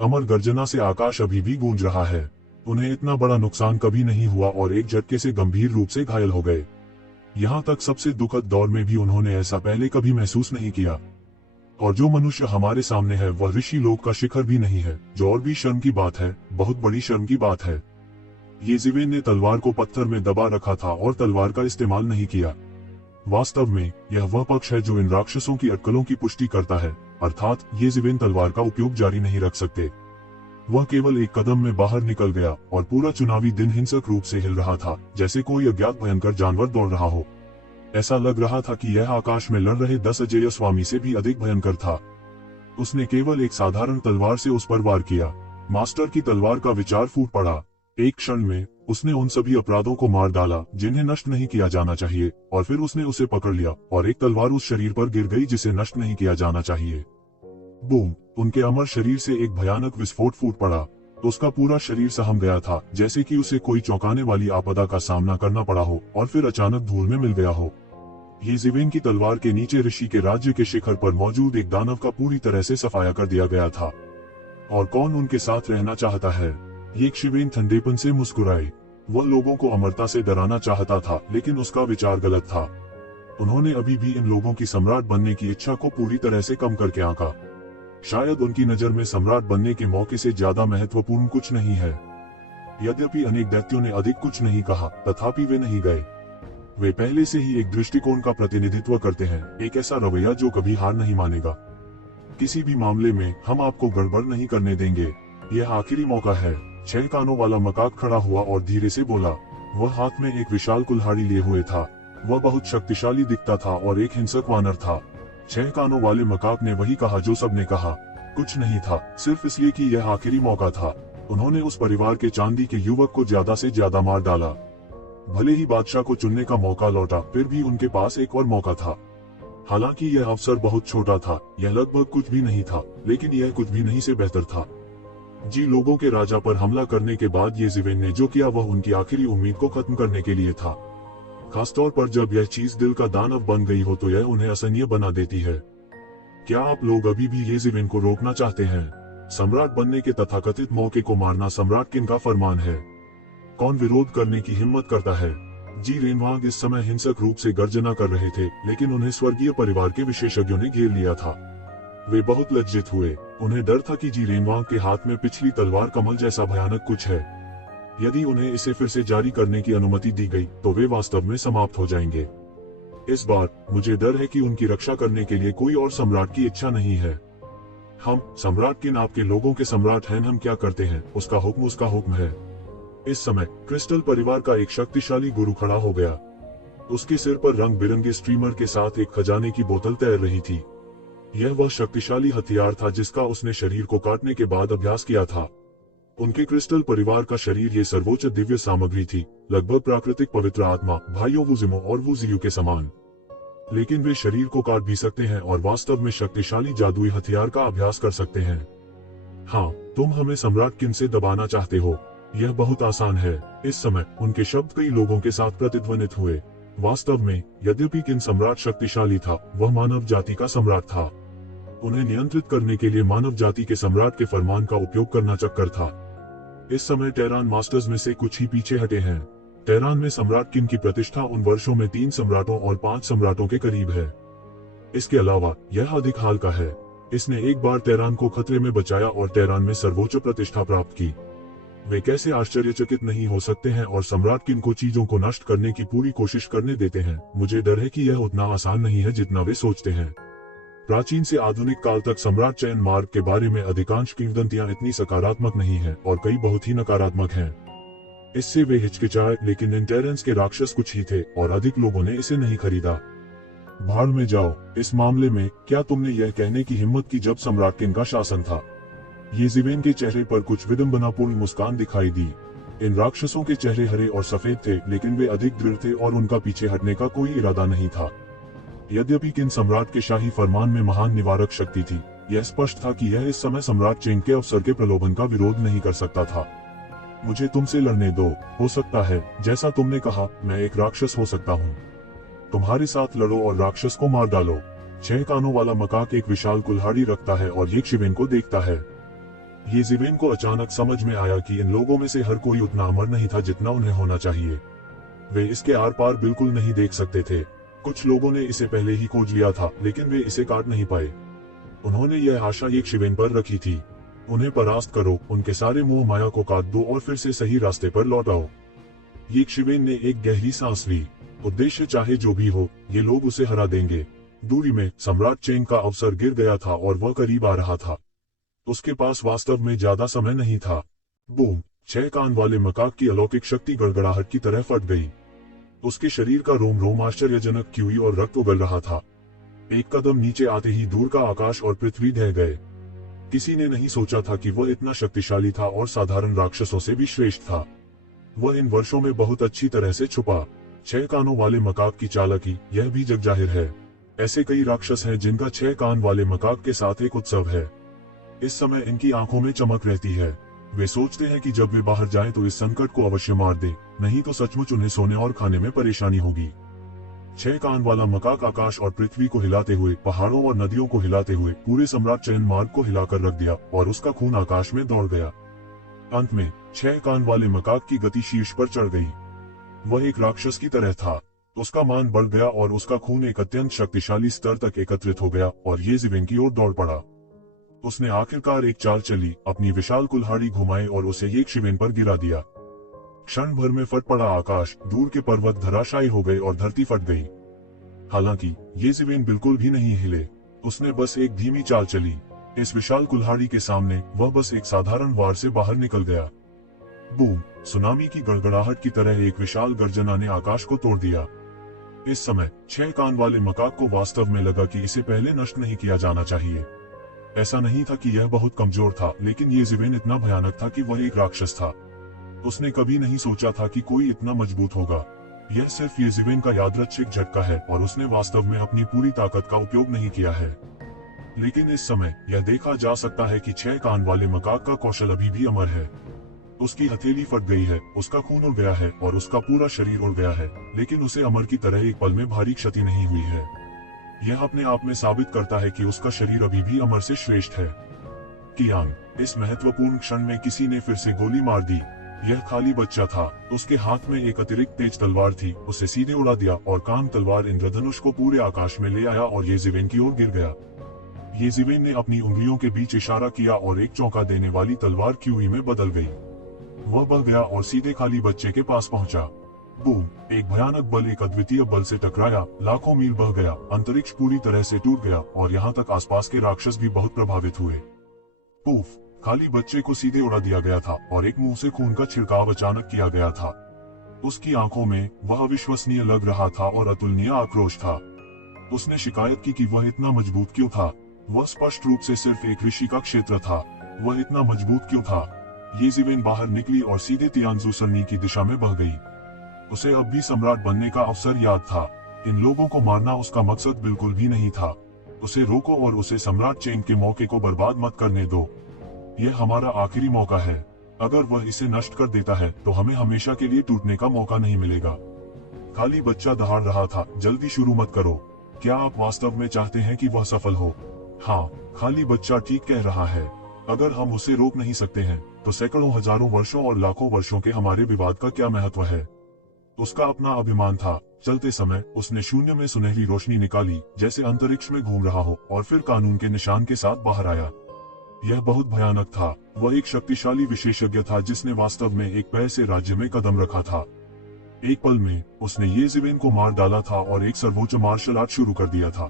अमर गर्जना से आकाश अभी भी गूंज रहा है। उन्हें इतना बड़ा नुकसान कभी नहीं हुआ और एक झटके से गंभीर रूप से घायल हो गए। यहाँ तक सबसे दुखद दौर में भी उन्होंने ऐसा पहले कभी महसूस नहीं किया। और जो मनुष्य हमारे सामने है वह ऋषि लोक का शिखर भी नहीं है, जो और भी शर्म की बात है, बहुत बड़ी शर्म की बात है। येज़ेवेन ने तलवार को पत्थर में दबा रखा था और तलवार का इस्तेमाल नहीं किया। वास्तव में यह वह पक्ष है जो इन राक्षसों की अटकलों की पुष्टि करता है, अर्थात येज़ेवेन तलवार का उपयोग जारी नहीं रख सकते। वह केवल एक कदम में बाहर निकल गया और पूरा चुनावी दिन हिंसक रूप से हिल रहा था, जैसे कोई अज्ञात भयंकर जानवर दौड़ रहा हो। ऐसा लग रहा था कि यह आकाश में लड़ रहे 10 अजेय स्वामी से भी अधिक भयंकर था। उसने केवल एक साधारण तलवार से उस पर वार किया। मास्टर की तलवार का विचार फूट पड़ा। एक क्षण में उसने उन सभी अपराधों को मार डाला जिन्हें नष्ट नहीं किया जाना चाहिए, और फिर उसने उसे पकड़ लिया और एक तलवार उस शरीर पर गिर गई जिसे नष्ट नहीं किया जाना चाहिए। बूम! उनके अमर शरीर से एक भयानक विस्फोट फूट पड़ा। उसका पूरा शरीर सहम गया था, जैसे कि उसे कोई चौंकाने वाली आपदा का सामना करना पड़ा हो और फिर अचानक धूल में मिल गया हो। येज़ेवेन की तलवार के नीचे ऋषि के राज्य के शिखर पर मौजूद एक दानव का पूरी तरह से सफाया कर दिया गया था। और कौन उनके साथ रहना चाहता है? येज़ेवेन ठंडेपन से मुस्कुराए। वह लोगों को अमरता से डराना चाहता था, लेकिन उसका विचार गलत था। उन्होंने अभी भी इन लोगों की सम्राट बनने की इच्छा को पूरी तरह से कम करके आंका। शायद उनकी नजर में सम्राट बनने के मौके से ज्यादा महत्वपूर्ण कुछ नहीं है। यद्यपि अनेक दैत्यों ने अधिक कुछ नहीं कहा, तथापि वे नहीं गए। वे पहले से ही एक दृष्टिकोण का प्रतिनिधित्व करते हैं, एक ऐसा रवैया जो कभी हार नहीं मानेगा। किसी भी मामले में हम आपको गड़बड़ नहीं करने देंगे। यह आखिरी मौका है। 6 कानों वाला मकाक खड़ा हुआ और धीरे से बोला। वह हाथ में एक विशाल कुल्हाड़ी लिए हुए था। वह बहुत शक्तिशाली दिखता था और एक हिंसक वानर था। 6 कानों वाले मकाक ने वही कहा जो सबने कहा। कुछ नहीं था, सिर्फ इसलिए कि यह आखिरी मौका था। उन्होंने उस परिवार के चांदी के युवक को ज्यादा से ज्यादा मार डाला। भले ही बादशाह को चुनने का मौका लौटा, फिर भी उनके पास एक और मौका था। हालांकि यह अवसर बहुत छोटा था, यह लगभग कुछ भी नहीं था, लेकिन यह कुछ भी नहीं से बेहतर था। जी लोगों के राजा पर हमला करने के बाद येज़ेवेन ने जो किया वह उनकी आखिरी उम्मीद को खत्म करने के लिए था। खासतौर पर जब यह चीज दिल का दानव बन गई हो तो यह उन्हें असहनीय बना देती है। क्या आप लोग अभी भी येज़ेवेन को रोकना चाहते हैं? सम्राट बनने के तथाकथित मौके को मारना सम्राट किन का फरमान है? कौन विरोध करने की हिम्मत करता है? जी रेनवांग इस समय हिंसक रूप से गर्जना कर रहे थे, लेकिन उन्हें स्वर्गीय परिवार के विशेषज्ञों ने घेर लिया था। वे बहुत लज्जित हुए। उन्हें डर था कि जी रेनवांग के हाथ में पिछली तलवार कमल जैसा भयानक कुछ है। यदि उन्हें इसे फिर से जारी करने की अनुमति दी गई तो वे वास्तव में समाप्त हो जाएंगे। इस बार मुझे डर है कि उनकी रक्षा करने के लिए कोई और सम्राट की इच्छा नहीं है। हम सम्राट किन आपके लोगों के सम्राट हैं, हम क्या करते हैं उसका हुक्म है। इस समय क्रिस्टल परिवार का एक शक्तिशाली गुरु खड़ा हो गया। उसके सिर पर रंग बिरंगे स्ट्रीमर के साथ एक खजाने की बोतल तैर रही थी। यह वह शक्तिशाली हथियार था जिसका उसने शरीर को काटने के बाद अभ्यास किया था। उनके क्रिस्टल परिवार का शरीर ये सर्वोच्च दिव्य सामग्री थी, लगभग प्राकृतिक पवित्र आत्मा भाइयों वुजिमो और वुजियू के समान। लेकिन वे शरीर को काट भी सकते हैं और वास्तव में शक्तिशाली जादुई हथियार का अभ्यास कर सकते हैं। हाँ, तुम हमें सम्राट किन से दबाना चाहते हो? यह बहुत आसान है। इस समय उनके शब्द कई लोगों के साथ प्रतिध्वनित हुए। वास्तव में यद्यपि किन सम्राट शक्तिशाली था, वह मानव जाति का सम्राट था। उन्हें नियंत्रित करने के लिए मानव जाति के सम्राट के फरमान का उपयोग करना चक्कर था। इस समय टेरान मास्टर्स में से कुछ ही पीछे हटे हैं। टेरान में सम्राट किन की प्रतिष्ठा उन वर्षों में 3 सम्राटों और 5 सम्राटों के करीब है। इसके अलावा यह अधिक हाल का है। इसने एक बार टेरान को खतरे में बचाया और टेरान में सर्वोच्च प्रतिष्ठा प्राप्त की। वे कैसे आश्चर्यचकित नहीं हो सकते हैं और सम्राट किन को चीजों को नष्ट करने की पूरी कोशिश करने देते हैं। मुझे डर है कि यह उतना आसान नहीं है जितना वे सोचते हैं। प्राचीन से आधुनिक काल तक सम्राट चयन मार्ग के बारे में अधिकांश किंवदंतियां इतनी सकारात्मक नहीं हैं और कई बहुत ही नकारात्मक हैं। इससे वे हिचकिचाए, लेकिन इंटेरेंस के राक्षस कुछ ही थे और अधिक लोगों ने इसे नहीं खरीदा। भाड़ में जाओ। इस मामले में क्या तुमने यह कहने की हिम्मत की जब सम्राट किन का शासन था? येज़ेवेन के चेहरे पर कुछ विडंबनापूर्ण मुस्कान दिखाई दी। इन राक्षसों के चेहरे हरे और सफेद थे, लेकिन वे अधिक दृढ़ थे और उनका पीछे हटने का कोई इरादा नहीं था। यद्यपि किन सम्राट के शाही फरमान में महान निवारक शक्ति थी, यह स्पष्ट था कि यह इस समय सम्राट चेंग के अवसर के प्रलोभन का विरोध नहीं कर सकता था। मुझे तुमसे लड़ने दो। हो सकता है, जैसा तुमने कहा, मैं एक राक्षस हो सकता हूँ। तुम्हारे साथ लड़ो और राक्षस को मार डालो। 6 कानों वाला मकाक एक विशाल कुल्हाड़ी रखता है और येज़ेवेन को देखता है। ये जिवेन को अचानक समझ में आया कि इन लोगों में से हर कोई उतना अमर नहीं था जितना उन्हें होना चाहिए। वे इसके आर पार बिल्कुल नहीं देख सकते थे। कुछ लोगों ने इसे पहले ही खोज लिया था, लेकिन वे इसे काट नहीं पाए। उन्होंने यह आशा एक शिवेन पर रखी थी, उन्हें परास्त करो, उनके सारे मोह माया को काट दो और फिर से सही रास्ते पर लौट आओ। ये शिवेन ने एक गहरी सांस ली। उद्देश्य चाहे जो भी हो, ये लोग उसे हरा देंगे। दूरी में सम्राट चेंग का अवसर गिर गया था और वह करीब आ रहा था। उसके पास वास्तव में ज्यादा समय नहीं था। बूम! 6 कान वाले मकाक की अलौकिक शक्ति गड़गड़ाहट की तरह फट गई। उसके शरीर का रोम रोम आश्चर्यजनक क्यूई और रक्त उगल रहा था। एक कदम नीचे आते ही दूर का आकाश और पृथ्वी ढह गए। किसी ने नहीं सोचा था कि वह इतना शक्तिशाली था और साधारण राक्षसों से भी श्रेष्ठ था। वह इन वर्षों में बहुत अच्छी तरह से छुपा। 6 कानों वाले मकाक की चालाकी, यह भी जगजाहिर है। ऐसे कई राक्षस हैं जिनका 6 कान वाले मकाक के साथ एक उत्सव है। इस समय इनकी आंखों में चमक रहती है। वे सोचते हैं कि जब वे बाहर जाएं तो इस संकट को अवश्य मार दे, नहीं तो सचमुच उन्हें सोने और खाने में परेशानी होगी। 6 कान वाला मकाक आकाश और पृथ्वी को हिलाते हुए, पहाड़ों और नदियों को हिलाते हुए पूरे सम्राट चयन मार्ग को हिलाकर रख दिया और उसका खून आकाश में दौड़ गया। अंत में 6 कान वाले मकाक की गति शीर्ष पर चढ़ गई। वह एक राक्षस की तरह था। उसका मान बढ़ गया और उसका खून एक अत्यंत शक्तिशाली स्तर तक एकत्रित हो गया और ये जिवेन की ओर दौड़ पड़ा। उसने आखिरकार एक चाल चली, अपनी विशाल कुल्हाड़ी घुमाई और उसे एक शिवेन पर गिरा दिया। क्षण भर में फट पड़ा आकाश, दूर के पर्वत धराशायी हो गए और धरती फट गई। हालांकि ये जिवेन बिल्कुल भी नहीं हिले। उसने बस एक धीमी चाल चली। इस विशाल कुल्हाड़ी के सामने वह बस एक साधारण वार से बाहर निकल गया। बूम! सुनामी की गड़गड़ाहट की तरह एक विशाल गर्जना ने आकाश को तोड़ दिया। इस समय 6 कान वाले मकाक को वास्तव में लगा कि इसे पहले नष्ट नहीं किया जाना चाहिए। ऐसा नहीं था कि यह बहुत कमजोर था, लेकिन ये जिवेन इतना भयानक था कि वह एक राक्षस था। उसने कभी नहीं सोचा था कि कोई इतना मजबूत होगा। यह सिर्फ ये जिवेन का यादृच्छिक झटका है और उसने वास्तव में अपनी पूरी ताकत का उपयोग नहीं किया है। लेकिन इस समय यह देखा जा सकता है कि 6 कान वाले मकाक का कौशल अभी भी अमर है। उसकी हथेली फट गई है, उसका खून उड़ गया है और उसका पूरा शरीर उड़ गया है, लेकिन उसे अमर की तरह एक पल में भारी क्षति नहीं हुई है। यह अपने आप में साबित करता है कि उसका शरीर अभी भी अमर से श्रेष्ठ है। कियांग! इस महत्वपूर्ण क्षण में किसी ने फिर से गोली मार दी। यह खाली बच्चा था। उसके हाथ में एक अतिरिक्त तेज तलवार थी। उसे सीधे उड़ा दिया और काम तलवार इंद्रधनुष को पूरे आकाश में ले आया और ये जिवेन की ओर गिर गया। ये जिवेन ने अपनी उंगलियों के बीच इशारा किया और एक चौंका देने वाली तलवार क्यूई में बदल गई। वह बह गया और सीधे खाली बच्चे के पास पहुंचा। बूम! एक भयानक बल एक अद्वितीय बल से टकराया, लाखों मील बह गया, अंतरिक्ष पूरी तरह से टूट गया और यहाँ तक आसपास के राक्षस भी बहुत प्रभावित हुए। पूफ! खाली बच्चे को सीधे उड़ा दिया गया था और एक मुंह से खून का छिड़काव अचानक किया गया था। उसकी आंखों में वह अविश्वसनीय लग रहा था और अतुलनीय आक्रोश था। उसने शिकायत की कि वह इतना मजबूत क्यों था। वह स्पष्ट रूप से सिर्फ एक ऋषि का क्षेत्र था। वह इतना मजबूत क्यों था। ये जिवेन बाहर निकली और सीधे तियानजू सरनी की दिशा में बह गई। उसे अब भी सम्राट बनने का अवसर याद था। इन लोगों को मारना उसका मकसद बिल्कुल भी नहीं था। उसे रोको और उसे सम्राट चेंग के मौके को बर्बाद मत करने दो। यह हमारा आखिरी मौका है। अगर वह इसे नष्ट कर देता है तो हमें हमेशा के लिए टूटने का मौका नहीं मिलेगा। खाली बच्चा दहाड़ रहा था, जल्दी शुरू मत करो। क्या आप वास्तव में चाहते हैं कि वह सफल हो? हाँ, खाली बच्चा ठीक कह रहा है। अगर हम उसे रोक नहीं सकते हैं तो सैकड़ों हजारों वर्षों और लाखों वर्षों के हमारे विवाद का क्या महत्व है। उसका अपना अभिमान था। चलते समय उसने शून्य में सुनहरी रोशनी निकाली, जैसे अंतरिक्ष में घूम रहा हो, और फिर कानून के निशान के साथ बाहर आया। यह बहुत भयानक था। वह एक शक्तिशाली विशेषज्ञ था जिसने वास्तव में एक पैर से राज्य में कदम रखा था। एक पल में उसने ये जिवेन को मार डाला था और एक सर्वोच्च मार्शल आर्ट शुरू कर दिया था।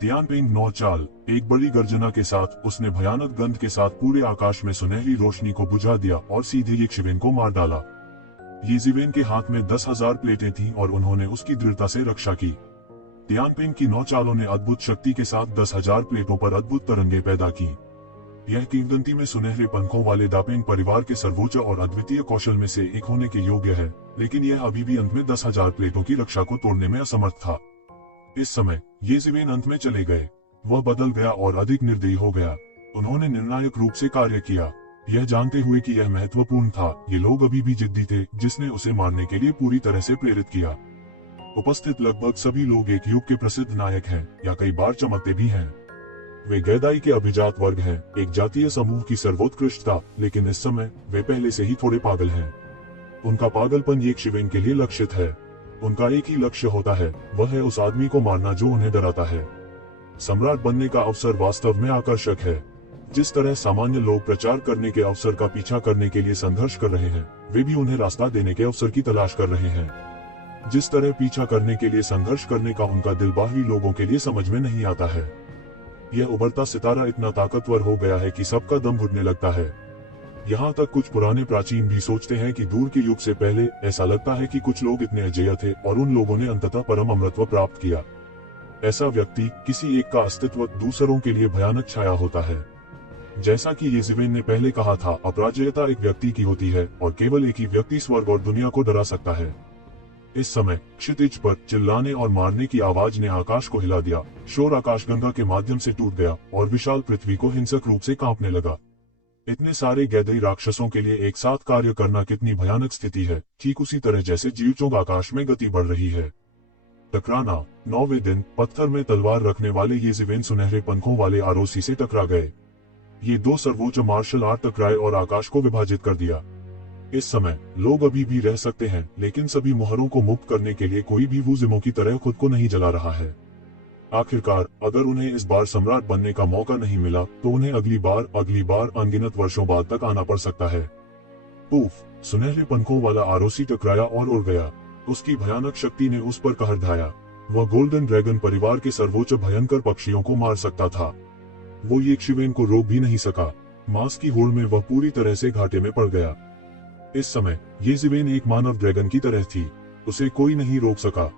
तियानपिंग नौ चाल! एक बड़ी गर्जना के साथ उसने भयानक गंध के साथ पूरे आकाश में सुनहरी रोशनी को बुझा दिया और सीधे ये जिवेन को मार डाला। ये जिवेन के हाथ में 10,000 प्लेटें थीं और उन्होंने उसकी दृढ़ता से रक्षा की। तियानपिंग की 9 चालों ने अद्भुत शक्ति के साथ 10,000 प्लेटों पर अद्भुत तरंगे पैदा की। यह किंवदंती में सुनहरे पंखों वाले दापेंग परिवार के सर्वोच्च और अद्वितीय कौशल में से एक होने के योग्य है, लेकिन यह अभी भी अंत में 10,000 प्लेटों की रक्षा को तोड़ने में असमर्थ था। इस समय ये जिवेन अंत में चले गए। वह बदल गया और अधिक निर्दयी हो गया। उन्होंने निर्णायक रूप से कार्य किया, यह जानते हुए कि यह महत्वपूर्ण था। ये लोग अभी भी जिद्दी थे, जिसने उसे मारने के लिए पूरी तरह से प्रेरित किया। उपस्थित लगभग सभी लोग एक युग के प्रसिद्ध नायक हैं, या कई बार चमकते भी हैं। वे गैदाई के अभिजात वर्ग हैं, एक जातीय समूह की सर्वोत्कृष्टता, लेकिन इस समय वे पहले से ही थोड़े पागल हैं। उनका पागलपन ये शिवेन के लिए लक्षित है। उनका एक ही लक्ष्य होता है, वह है उस आदमी को मारना जो उन्हें डराता है। सम्राट बनने का अवसर वास्तव में आकर्षक है। जिस तरह सामान्य लोग प्रचार करने के अवसर का पीछा करने के लिए संघर्ष कर रहे हैं, वे भी उन्हें रास्ता देने के अवसर की तलाश कर रहे हैं। जिस तरह पीछा करने के लिए संघर्ष करने का उनका दिल बाहरी लोगों के लिए समझ में नहीं आता है। यह उभरता सितारा इतना ताकतवर हो गया है कि सबका दम घुटने लगता है। यहाँ तक कुछ पुराने प्राचीन भी सोचते हैं कि दूर के युग से पहले ऐसा लगता है कि कुछ लोग इतने अजेय थे और उन लोगों ने अंततः परम अमरत्व प्राप्त किया। ऐसा व्यक्ति, किसी एक का अस्तित्व दूसरों के लिए भयानक छाया होता है। जैसा कि येज़ेबेल ने पहले कहा था, अपराजयता एक व्यक्ति की होती है और केवल एक ही व्यक्ति स्वर्ग और दुनिया को डरा सकता है। इस समय क्षितिज पर चिल्लाने और मारने की आवाज ने आकाश को हिला दिया। शोर आकाशगंगा के माध्यम से टूट गया और विशाल पृथ्वी को हिंसक रूप से कांपने लगा। इतने सारे गैदई राक्षसों के लिए एक साथ कार्य करना कितनी भयानक स्थिति है। ठीक उसी तरह जैसे जीवचोंग आकाश में गति बढ़ रही है। टकराना। 9वें दिन पत्थर में तलवार रखने वाले येज़ेबेल सुनहरे पंखों वाले आरोसी से टकरा गए। ये दो सर्वोच्च मार्शल आर्ट टकराए और आकाश को विभाजित कर दिया। इस समय लोग अभी भी रह सकते हैं, लेकिन सभी मोहरों को मुक्त करने के लिए कोई भी वुज़िमो की तरह खुद को नहीं जला रहा है। आखिरकार अगर उन्हें इस बार सम्राट बनने का मौका नहीं मिला तो उन्हें अगली बार अनगिनत वर्षों बाद तक आना पड़ सकता है। उफ! सुनहरे पंखों वाला आरोसी टकराया और उड़ गया। उसकी भयानक शक्ति ने उस पर कहर ढाया। वह गोल्डन ड्रैगन परिवार के सर्वोच्च भयंकर पक्षियों को मार सकता था। वो येज़ेबेल को रोक भी नहीं सका। मांस की होड़ में वह पूरी तरह से घाटे में पड़ गया। इस समय येज़ेबेल एक मानव ड्रैगन की तरह थी। उसे कोई नहीं रोक सका।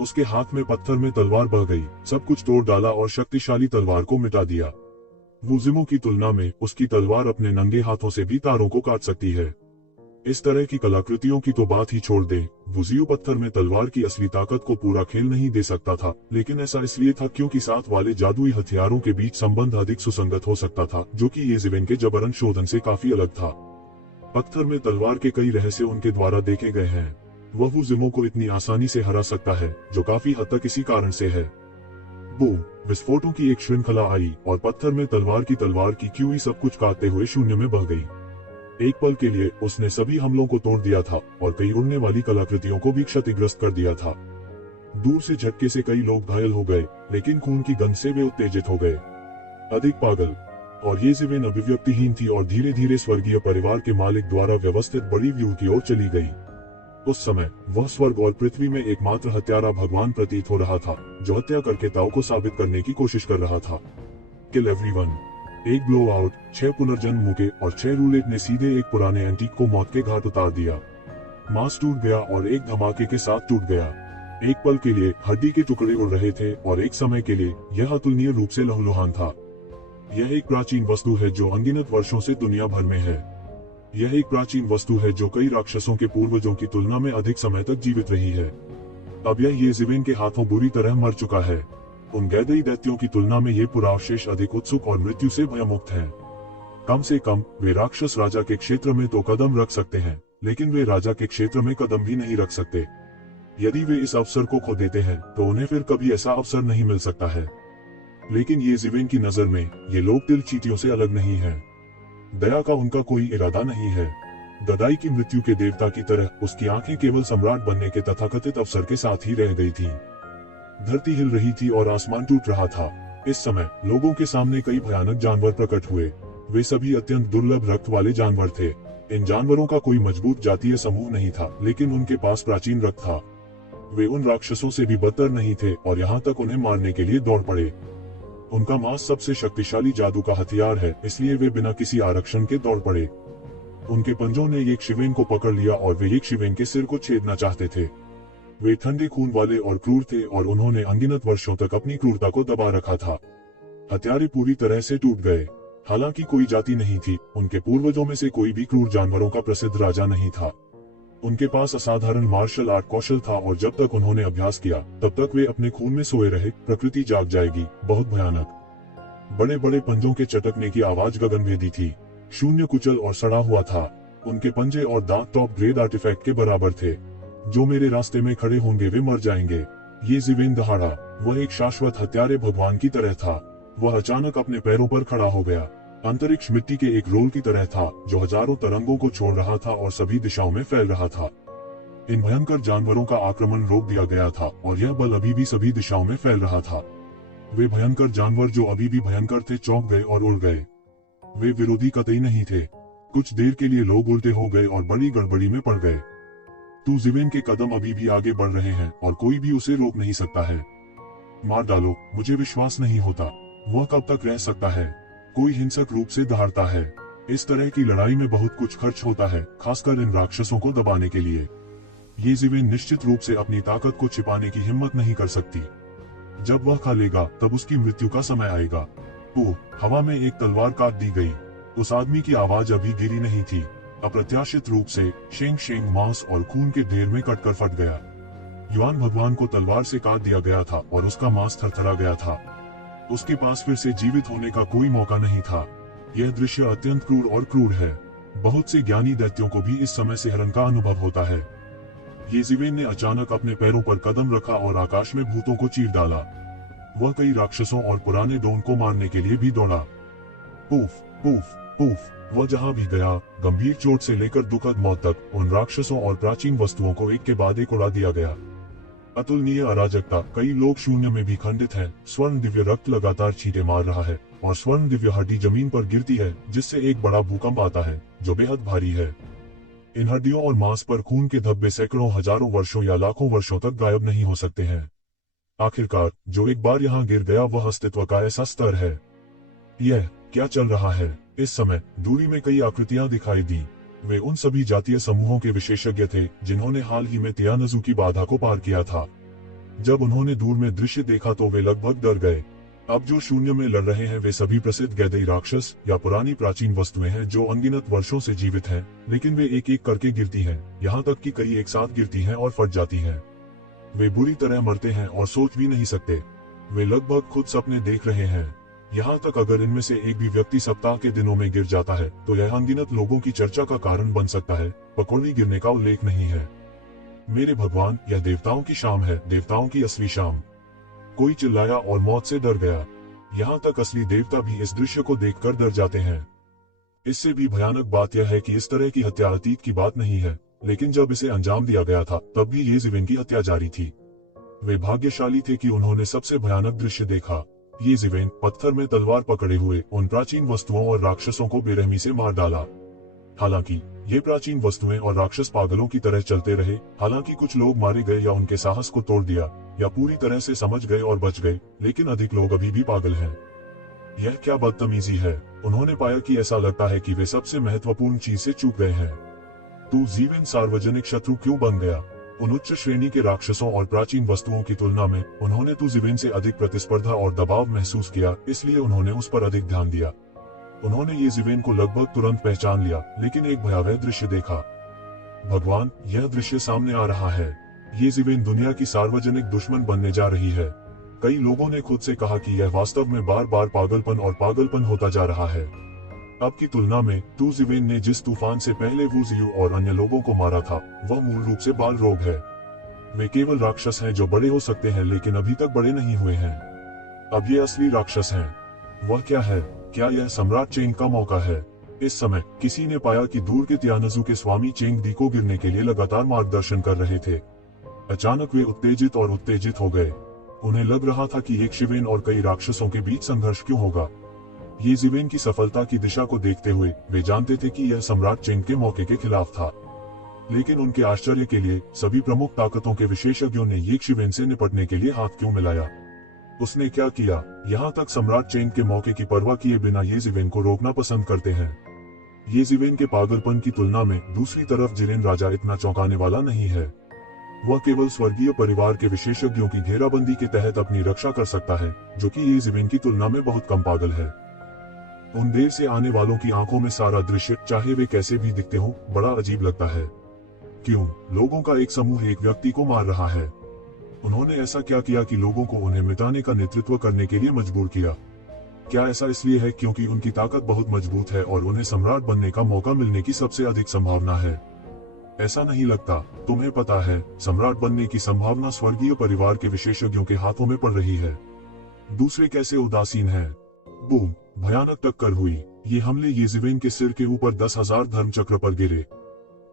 उसके हाथ में पत्थर में तलवार बह गई, सब कुछ तोड़ डाला और शक्तिशाली तलवार को मिटा दिया। वुज़िमो की तुलना में उसकी तलवार अपने नंगे हाथों से भी तारों को काट सकती है। इस तरह की कलाकृतियों की तो बात ही छोड़ दे। वुज़ियो पत्थर में तलवार की असली ताकत को पूरा खेल नहीं दे सकता था, लेकिन ऐसा इसलिए था क्योंकि साथ वाले जादुई हथियारों के बीच संबंध अधिक सुसंगत हो सकता था, जो कि येज़ेबेल के जबरन शोधन से काफी अलग था। पत्थर में तलवार के कई रहस्य उनके द्वारा देखे गए हैं। वह वुज़िमो को इतनी आसानी से हरा सकता है, जो काफी हद तक इसी कारण से है। बूम! विस्फोटों की एक श्रृंखला आई और पत्थर में तलवार की क्यूई सब कुछ काटते हुए शून्य में बह गई। एक पल के लिए उसने सभी हमलों को तोड़ दिया था और कई उड़ने वाली कलाकृतियों को भी क्षतिग्रस्त कर दिया था। दूर से झटके से कई लोग घायल हो गए, लेकिन खून की गंध से वे उत्तेजित हो गए। अधिक पागल। और येज़ेबेल अभिव्यक्तिहीन थी और धीरे धीरे स्वर्गीय परिवार के मालिक द्वारा व्यवस्थित बड़ी व्यूह की ओर चली गई। उस समय वह स्वर्ग और पृथ्वी में एकमात्र हत्यारा भगवान प्रतीत हो रहा था, जो हत्या करके ताओ को साबित करने की कोशिश कर रहा था। किल एवरीवन। एक ब्लो आउट, 6 पुनर्जन्म मुके और 6 रूलेट ने सीधे एक पुराने एंटीक को मौत के घाट उतार दिया। मांस टूट गया और एक धमाके के साथ टूट गया। एक पल के लिए हड्डी के टुकड़े उड़ रहे थे और एक समय के लिए यह अतुलनीय रूप से लहूलुहान था। यह एक प्राचीन वस्तु है जो अनगिनत वर्षों से दुनिया भर में है। यह एक प्राचीन वस्तु है जो कई राक्षसों के पूर्वजों की तुलना में अधिक समय तक जीवित रही है। अब यह येज़ेबेल के हाथों बुरी तरह मर चुका है। उन गैदई दैत्यों की तुलना में ये पुरावशेष अधिक उत्सुक और मृत्यु से भयमुक्त हैं। कम से कम वे राक्षस राजा के क्षेत्र में तो कदम रख सकते हैं, लेकिन वे राजा के क्षेत्र में कदम भी नहीं रख सकते। यदि वे इस अवसर को खो देते हैं तो उन्हें फिर कभी ऐसा अवसर नहीं मिल सकता है। लेकिन येज़ेबेल की नजर में ये लोग तिल चींटियों से अलग नहीं है। दया का उनका कोई इरादा नहीं है। गदाई की मृत्यु के देवता की तरह उसकी आंखें केवल सम्राट बनने के तथाकथित अवसर के साथ ही रह गई थी। धरती हिल रही थी और आसमान टूट रहा था। इस समय लोगों के सामने कई भयानक जानवर प्रकट हुए। वे सभी अत्यंत दुर्लभ रक्त वाले जानवर थे। इन जानवरों का कोई मजबूत जातीय समूह नहीं था, लेकिन उनके पास प्राचीन रक्त था। वे उन राक्षसों से भी बदतर नहीं थे और यहाँ तक उन्हें मारने के लिए दौड़ पड़े। उनका मांस सबसे शक्तिशाली जादू का हथियार है, इसलिए वे बिना किसी आरक्षण के दौड़ पड़े। उनके पंजों ने येज़ेबेल को पकड़ लिया और वे येज़ेबेल के सिर को छेदना चाहते थे। वे ठंडे खून वाले और क्रूर थे और उन्होंने अनगिनत वर्षों तक अपनी क्रूरता को दबा रखा था। हथियारे पूरी तरह से टूट गए। हालांकि कोई जाति नहीं थी, उनके पूर्वजों में से कोई भी क्रूर जानवरों का प्रसिद्ध राजा नहीं था। उनके पास असाधारण मार्शल आर्ट कौशल था और जब तक उन्होंने अभ्यास किया तब तक वे अपने खून में सोए रहे। प्रकृति जाग जाएगी। बहुत भयानक। बड़े बड़े पंजों के चटकने की आवाज गगनभेदी थी। शून्य कुचल और सड़ा हुआ था। उनके पंजे और दांत टॉप ग्रेड आर्टिफैक्ट के बराबर थे। जो मेरे रास्ते में खड़े होंगे वे मर जाएंगे। येज़ेबेल दहाड़ा। वह एक शाश्वत हत्यारे भगवान की तरह था। वह अचानक अपने पैरों पर खड़ा हो गया। अंतरिक्ष मिट्टी के एक रोल की तरह था जो हजारों तरंगों को छोड़ रहा था और सभी दिशाओं में फैल रहा था। इन भयंकर जानवरों का आक्रमण रोक दिया गया था और यह बल अभी भी सभी दिशाओं में फैल रहा था। वे भयंकर जानवर जो अभी भी भयंकर थे चौंक गए और उड़ गए। वे विरोधी कतई नहीं थे। कुछ देर के लिए लोग उल्टे हो गए और बड़ी गड़बड़ी में पड़ गए। तू जिवेन के कदम अभी भी आगे बढ़ रहे हैं और कोई भी उसे रोक नहीं सकता है। मार डालो, मुझे विश्वास नहीं होता। वह कब तक रह सकता है? कोई हिंसक रूप से दहाड़ता है। इस तरह की लड़ाई में बहुत कुछ खर्च होता है, खासकर इन राक्षसों को दबाने के लिए। ये जिवेन निश्चित रूप से अपनी ताकत को छिपाने की हिम्मत नहीं कर सकती। जब वह खा लेगा तब उसकी मृत्यु का समय आएगा। ओह, हवा में एक तलवार काट दी गई। उस आदमी की आवाज अभी गिरी नहीं थी। अप्रत्याशित रूप से शेंग शेंग मांस और खून के ढेर में कटकर फट गया। युआन भगवान को तलवार से काट दिया गया था और उसका मांस थरथरा गया था। उसके पास फिर से जीवित होने का कोई मौका नहीं था। यह दृश्य अत्यंत क्रूर और क्रूर है। बहुत से ज्ञानी दैत्यों को भी इस समय सिहरन का अनुभव होता है। ये जिवेन ने अचानक अपने पैरों पर कदम रखा और आकाश में भूतों को चीर डाला। वह कई राक्षसों और पुराने डोन को मारने के लिए भी दौड़ा। पूफ पूफ पूफ, वह जहां भी गया, गंभीर चोट से लेकर दुखद मौत तक उन राक्षसों और प्राचीन वस्तुओं को एक के बाद एक उड़ा दिया गया। अतुलनीय अराजकता। कई लोग शून्य में भी खंडित हैं। स्वर्ण दिव्य रक्त लगातार छींटे मार रहा है और स्वर्ण दिव्य हड्डी जमीन पर गिरती है, जिससे एक बड़ा भूकंप आता है जो बेहद भारी है। इन हड्डियों और मांस पर खून के धब्बे सैकड़ों हजारों वर्षों या लाखों वर्षों तक गायब नहीं हो सकते हैं। आखिरकार जो एक बार यहाँ गिर गया वह अस्तित्व का ऐसा स्तर है। यह क्या चल रहा है? इस समय दूरी में कई आकृतियां दिखाई दी। वे उन सभी जातीय समूहों के विशेषज्ञ थे जिन्होंने हाल ही में तियानजू की बाधा को पार किया था। जब उन्होंने दूर में दृश्य देखा तो वे लगभग डर गए। अब जो शून्य में लड़ रहे हैं वे सभी प्रसिद्ध गैदई राक्षस या पुरानी प्राचीन वस्तुएं हैं जो अनगिनत वर्षों से जीवित हैं, लेकिन वे एक एक करके गिरती हैं, यहाँ तक कि कई एक साथ गिरती हैं और फट जाती हैं। वे बुरी तरह मरते हैं और सोच भी नहीं सकते। वे लगभग खुद सपने देख रहे हैं। यहाँ तक अगर इनमें से एक भी व्यक्ति सप्ताह के दिनों में गिर जाता है तो यह अनगिनत लोगों की चर्चा का कारण बन सकता है। पकौड़ी गिरने का उल्लेख नहीं है। मेरे भगवान, यह देवताओं की शाम है, देवताओं की असली शाम। कोई चिल्लाया और मौत से डर गया। यहाँ तक असली देवता भी इस दृश्य को देखकर डर जाते हैं। इससे भी भयानक बात यह है कि इस तरह की हत्या अतीत की बात नहीं है, लेकिन जब इसे अंजाम दिया गया था तब भी ये जिवेन की हत्या जारी थी। वे भाग्यशाली थे कि उन्होंने सबसे भयानक दृश्य देखा। ये जिवेन पत्थर में तलवार पकड़े हुए उन प्राचीन वस्तुओं और राक्षसों को बेरहमी से मार डाला। हालांकि ये प्राचीन वस्तुएं और राक्षस पागलों की तरह चलते रहे। हालांकि कुछ लोग मारे गए या उनके साहस को तोड़ दिया या पूरी तरह से समझ गए और बच गए, लेकिन अधिक लोग अभी भी पागल हैं। यह क्या बदतमीजी है। उन्होंने पाया कि ऐसा लगता है कि वे सबसे महत्वपूर्ण चीज से चूक गए हैं। तो जिवेन सार्वजनिक शत्रु क्यों बन गया? उन उच्च श्रेणी के राक्षसों और प्राचीन वस्तुओं की तुलना में उन्होंने तो जिवेन से अधिक प्रतिस्पर्धा और दबाव महसूस किया, इसलिए उन्होंने उस पर अधिक ध्यान दिया। उन्होंने ये जिवेन को लगभग तुरंत पहचान लिया, लेकिन एक भयावह दृश्य देखा। भगवान, यह दृश्य सामने आ रहा है। ये जिवेन दुनिया की सार्वजनिक दुश्मन बनने जा रही है। कई लोगों ने खुद से कहा कि यह वास्तव में बार बार पागलपन होता जा रहा है। अब की तुलना में तू जिवेन ने जिस तूफान से पहले वू जियू और अन्य लोगों को मारा था वह मूल रूप से बाल रोग है। वे केवल राक्षस हैं जो बड़े हो सकते हैं लेकिन अभी तक बड़े नहीं हुए हैं। अब ये असली राक्षस हैं। वह क्या है? क्या यह सम्राट चेंग का मौका है? इस समय किसी ने पाया कि दूर के तियानजू के स्वामी चेंग दी को गिरने के लिए लगातार मार्गदर्शन कर रहे थे। अचानक वे उत्तेजित हो गए। उन्हें लग रहा था कि एक जिवेन और कई राक्षसों के बीच संघर्ष क्यों होगा। ये जिवेन की सफलता की दिशा को देखते हुए वे जानते थे कि यह सम्राट चेंग के मौके के खिलाफ था। लेकिन उनके आश्चर्य के लिए सभी प्रमुख ताकतों के विशेषज्ञों ने ये जिवेन से निपटने के लिए हाथ क्यों मिलाया? उसने क्या किया? यहाँ तक सम्राट चेंग के मौके की परवाह किए बिना ये जिवेन को रोकना पसंद करते हैं। ये जिवेन के पागलपन की तुलना में दूसरी तरफ जिरेन राजा इतना चौंकाने वाला नहीं है। वह केवल स्वर्गीय परिवार के विशेषज्ञों की घेराबंदी के तहत अपनी रक्षा कर सकता है, जो कि ये जिवेन की तुलना में बहुत कम पागल है। उन देर से आने वालों की आंखों में सारा दृश्य, चाहे वे कैसे भी दिखते हो, बड़ा अजीब लगता है। क्यों? लोगों का एक समूह एक व्यक्ति को मार रहा है। उन्होंने ऐसा क्या किया कि लोगों को उन्हें मिटाने का नेतृत्व करने के लिए मजबूर किया? क्या ऐसा इसलिए है क्योंकि उनकी ताकत बहुत मजबूत है और उन्हें सम्राट बनने का मौका मिलने की सबसे अधिक संभावना है? ऐसा नहीं लगता। तुम्हें पता है, सम्राट बनने की संभावना स्वर्गीय परिवार के विशेषज्ञों के हाथों में पड़ रही है। दूसरे कैसे उदासीन हैं? बूम! भयानक टक्कर हुई। ये हमले येज़िवेन के सिर के ऊपर 10,000 धर्मचक्र पर गिरे।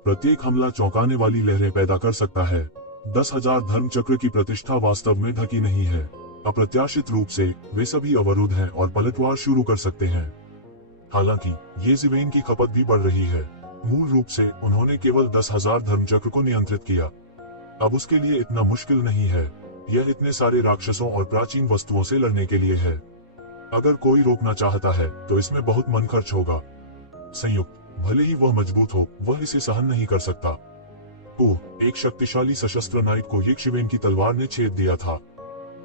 प्रत्येक हमला चौंकाने वाली लहरें पैदा कर सकता है। 10,000 धर्मचक्र की प्रतिष्ठा वास्तव में ढकी नहीं है। अप्रत्याशित रूप से वे सभी अवरुद्ध हैं और पलटवार शुरू कर सकते हैं। हालांकि येज़िवेन की खपत भी बढ़ रही है। मूल रूप से उन्होंने केवल 10,000 धर्मचक्र को नियंत्रित किया। अब उसके लिए इतना मुश्किल नहीं है। यह इतने सारे राक्षसों और प्राचीन वस्तुओं से लड़ने के लिए है। अगर कोई रोकना चाहता है तो इसमें बहुत मन खर्च होगा। संयुक्त, भले ही वह मजबूत हो, वह इसे सहन नहीं कर सकता। ओह! एक शक्तिशाली सशस्त्र नाइट को येज़िवेन की तलवार ने छेद दिया था।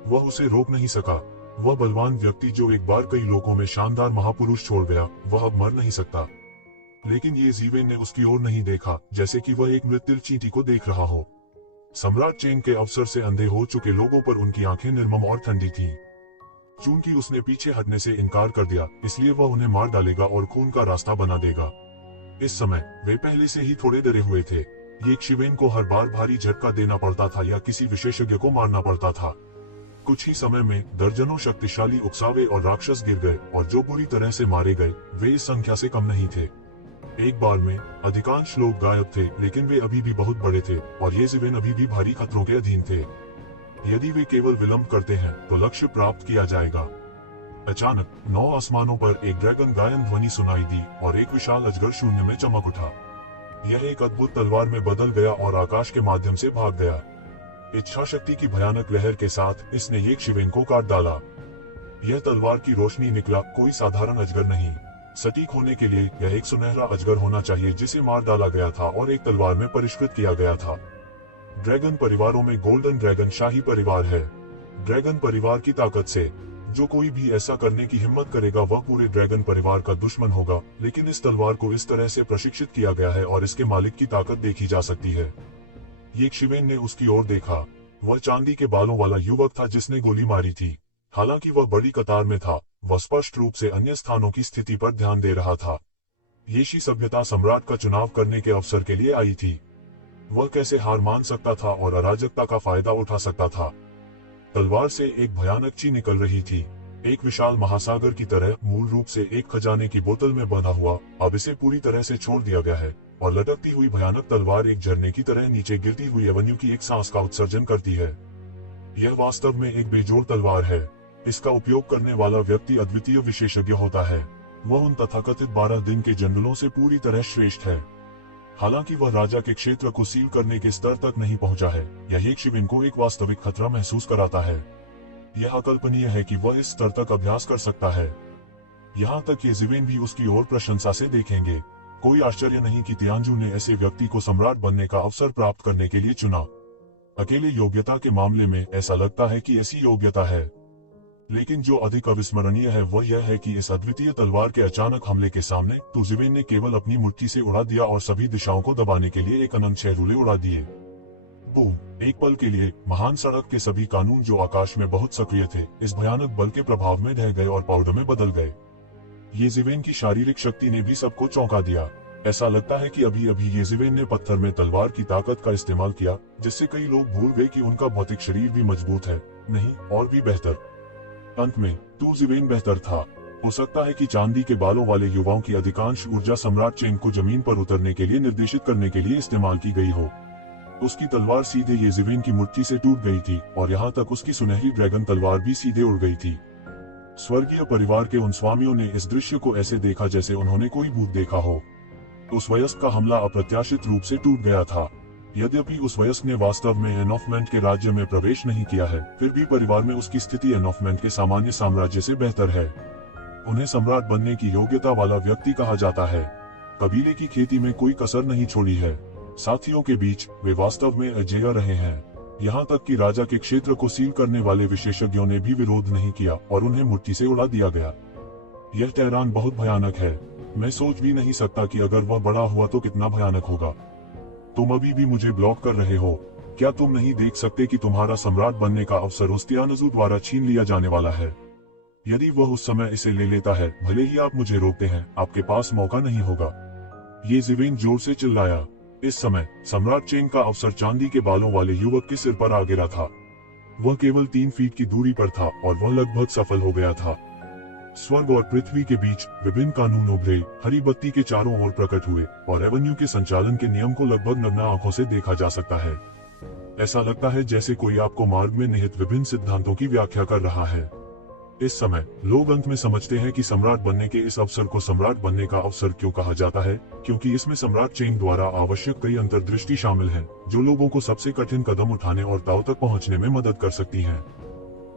वह उसे रोक नहीं सका। वह बलवान व्यक्ति जो एक बार कई लोगों में शानदार महापुरुष छोड़ गया, वह अब मर नहीं सकता। लेकिन येज़िवेन ने उसकी ओर नहीं देखा, जैसे कि वह एक मृत्यु चींटी को देख रहा हो। सम्राट चेंग के अवसर से अंधे हो चुके लोगों पर उनकी आंखें निर्मम और ठंडी थीं। चूंकि उसने पीछे हटने से इनकार कर दिया, इसलिए वह उन्हें मार डालेगा और खून का रास्ता बना देगा। इस समय वे पहले से ही थोड़े डरे हुए थे। येज़िवेन को हर बार भारी झटका देना पड़ता था या किसी विशेषज्ञ को मारना पड़ता था। कुछ ही समय में दर्जनों शक्तिशाली उकसावे और राक्षस गिर गए, और जो बुरी तरह से मारे गए वे इस संख्या से कम नहीं थे। एक बार में अधिकांश लोग गायब थे, लेकिन वे अभी भी बहुत बड़े थे और येज़िवेन अभी भी भारी खतरों के अधीन थे। यदि वे केवल विलंब करते हैं तो लक्ष्य प्राप्त किया जाएगा। अचानक 9 आसमानों पर एक ड्रैगन गायन ध्वनि सुनाई दी और एक विशाल अजगर शून्य में चमक उठा। यह एक अद्भुत तलवार में बदल गया और आकाश के माध्यम से भाग गया। इच्छा शक्ति की भयानक लहर के साथ इसने येज़िवेन को काट डाला। यह तलवार की रोशनी निकला, कोई साधारण अजगर नहीं। सटीक होने के लिए यह एक सुनहरा अजगर होना चाहिए जिसे मार डाला गया था और एक तलवार में परिष्कृत किया गया था। ड्रैगन परिवारों में गोल्डन ड्रैगन शाही परिवार है। ड्रैगन परिवार की ताकत से जो कोई भी ऐसा करने की हिम्मत करेगा वह पूरे ड्रैगन परिवार का दुश्मन होगा। लेकिन इस तलवार को इस तरह से प्रशिक्षित किया गया है और इसके मालिक की ताकत देखी जा सकती है। येज़िवेन ने उसकी ओर देखा। वह चांदी के बालों वाला युवक था जिसने गोली मारी थी। हालांकि वह बड़ी कतार में था, वह स्पष्ट रूप से अन्य स्थानों की स्थिति पर ध्यान दे रहा था। येशी सभ्यता सम्राट का चुनाव करने के अवसर के लिए आई थी। वह कैसे हार मान सकता था और अराजकता का फायदा उठा सकता था। तलवार से एक भयानक ची निकल रही थी, एक विशाल महासागर की तरह, मूल रूप से एक खजाने की बोतल में बंधा हुआ। अब इसे पूरी तरह से छोड़ दिया गया है और लटकती हुई भयानक तलवार एक झरने की तरह नीचे गिरती हुई एवेन्यू की एक सांस का उत्सर्जन करती है। यह वास्तव में एक बेजोड़ तलवार है। इसका उपयोग करने वाला व्यक्ति अद्वितीय विशेषज्ञ होता है। वह उन तथाकथित 12 दिन के जनरलों से पूरी तरह श्रेष्ठ है। हालांकि वह राजा के क्षेत्र को सील करने के स्तर तक नहीं पहुंचा है, यह येज़िवेन को एक वास्तविक खतरा महसूस कराता है। यह अकल्पनीय है कि वह इस स्तर तक अभ्यास कर सकता है। यहाँ तक येज़िवेन भी उसकी ओर प्रशंसा से देखेंगे। कोई आश्चर्य नहीं कि तियानजू ने ऐसे व्यक्ति को सम्राट बनने का अवसर प्राप्त करने के लिए चुना। अकेले योग्यता के मामले में ऐसा लगता है कि ऐसी योग्यता है, लेकिन जो अधिक अविस्मरणीय है वह यह है कि इस अद्वितीय तलवार के अचानक हमले के सामने येज़िवेन ने केवल अपनी मुट्ठी से उड़ा दिया और सभी दिशाओं को दबाने के लिए एक अनंत शहरूले उड़ा दिए। बूम! एक पल के लिए महान सड़क के सभी कानून जो आकाश में बहुत सक्रिय थे, इस भयानक बल के प्रभाव में ढह गए और पाउडर में बदल गए। येज़िवेन की शारीरिक शक्ति ने भी सबको चौंका दिया। ऐसा लगता है कि अभी अभी येज़िवेन ने पत्थर में तलवार की ताकत का इस्तेमाल किया, जिससे कई लोग भूल गए कि उनका भौतिक शरीर भी मजबूत है। नहीं, और भी बेहतर। अंत में येज़िवेन बेहतर था। हो सकता है कि चांदी के बालों वाले युवाओं की अधिकांश ऊर्जा सम्राट चेंग को जमीन पर उतरने के लिए निर्देशित करने के लिए इस्तेमाल की गई हो। उसकी तलवार सीधे येज़िवेन की मुट्ठी से टूट गई थी और यहाँ तक उसकी सुनहरी ड्रैगन तलवार भी सीधे उड़ गई थी। स्वर्गीय परिवार के उन स्वामियों ने इस दृश्य को ऐसे देखा जैसे उन्होंने कोई भूत देखा हो। उस वयस्क का हमला अप्रत्याशित रूप से टूट गया था। यद्यपि उस वयस्क ने वास्तव में एनॉफमेंट के राज्य में प्रवेश नहीं किया है, फिर भी परिवार में उसकी स्थिति एनॉफमेंट के सामान्य साम्राज्य से बेहतर है। उन्हें सम्राट बनने की योग्यता वाला व्यक्ति कहा जाता है। कबीले की खेती में कोई कसर नहीं छोड़ी है। साथियों के बीच वे वास्तव में अजेय रहे हैं। यहाँ तक कि राजा के क्षेत्र को सील करने वाले विशेषज्ञों ने भी विरोध नहीं किया और उन्हें मुट्ठी से उड़ा दिया गया। यह तेहरान बहुत भयानक है। मैं सोच भी नहीं सकता कि अगर वह बड़ा हुआ तो कितना भयानक होगा। तुम अभी भी मुझे ब्लॉक कर रहे हो। क्या तुम नहीं देख सकते कि तुम्हारा सम्राट बनने का अवसर उस तियानजू द्वारा छीन लिया जाने वाला है? यदि वह उस समय इसे ले लेता है, भले ही आप मुझे रोकते हैं, आपके पास मौका नहीं होगा। येज़िवेन जोर से चिल्लाया। इस समय सम्राट चेंग का अवसर चांदी के बालों वाले युवक के सिर पर आ गिरा था। वह केवल 3 फीट की दूरी पर था और वह लगभग सफल हो गया था। स्वर्ग और पृथ्वी के बीच विभिन्न कानून उभरे, हरी बत्ती के चारों ओर प्रकट हुए और एवेन्यू के संचालन के नियम को लगभग नग्न आंखों से देखा जा सकता है। ऐसा लगता है जैसे कोई आपको मार्ग में निहित विभिन्न सिद्धांतों की व्याख्या कर रहा है। इस समय लोग अंत में समझते हैं कि सम्राट बनने के इस अवसर को सम्राट बनने का अवसर क्यों कहा जाता है, क्योंकि इसमें सम्राट चेंग द्वारा आवश्यक कई अंतर्दृष्टि शामिल हैं, जो लोगों को सबसे कठिन कदम उठाने और दांव तक पहुंचने में मदद कर सकती हैं।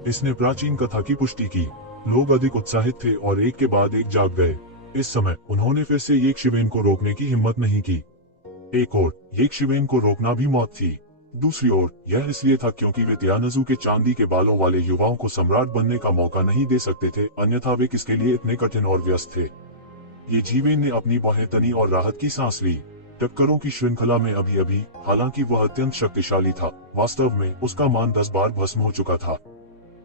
इसने प्राचीन कथा की पुष्टि की। लोग अधिक उत्साहित थे और एक के बाद एक जाग गए। इस समय उन्होंने फिर से येकशिवेन को रोकने की हिम्मत नहीं की। एक और येकशिवेन को रोकना भी मौत थी। दूसरी ओर यह इसलिए था क्योंकि वे तियानजू के चांदी के बालों वाले युवाओं को सम्राट बनने का मौका नहीं दे सकते थे, अन्यथा वे किसके लिए इतने कठिन और व्यस्त थे। ये जीवेन ने अपनी बाहें तनी और राहत की सांस ली। टक्करों की श्रृंखला में अभी हालांकि वह अत्यंत शक्तिशाली था, वास्तव में उसका मान 10 बार भस्म हो चुका था।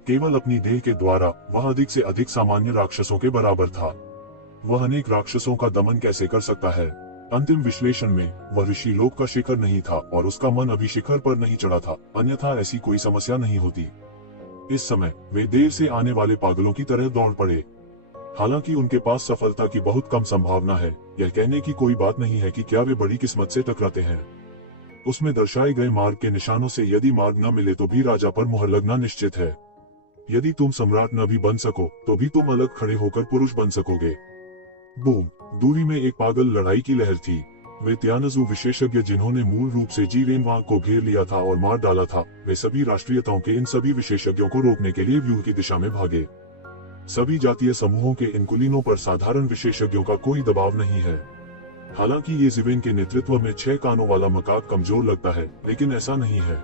केवल अपनी देह के द्वारा वह अधिक से अधिक सामान्य राक्षसों के बराबर था। वह अनेक राक्षसों का दमन कैसे कर सकता है? अंतिम विश्लेषण में वह ऋषि लोक का शिखर नहीं था और उसका मन अभी शिखर पर नहीं चढ़ा था, अन्यथा ऐसी कोई समस्या नहीं होती। इस समय वे देर से आने वाले पागलों की तरह दौड़ पड़े। हालांकि उनके पास सफलता की बहुत कम संभावना है, यह कहने की कोई बात नहीं है कि क्या वे बड़ी किस्मत से टकराते हैं। उसमें दर्शाए गए मार्ग के निशानों से यदि मार्ग न मिले तो भी राजा पर मुहर लगना निश्चित है। यदि तुम सम्राट न भी बन सको तो भी तुम अलग खड़े होकर पुरुष बन सकोगे। बूम! दूरी में एक पागल लड़ाई की लहर थी। वे तियानजू विशेषज्ञ जिन्होंने मूल रूप से जीवेनवांग को घेर लिया था और मार डाला था, वे सभी राष्ट्रीयताओं के इन सभी विशेषज्ञों को रोकने के लिए व्यूह की दिशा में भागे। सभी जातीय समूहों के इन कुलीनों पर साधारण विशेषज्ञों का कोई दबाव नहीं है। हालांकि ये जीवेन के नेतृत्व में 6 कानों वाला मकाक कमजोर लगता है, लेकिन ऐसा नहीं है।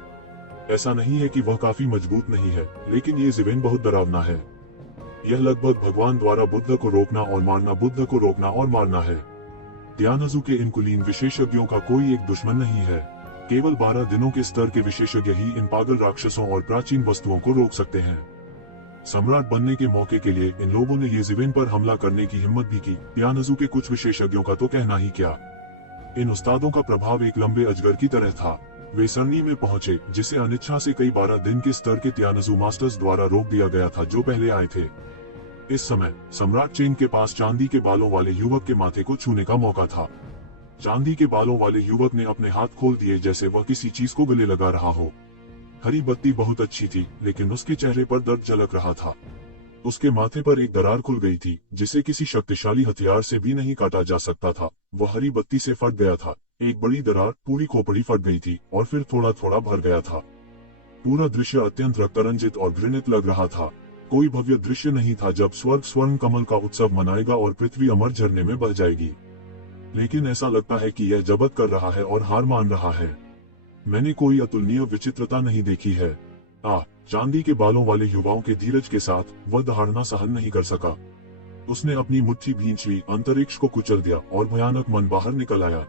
ऐसा नहीं है कि वह काफी मजबूत नहीं है, लेकिन ये जीवेन बहुत डरावना है। यह लगभग भगवान द्वारा बुद्ध को रोकना और मारना, बुद्ध को रोकना और मारना है। तियानजू के इन कुलीन विशेषज्ञों का कोई एक दुश्मन नहीं है। केवल 12 दिनों के स्तर के विशेषज्ञ ही इन पागल राक्षसों और प्राचीन वस्तुओं को रोक सकते हैं। सम्राट बनने के मौके के लिए इन लोगों ने येजीवेन पर हमला करने की हिम्मत भी की। तियानजू के कुछ विशेषज्ञों का तो कहना ही क्या। इन उस्तादों का प्रभाव एक लंबे अजगर की तरह था। वे सरनी में पहुंचे, जिसे अनिच्छा से कई 12 दिन के स्तर के तियानजू मास्टर्स द्वारा रोक दिया गया था जो पहले आए थे। इस समय सम्राट चेंग के पास चांदी के बालों वाले युवक के माथे को छूने का मौका था। चांदी के बालों वाले युवक ने अपने हाथ खोल दिए जैसे वह किसी चीज को गले लगा रहा हो। हरी बत्ती बहुत अच्छी थी, लेकिन उसके चेहरे पर दर्द झलक रहा था। उसके माथे पर एक दरार खुल गई थी, जिसे किसी शक्तिशाली हथियार से भी नहीं काटा जा सकता था। वह हरी बत्ती से फट गया था। एक बड़ी दरार, पूरी खोपड़ी फट गई थी और फिर थोड़ा थोड़ा भर गया था। पूरा दृश्य अत्यंत रक्तरंजित और घृणित लग रहा था। कोई भव्य दृश्य नहीं था जब स्वर्ग स्वर्ण कमल का उत्सव मनाएगा और पृथ्वी अमर झरने में बह जाएगी। लेकिन ऐसा लगता है कि यह जबत कर रहा है और हार मान रहा है। मैंने कोई अतुलनीय विचित्रता नहीं देखी है। चांदी के बालों वाले युवाओं के धीरज के साथ वह दहाड़ना सहन नहीं कर सका। उसने अपनी मुट्ठी भींच ली, अंतरिक्ष को कुचल दिया और भयानक मन बाहर निकल आया।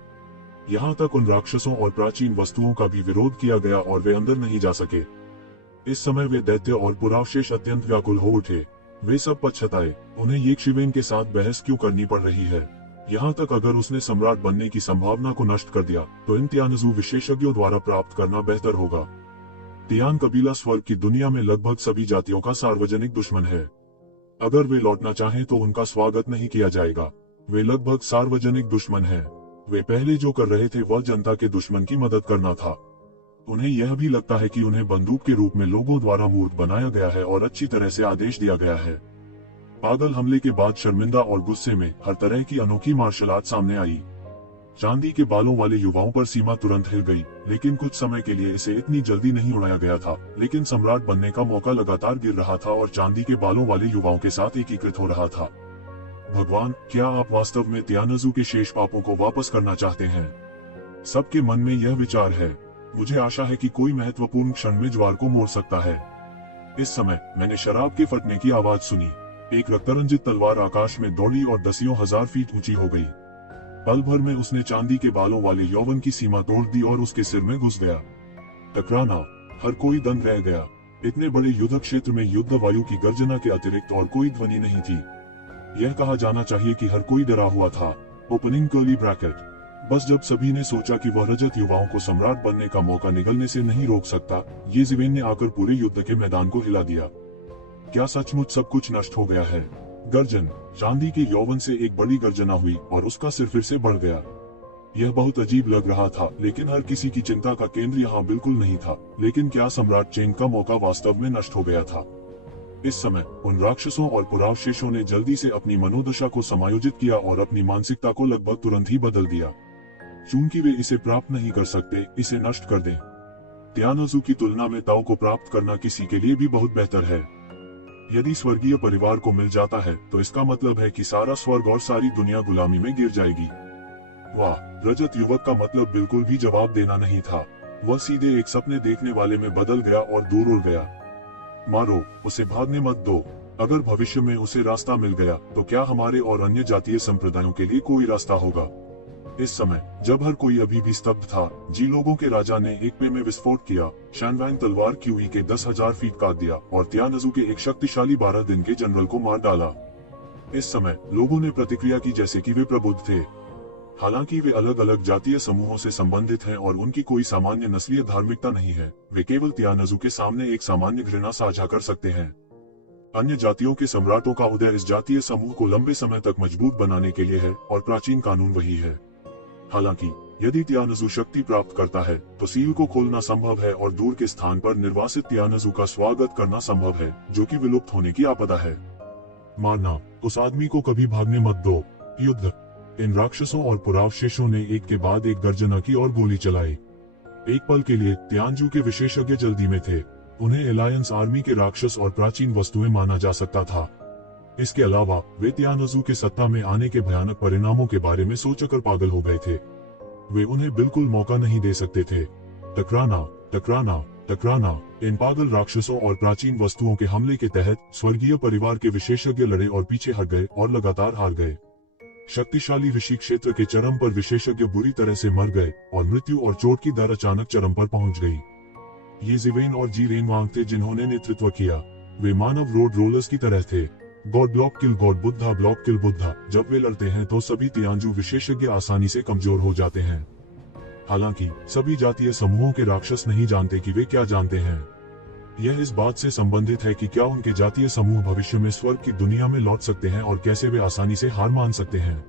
यहाँ तक उन राक्षसों और प्राचीन वस्तुओं का भी विरोध किया गया और वे अंदर नहीं जा सके। इस समय वे दैत्य और पुरावशेष अत्यंत व्याकुल हो उठे। वे सब पछताए, उन्हें येकशिवेन के साथ बहस क्यों करनी पड़ रही है। यहाँ तक अगर उसने सम्राट बनने की संभावना को नष्ट कर दिया तो इन तियानजू विशेषज्ञों द्वारा प्राप्त करना बेहतर होगा। तियान कबीला स्वर्ग की दुनिया में लगभग सभी जातियों का सार्वजनिक दुश्मन है। अगर वे लौटना चाहें तो उनका स्वागत नहीं किया जाएगा। वे लगभग सार्वजनिक दुश्मन हैं। वे पहले जो कर रहे थे वह जनता के दुश्मन की मदद करना था। उन्हें यह भी लगता है कि उन्हें बंदूक के रूप में लोगों द्वारा मूर्ख बनाया गया है और अच्छी तरह से आदेश दिया गया है। पागल हमले के बाद शर्मिंदा और गुस्से में हर तरह की अनोखी मार्शल आर्ट सामने आई। चांदी के बालों वाले युवाओं पर सीमा तुरंत हिल गई, लेकिन कुछ समय के लिए इसे इतनी जल्दी नहीं उड़ाया गया था। लेकिन सम्राट बनने का मौका लगातार गिर रहा था और चांदी के बालों वाले युवाओं के साथ एकीकृत हो रहा था। भगवान, क्या आप वास्तव में तियानजू के शेष पापों को वापस करना चाहते हैं? सबके मन में यह विचार है। मुझे आशा है कि कोई महत्वपूर्ण क्षण में ज्वार को मोड़ सकता है। इस समय मैंने शराब के फटने की आवाज सुनी। एक रक्तरंजित तलवार आकाश में दौड़ी और दसियों हजार फीट ऊंची हो गई। पल भर में उसने चांदी के बालों वाले यौवन की सीमा तोड़ दी और उसके सिर में घुस गया। टकराना, हर कोई दंग रह गया। इतने बड़े युद्ध क्षेत्र में युद्ध वायु की गर्जना के अतिरिक्त और कोई ध्वनि नहीं थी। यह कहा जाना चाहिए कि हर कोई डरा हुआ था। Opening curly bracket. बस जब सभी ने सोचा कि वह रजत युवाओं को सम्राट बनने का मौका निगलने से नहीं रोक सकता, येजीवेन ने आकर पूरे युद्ध के मैदान को हिला दिया। क्या सचमुच सब कुछ नष्ट हो गया है? गर्जन। चांदी के यौवन से एक बड़ी गर्जना हुई और उसका सिर फिर से बढ़ गया। यह बहुत अजीब लग रहा था, लेकिन हर किसी की चिंता का केंद्र यहाँ बिल्कुल नहीं था। लेकिन क्या सम्राट चेंग का मौका वास्तव में नष्ट हो गया था? इस समय उन राक्षसों और पुरावशेषों ने जल्दी से अपनी मनोदशा को समायोजित किया और अपनी मानसिकता को लगभग तुरंत ही बदल दिया। चूंकि वे इसे प्राप्त नहीं कर सकते, इसे नष्ट कर दें। तियानोज़ू की तुलना में ताओ को प्राप्त करना किसी के लिए भी बहुत बेहतर है। यदि स्वर्गीय परिवार को मिल जाता है तो इसका मतलब है कि सारा स्वर्ग और सारी दुनिया गुलामी में गिर जाएगी। वाह! रजत युवक का मतलब बिल्कुल भी जवाब देना नहीं था। वह सीधे एक सपने देखने वाले में बदल गया और दूर उड़ गया। मारो, उसे भागने मत दो। अगर भविष्य में उसे रास्ता मिल गया तो क्या हमारे और अन्य जातीय संप्रदायों के लिए कोई रास्ता होगा? इस समय जब हर कोई अभी भी स्तब्ध था, जी लोगों के राजा ने एक पे में विस्फोट किया। शानवांग तलवार क्यूई के 10,000 फीट काट दिया और तियानोज़ू के एक शक्तिशाली 12 दिन के जनरल को मार डाला। इस समय लोगों ने प्रतिक्रिया की जैसे कि वे प्रबुद्ध थे। हालांकि वे अलग अलग जातीय समूहों से संबंधित हैं और उनकी कोई सामान्य नस्लीय धार्मिकता नहीं है, वे केवल तियानोज़ू के सामने एक सामान्य घृणा साझा कर सकते हैं। अन्य जातियों के सम्राटों का उदय इस जातीय समूह को लंबे समय तक मजबूत बनाने के लिए है और प्राचीन कानून वही है। हालांकि यदि तियानोज़ू शक्ति प्राप्त करता है तो सील को खोलना संभव है और दूर के स्थान पर निर्वासित तियानोज़ू का स्वागत करना संभव है, जो कि विलुप्त होने की आपदा है। मारना, उस आदमी को कभी भागने मत दो। युद्ध। इन राक्षसों और पुरावशेषों ने एक के बाद एक गर्जना की और गोली चलाई। एक पल के लिए तियानजू के विशेषज्ञ जल्दी में थे। उन्हें एलायंस आर्मी के राक्षस और प्राचीन वस्तुएं माना जा सकता था। इसके अलावा वे तियानोज़ू के सत्ता में आने के भयानक परिणामों के बारे में सोचकर पागल हो गए थे। वे उन्हें बिल्कुल मौका नहीं दे सकते थे। टकराना, टकराना, टकराना। इन पागल राक्षसों और प्राचीन वस्तुओं के हमले के तहत स्वर्गीय परिवार के विशेषज्ञ लड़े और पीछे हट गए और लगातार हार गए। शक्तिशाली ऋषि क्षेत्र के चरम पर विशेषज्ञ बुरी तरह से मर गए और मृत्यु और चोट की दर अचानक चरम पर पहुंच गई। ये जिवेन और जी रेनवांग थे जिन्होंने नेतृत्व किया। वे मानव रोड रोलर्स की तरह थे। गॉड ब्लॉक किल गॉड, बुद्धा ब्लॉक किल बुद्धा। जब वे लड़ते हैं तो सभी तियानजू विशेषज्ञ आसानी से कमजोर हो जाते हैं। हालांकि सभी जातीय समूहों के राक्षस नहीं जानते कि वे क्या जानते हैं। यह इस बात से संबंधित है कि क्या उनके जातीय समूह भविष्य में स्वर्ग की दुनिया में लौट सकते हैं और कैसे वे आसानी से हार मान सकते हैं।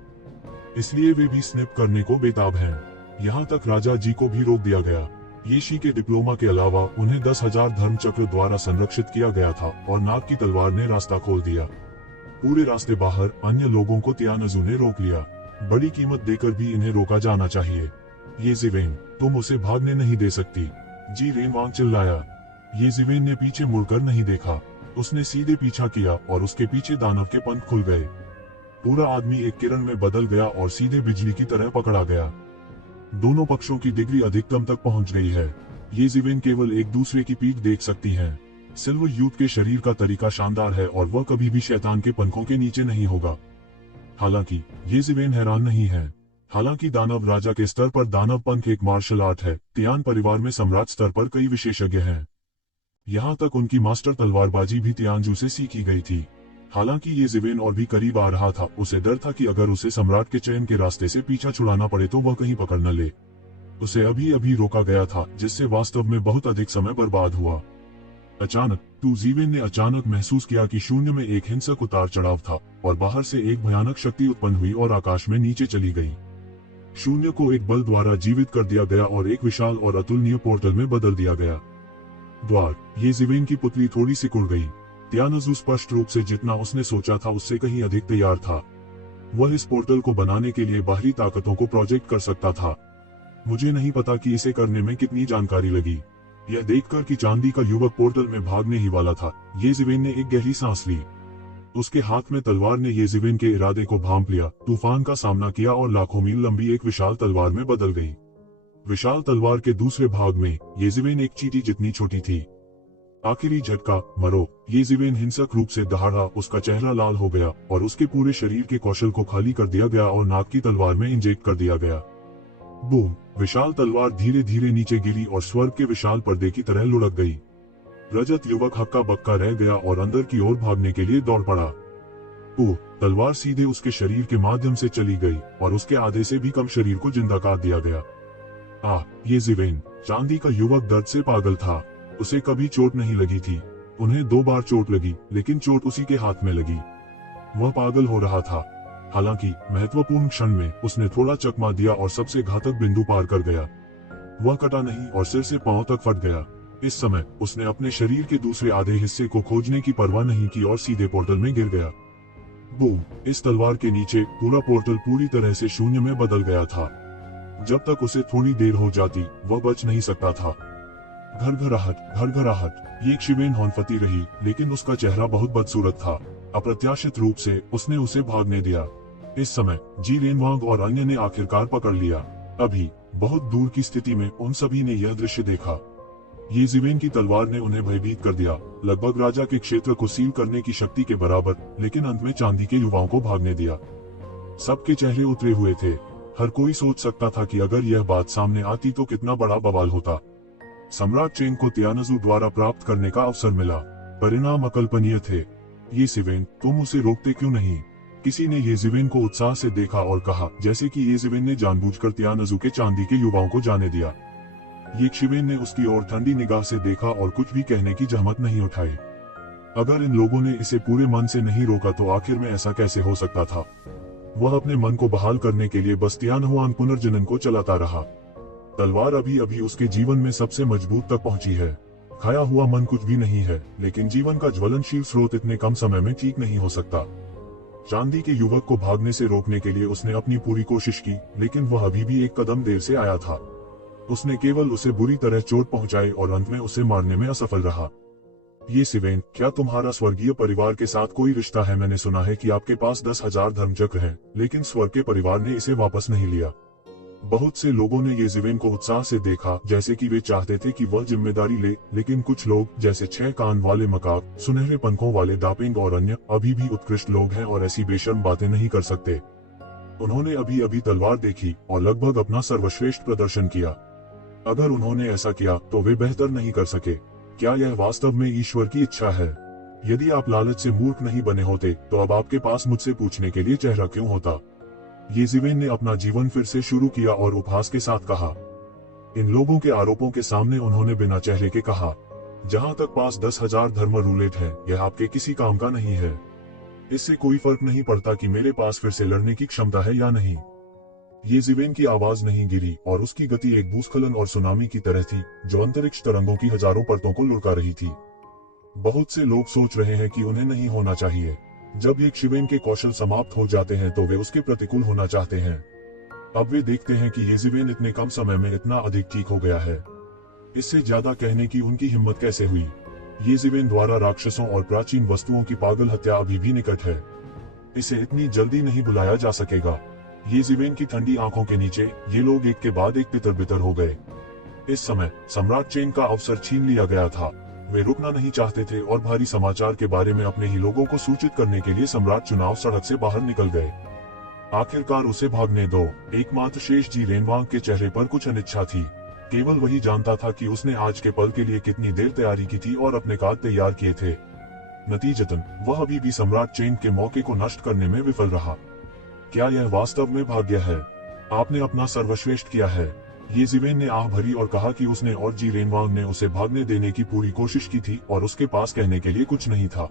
इसलिए वे भी स्निप करने को बेताब हैं। यहाँ तक राजा जी को भी रोक दिया गया। येशी के डिप्लोमा के अलावा उन्हें 10,000 धर्म चक्र द्वारा संरक्षित किया गया था और नाग की तलवार ने रास्ता खोल दिया। पूरे रास्ते बाहर अन्य लोगों को तियानोज़ू ने रोक लिया। बड़ी कीमत देकर भी इन्हें रोका जाना चाहिए। ये जिवेन, तुम उसे भागने नहीं दे सकती। जी रेनवांग चिल्लाया। ये जिवेन ने पीछे मुड़कर नहीं देखा। उसने सीधे पीछा किया और उसके पीछे दानव के पंख खुल गए। पूरा आदमी एक किरण में बदल गया और सीधे बिजली की तरह पकड़ा गया। दोनों पक्षों की डिग्री अधिकतम तक पहुंच गई है। ये जिवेन केवल एक दूसरे की पीठ देख सकती हैं। सिल्वर यूथ के शरीर का तरीका शानदार है और वह कभी भी शैतान के पंखों के नीचे नहीं होगा। हालांकि ये जिवेन हैरान नहीं है। हालांकि दानव राजा के स्तर पर दानव पंख एक मार्शल आर्ट है, तियान परिवार में सम्राट स्तर पर कई विशेषज्ञ हैं। यहाँ तक उनकी मास्टर तलवारबाजी भी तियानजू से सीखी गई थी। हालांकि ये जिवेन और भी करीब आ रहा था। उसे डर था कि अगर उसे सम्राट के चयन के रास्ते से पीछा छुड़ाना पड़े तो वह कहीं पकड़ न ले। उसे अभी अभी रोका गया था, जिससे वास्तव में बहुत अधिक समय बर्बाद हुआ। अचानक जिवेन ने अचानक महसूस किया कि शून्य में एक हिंसक उतार चढ़ाव था और बाहर से एक भयानक शक्ति उत्पन्न हुई और आकाश में नीचे चली गई। शून्य को एक बल द्वारा जीवित कर दिया गया और एक विशाल और अतुलनीय पोर्टल में बदल दिया गया। द्वार। ये जिवेन की पुतली थोड़ी सिकुड़ गई। तियानोज़ू स्पष्ट रूप से जितना उसने सोचा था उससे कहीं अधिक तैयार था। वह इस पोर्टल को बनाने के लिए बाहरी ताकतों को प्रोजेक्ट कर सकता था। मुझे नहीं पता कि इसे करने में कितनी जानकारी लगी। यह देखकर कि चांदी का युवक पोर्टल में भागने ही वाला था, ये जिवेन ने एक गहरी सांस ली। उसके हाथ में तलवार ने ये जिवेन के इरादे को भांप लिया, तूफान का सामना किया और लाखों मील लंबी एक विशाल तलवार में बदल गई। विशाल तलवार के दूसरे भाग में ये जिवेन एक चींटी जितनी छोटी थी। आखिरी झटका, मरो। ये जिवेन हिंसक रूप से दहाड़ा, उसका चेहरा लाल हो गया और उसके पूरे शरीर के कौशल को खाली कर दिया गया और नाग की तलवार में इंजेक्ट कर दिया गया। बूम! विशाल तलवार धीरे धीरे नीचे गिरी और स्वर्ग के विशाल पर्दे की तरह लुढ़क गई। रजत युवक हक्का बक्का रह गया और अंदर की ओर भागने के लिए दौड़ पड़ा। तलवार सीधे उसके शरीर के माध्यम से चली गई और उसके आधे से भी कम शरीर को जिंदा काट दिया गया। ये जिवेन, चांदी का युवक दर्द से पागल था। उसे कभी चोट नहीं लगी थी। उन्हें 2 बार चोट लगी, लेकिन चोट उसी के हाथ में लगी। वह पागल हो रहा था। हालांकि महत्वपूर्ण क्षण में उसने थोड़ा चकमा दिया और सबसे घातक बिंदु पार कर गया। वह कटा नहीं और सिर से पांव तक फट गया। इस समय उसने अपने शरीर के दूसरे आधे हिस्से को खोजने की परवाह नहीं की और सीधे पोर्टल में गिर गया। बूम! इस तलवार के नीचे पूरा पोर्टल पूरी तरह से शून्य में बदल गया था। जब तक उसे थोड़ी देर हो जाती वह बच नहीं सकता था। घरघराहट। ये शिवेन हॉनफती रही, लेकिन उसका चेहरा बहुत बदसूरत था। अप्रत्याशित रूप से उसने उसे भागने दिया। इस समय जी रेनवांग और अन्य ने आखिरकार पकड़ लिया। अभी बहुत दूर की स्थिति में उन सभी ने यह दृश्य देखा। ये जिवेन की तलवार ने उन्हें भयभीत कर दिया, लगभग राजा के क्षेत्र को सील करने की शक्ति के बराबर, लेकिन अंत में चांदी के युवाओं को भागने दिया। सबके चेहरे उतरे हुए थे। हर कोई सोच सकता था कि अगर यह बात सामने आती तो कितना बड़ा बवाल होता। सम्राट चेंग को तियानजू द्वारा प्राप्त करने का अवसर मिला। परिणाम अकल्पनीय थे। ये सिवेन, तुम उसे रोकते क्यों नहीं? किसी ने ये जिवेन को उत्साह से देखा और कहा, जैसे कि ये जिवेन ने जानबूझकर तियानजू के चांदी के युवाओं को जाने दिया। ये शिवेन ने उसकी ओर ठंडी निगाह से देखा और कुछ भी कहने की जहमत नहीं उठाई। अगर इन लोगों ने इसे पूरे मन से नहीं रोका तो आखिर में ऐसा कैसे हो सकता था? वह अपने मन को बहाल करने के लिए बस तियानहुआंग पुनर्जनन को चलाता रहा। तलवार अभी अभी उसके जीवन में सबसे मजबूत तक पहुंची है। खाया हुआ मन कुछ भी नहीं है, लेकिन जीवन का ज्वलनशील स्रोत इतने कम समय में ठीक नहीं हो सकता। चांदी के युवक को भागने से रोकने के लिए उसने अपनी पूरी कोशिश की, लेकिन वह अभी भी एक कदम देर से आया था। उसने केवल उसे बुरी तरह चोट पहुंचाई और अंत में उसे मारने में असफल रहा। ये सिवेन, क्या तुम्हारा स्वर्गीय परिवार के साथ कोई रिश्ता है? मैंने सुना है कि आपके पास 10,000 धर्मचक्र हैं, लेकिन स्वर्ग के परिवार ने इसे वापस नहीं लिया। बहुत से लोगों ने ये जिवेन को उत्साह से देखा, जैसे कि वे चाहते थे कि वह जिम्मेदारी ले, लेकिन कुछ लोग, जैसे 6 कान वाले मकाक, सुनहरे पंखों वाले दापिंग और अन्य, अभी भी उत्कृष्ट लोग हैं और ऐसी बेशर्म बातें नहीं कर सकते। उन्होंने अभी अभी तलवार देखी और लगभग अपना सर्वश्रेष्ठ प्रदर्शन किया। अगर उन्होंने ऐसा किया तो वे बेहतर नहीं कर सके। क्या यह वास्तव में ईश्वर की इच्छा है? यदि आप लालच से मूर्ख नहीं बने होते तो अब आपके पास मुझसे पूछने के लिए चेहरा क्यों होता? ये जिवेन ने अपना जीवन फिर से शुरू किया और उपहास के साथ कहा। इन लोगों के आरोपों के सामने उन्होंने बिना चेहरे के कहा, जहां तक पास 10,000 धर्म रूलेट है, यह आपके किसी काम का नहीं है। इससे कोई फर्क नहीं पड़ता कि मेरे पास फिर से लड़ने की क्षमता है या नहीं। ये जिवेन की आवाज नहीं गिरी और उसकी गति एक भूस्खलन और सुनामी की तरह थी, जो अंतरिक्ष तरंगों की हजारों परतों को लुढ़का रही थी। बहुत से लोग सोच रहे हैं कि उन्हें नहीं होना चाहिए। जब एक शिवेन के कौशल समाप्त हो जाते हैं तो वे उसके प्रतिकूल होना चाहते हैं। अब वे देखते हैं कि ये जिवेन इतने कम समय में इतना अधिक ठीक हो गया है। इससे ज्यादा कहने की उनकी हिम्मत कैसे हुई? ये जिवेन द्वारा राक्षसों और प्राचीन वस्तुओं की पागल हत्या अभी भी निकट है। इसे इतनी जल्दी नहीं बुलाया जा सकेगा। ये जिवेन की ठंडी आंखों के नीचे ये लोग एक के बाद एक तितर-बितर हो गए। इस समय सम्राट चेंग का अवसर छीन लिया गया था। वे रुकना नहीं चाहते थे और भारी समाचार के बारे में अपने ही लोगों को सूचित करने के लिए सम्राट चुनाव सड़क से बाहर निकल गए। आखिरकार उसे भागने दो। एकमात्र शेष जी रेनवांग के चेहरे पर कुछ अनिच्छा थी। केवल वही जानता था कि उसने आज के पल के लिए कितनी देर तैयारी की थी और अपने कार्ड तैयार किए थे। नतीजतन वह अभी भी सम्राट चेंग के मौके को नष्ट करने में विफल रहा। क्या यह वास्तव में भाग्य है? आपने अपना सर्वश्रेष्ठ किया है। ये जिवेन ने आह भरी और कहा कि उसने और जी रेनवांग ने उसे भागने देने की पूरी कोशिश की थी और उसके पास कहने के लिए कुछ नहीं था।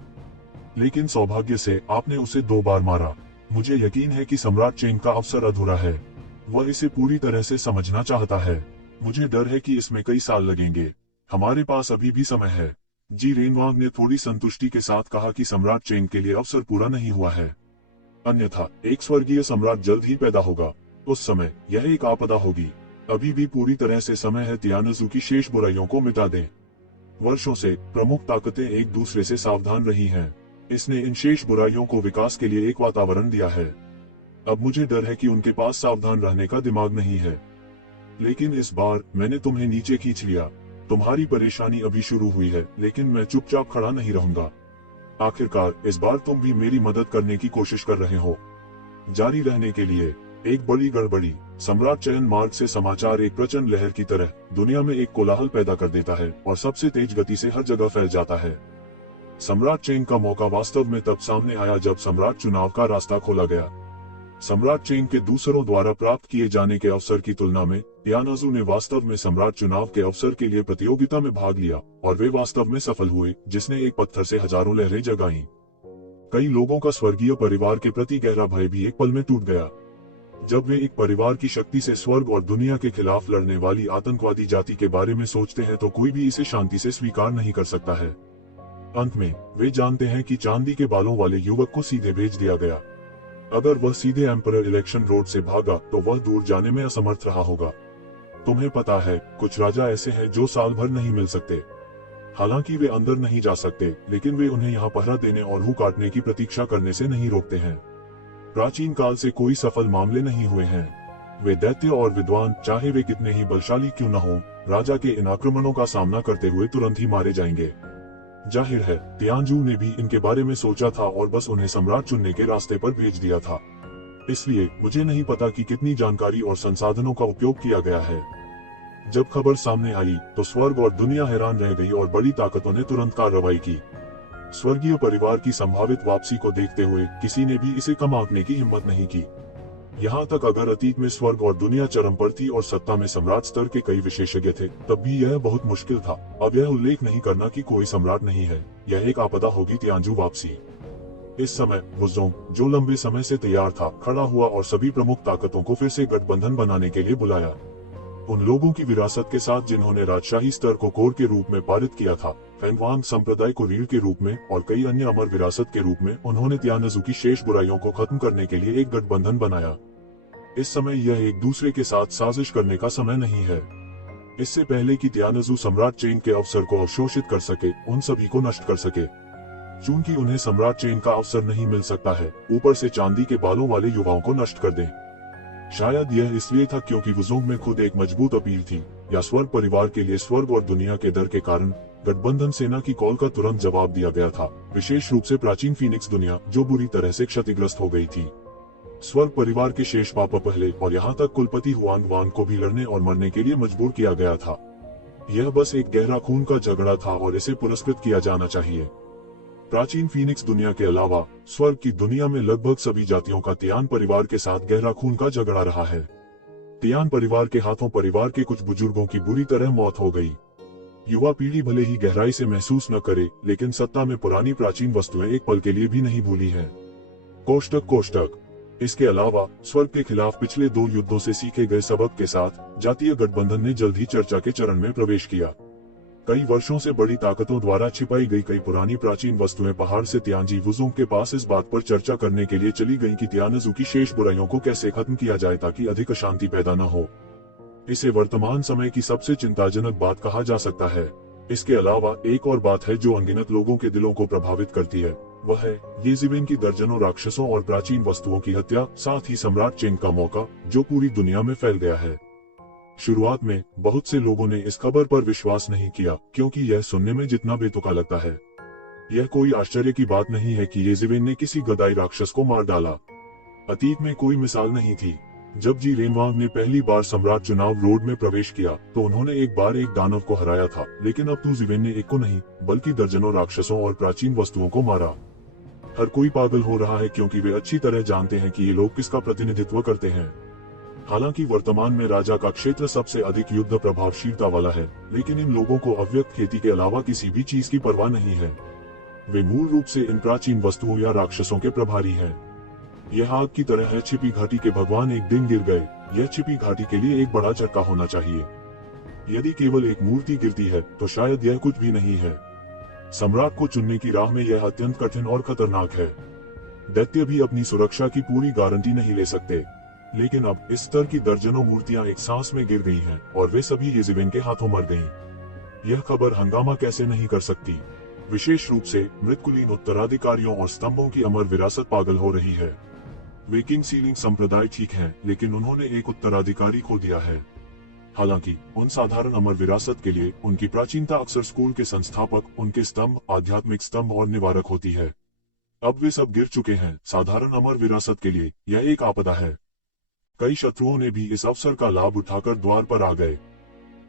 लेकिन सौभाग्य से आपने उसे 2 बार मारा। मुझे यकीन है कि सम्राट चेंग का अवसर अधूरा है। वह इसे पूरी तरह से समझना चाहता है। मुझे डर है कि इसमें कई साल लगेंगे। हमारे पास अभी भी समय है। जी रेनवांग ने थोड़ी संतुष्टि के साथ कहा कि सम्राट चेंग के लिए अवसर पूरा नहीं हुआ है। अन्यथा एक स्वर्गीय सम्राट जल्द ही पैदा होगा। उस समय यह एक आपदा होगी। अभी भी पूरी तरह से समय है तियानजू की शेष बुराइयों को मिटा दें। वर्षों से प्रमुख ताकतें एक दूसरे से सावधान रही हैं। इसने इन शेष बुराइयों को विकास के लिए एक वातावरण दिया है। अब मुझे डर है कि उनके पास सावधान रहने का दिमाग नहीं है। लेकिन इस बार मैंने तुम्हें नीचे खींच लिया। तुम्हारी परेशानी अभी शुरू हुई है, लेकिन मैं चुपचाप खड़ा नहीं रहूंगा। आखिरकार इस बार तुम भी मेरी मदद करने की कोशिश कर रहे हो। जारी रहने के लिए एक बड़ी गड़बड़ी। सम्राट चयन मार्ग से समाचार एक प्रचंड लहर की तरह दुनिया में एक कोलाहल पैदा कर देता है और सबसे तेज गति से हर जगह फैल जाता है। सम्राट चेंग का मौका वास्तव में तब सामने आया जब सम्राट चुनाव का रास्ता खोला गया। सम्राट चेंग के दूसरों द्वारा प्राप्त किए जाने के अवसर की तुलना में तियानजू ने वास्तव में सम्राट चुनाव के अवसर के लिए प्रतियोगिता में भाग लिया और वे वास्तव में सफल हुए, जिसने एक पत्थर से हजारों लहरें जगाईं। कई लोगों का स्वर्गीय परिवार के प्रति गहरा भय भी एक पल में टूट गया। जब वे एक परिवार की शक्ति से स्वर्ग और दुनिया के खिलाफ लड़ने वाली आतंकवादी जाति के बारे में सोचते हैं तो कोई भी इसे शांति से स्वीकार नहीं कर सकता है। अंत में वे जानते हैं कि चांदी के बालों वाले युवक को सीधे भेज दिया गया। अगर वह सीधे एम्परर इलेक्शन रोड से भागा तो वह दूर जाने में असमर्थ रहा होगा। तुम्हें पता है, कुछ राजा ऐसे हैं जो साल भर नहीं मिल सकते। हालांकि वे अंदर नहीं जा सकते, लेकिन वे उन्हें यहाँ पहरा देने और हु काटने की प्रतीक्षा करने से नहीं रोकते हैं। प्राचीन काल से कोई सफल मामले नहीं हुए हैं। वे दैत्य और विद्वान, चाहे वे कितने ही बलशाली क्यों न हो, राजा के इन आक्रमणों का सामना करते हुए तुरंत ही मारे जाएंगे। जाहिर है, तियानजू ने भी इनके बारे में सोचा था और बस उन्हें सम्राट चुनने के रास्ते पर भेज दिया था। इसलिए मुझे नहीं पता कि कितनी जानकारी और संसाधनों का उपयोग किया गया है। जब खबर सामने आई तो स्वर्ग और दुनिया हैरान रह गई और बड़ी ताकतों ने तुरंत कार्रवाई की। स्वर्गीय परिवार की संभावित वापसी को देखते हुए किसी ने भी इसे कम आंकने की हिम्मत नहीं की। यहाँ तक अगर अतीत में स्वर्ग और दुनिया चरम पर थी और सत्ता में सम्राट स्तर के कई विशेषज्ञ थे, तब भी यह बहुत मुश्किल था। अब यह उल्लेख नहीं करना कि कोई सम्राट नहीं है, यह एक आपदा होगी तियानजू वापसी। इस समय वुज़ोंग, जो लंबे समय से तैयार था, खड़ा हुआ और सभी प्रमुख ताकतों को फिर से गठबंधन बनाने के लिए बुलाया। उन लोगों की विरासत के साथ जिन्होंने राजशाही स्तर को कोर के रूप में पारित किया था, फेंगवांग संप्रदाय को रीढ़ के रूप में और कई अन्य अमर विरासत के रूप में, उन्होंने तियानजू की शेष बुराइयों को खत्म करने के लिए एक गठबंधन बनाया। इस समय यह एक दूसरे के साथ साजिश करने का समय नहीं है। इससे पहले कि तियानजू सम्राट चेंग के अवसर को अवशोषित कर सके, उन सभी को नष्ट कर सके। चूंकि उन्हें सम्राट चेंग का अवसर नहीं मिल सकता है, ऊपर से चांदी के बालों वाले युवाओं को नष्ट कर दें। शायद यह इसलिए था क्योंकि वुज़ोंग में खुद एक मजबूत अपील थी, या स्वर्ग परिवार के लिए स्वर्ग और दुनिया के डर के कारण गठबंधन सेना की कॉल का तुरंत जवाब दिया गया था, विशेष रूप से प्राचीन फीनिक्स दुनिया, जो बुरी तरह से क्षतिग्रस्त हो गई थी। स्वर्ग परिवार के शेष पापा पहले और यहाँ तक कुलपति हुआंग वांग को भी लड़ने और मरने के लिए मजबूर किया गया था। यह बस एक गहरा खून का झगड़ा था और इसे पुरस्कृत किया जाना चाहिए। प्राचीन फीनिक्स दुनिया के अलावा स्वर्ग की दुनिया में लगभग सभी जातियों का तियान परिवार के साथ गहरा खून का झगड़ा रहा है। तियान परिवार के हाथों परिवार के कुछ बुजुर्गों की बुरी तरह मौत हो गई। युवा पीढ़ी भले ही गहराई से महसूस न करे, लेकिन सत्ता में पुरानी प्राचीन वस्तुएं एक पल के लिए भी नहीं भूली है। कोष्टक। इसके अलावा स्वर्ग के खिलाफ पिछले 2 युद्धों से सीखे गए सबक के साथ जातीय गठबंधन ने जल्द ही चर्चा के चरण में प्रवेश किया। कई वर्षों से बड़ी ताकतों द्वारा छिपाई गई कई पुरानी प्राचीन वस्तुएं पहाड़ से तियानजी वुज़ोंग के पास इस बात पर चर्चा करने के लिए चली गईं कि तियानजू की शेष बुराइयों को कैसे खत्म किया जाए ताकि अधिक अशांति पैदा न हो। इसे वर्तमान समय की सबसे चिंताजनक बात कहा जा सकता है। इसके अलावा एक और बात है जो अनगिनत लोगों के दिलों को प्रभावित करती है, वह है येज़िवेन की दर्जनों राक्षसों और प्राचीन वस्तुओं की हत्या, साथ ही सम्राट चेंग का मौका, जो पूरी दुनिया में फैल गया है। शुरुआत में बहुत से लोगों ने इस खबर पर विश्वास नहीं किया, क्योंकि यह सुनने में जितना बेतुका लगता है। यह कोई आश्चर्य की बात नहीं है कि येज़िवेन ने किसी गदाई राक्षस को मार डाला। अतीत में कोई मिसाल नहीं थी। जब जी रेनवांग ने पहली बार सम्राट चुनाव रोड में प्रवेश किया तो उन्होंने एक बार एक दानव को हराया था, लेकिन अब येज़िवेन ने एक को नहीं बल्कि दर्जनों राक्षसों और प्राचीन वस्तुओं को मारा। हर कोई पागल हो रहा है क्योंकि वे अच्छी तरह जानते हैं कि ये लोग किसका प्रतिनिधित्व करते हैं। हालांकि वर्तमान में राजा का क्षेत्र सबसे अधिक युद्ध प्रभावशीलता वाला है, लेकिन इन लोगों को अव्यक्त खेती के अलावा किसी भी चीज की परवाह नहीं है। वे मूल रूप से इन प्राचीन वस्तुओं या राक्षसों के प्रभारी हैं। यह आग की तरह है। छिपी घाटी के भगवान एक दिन गिर गए। यह छिपी घाटी के लिए एक बड़ा झटका होना चाहिए। यदि केवल एक मूर्ति गिरती है तो शायद यह कुछ भी नहीं है। सम्राट को चुनने की राह में यह अत्यंत कठिन और खतरनाक है। दैत्य भी अपनी सुरक्षा की पूरी गारंटी नहीं ले सकते, लेकिन अब इस स्तर की दर्जनों मूर्तियां एक सांस में गिर गई हैं और वे सभी येज़िवेन के हाथों मर गईं। यह खबर हंगामा कैसे नहीं कर सकती। विशेष रूप से मृतकुलीन उत्तराधिकारियों और स्तंभों की अमर विरासत पागल हो रही है। वे किंग सीलिंग संप्रदाय ठीक है, लेकिन उन्होंने एक उत्तराधिकारी खो दिया है। हालांकि उन साधारण अमर विरासत के लिए उनकी प्राचीनता अक्सर स्कूल के संस्थापक, उनके स्तंभ, आध्यात्मिक स्तंभ और निवारक होती है। अब वे सब गिर चुके हैं। साधारण अमर विरासत के लिए यह एक आपदा है। कई शत्रुओं ने भी इस अवसर का लाभ उठाकर द्वार पर आ गए।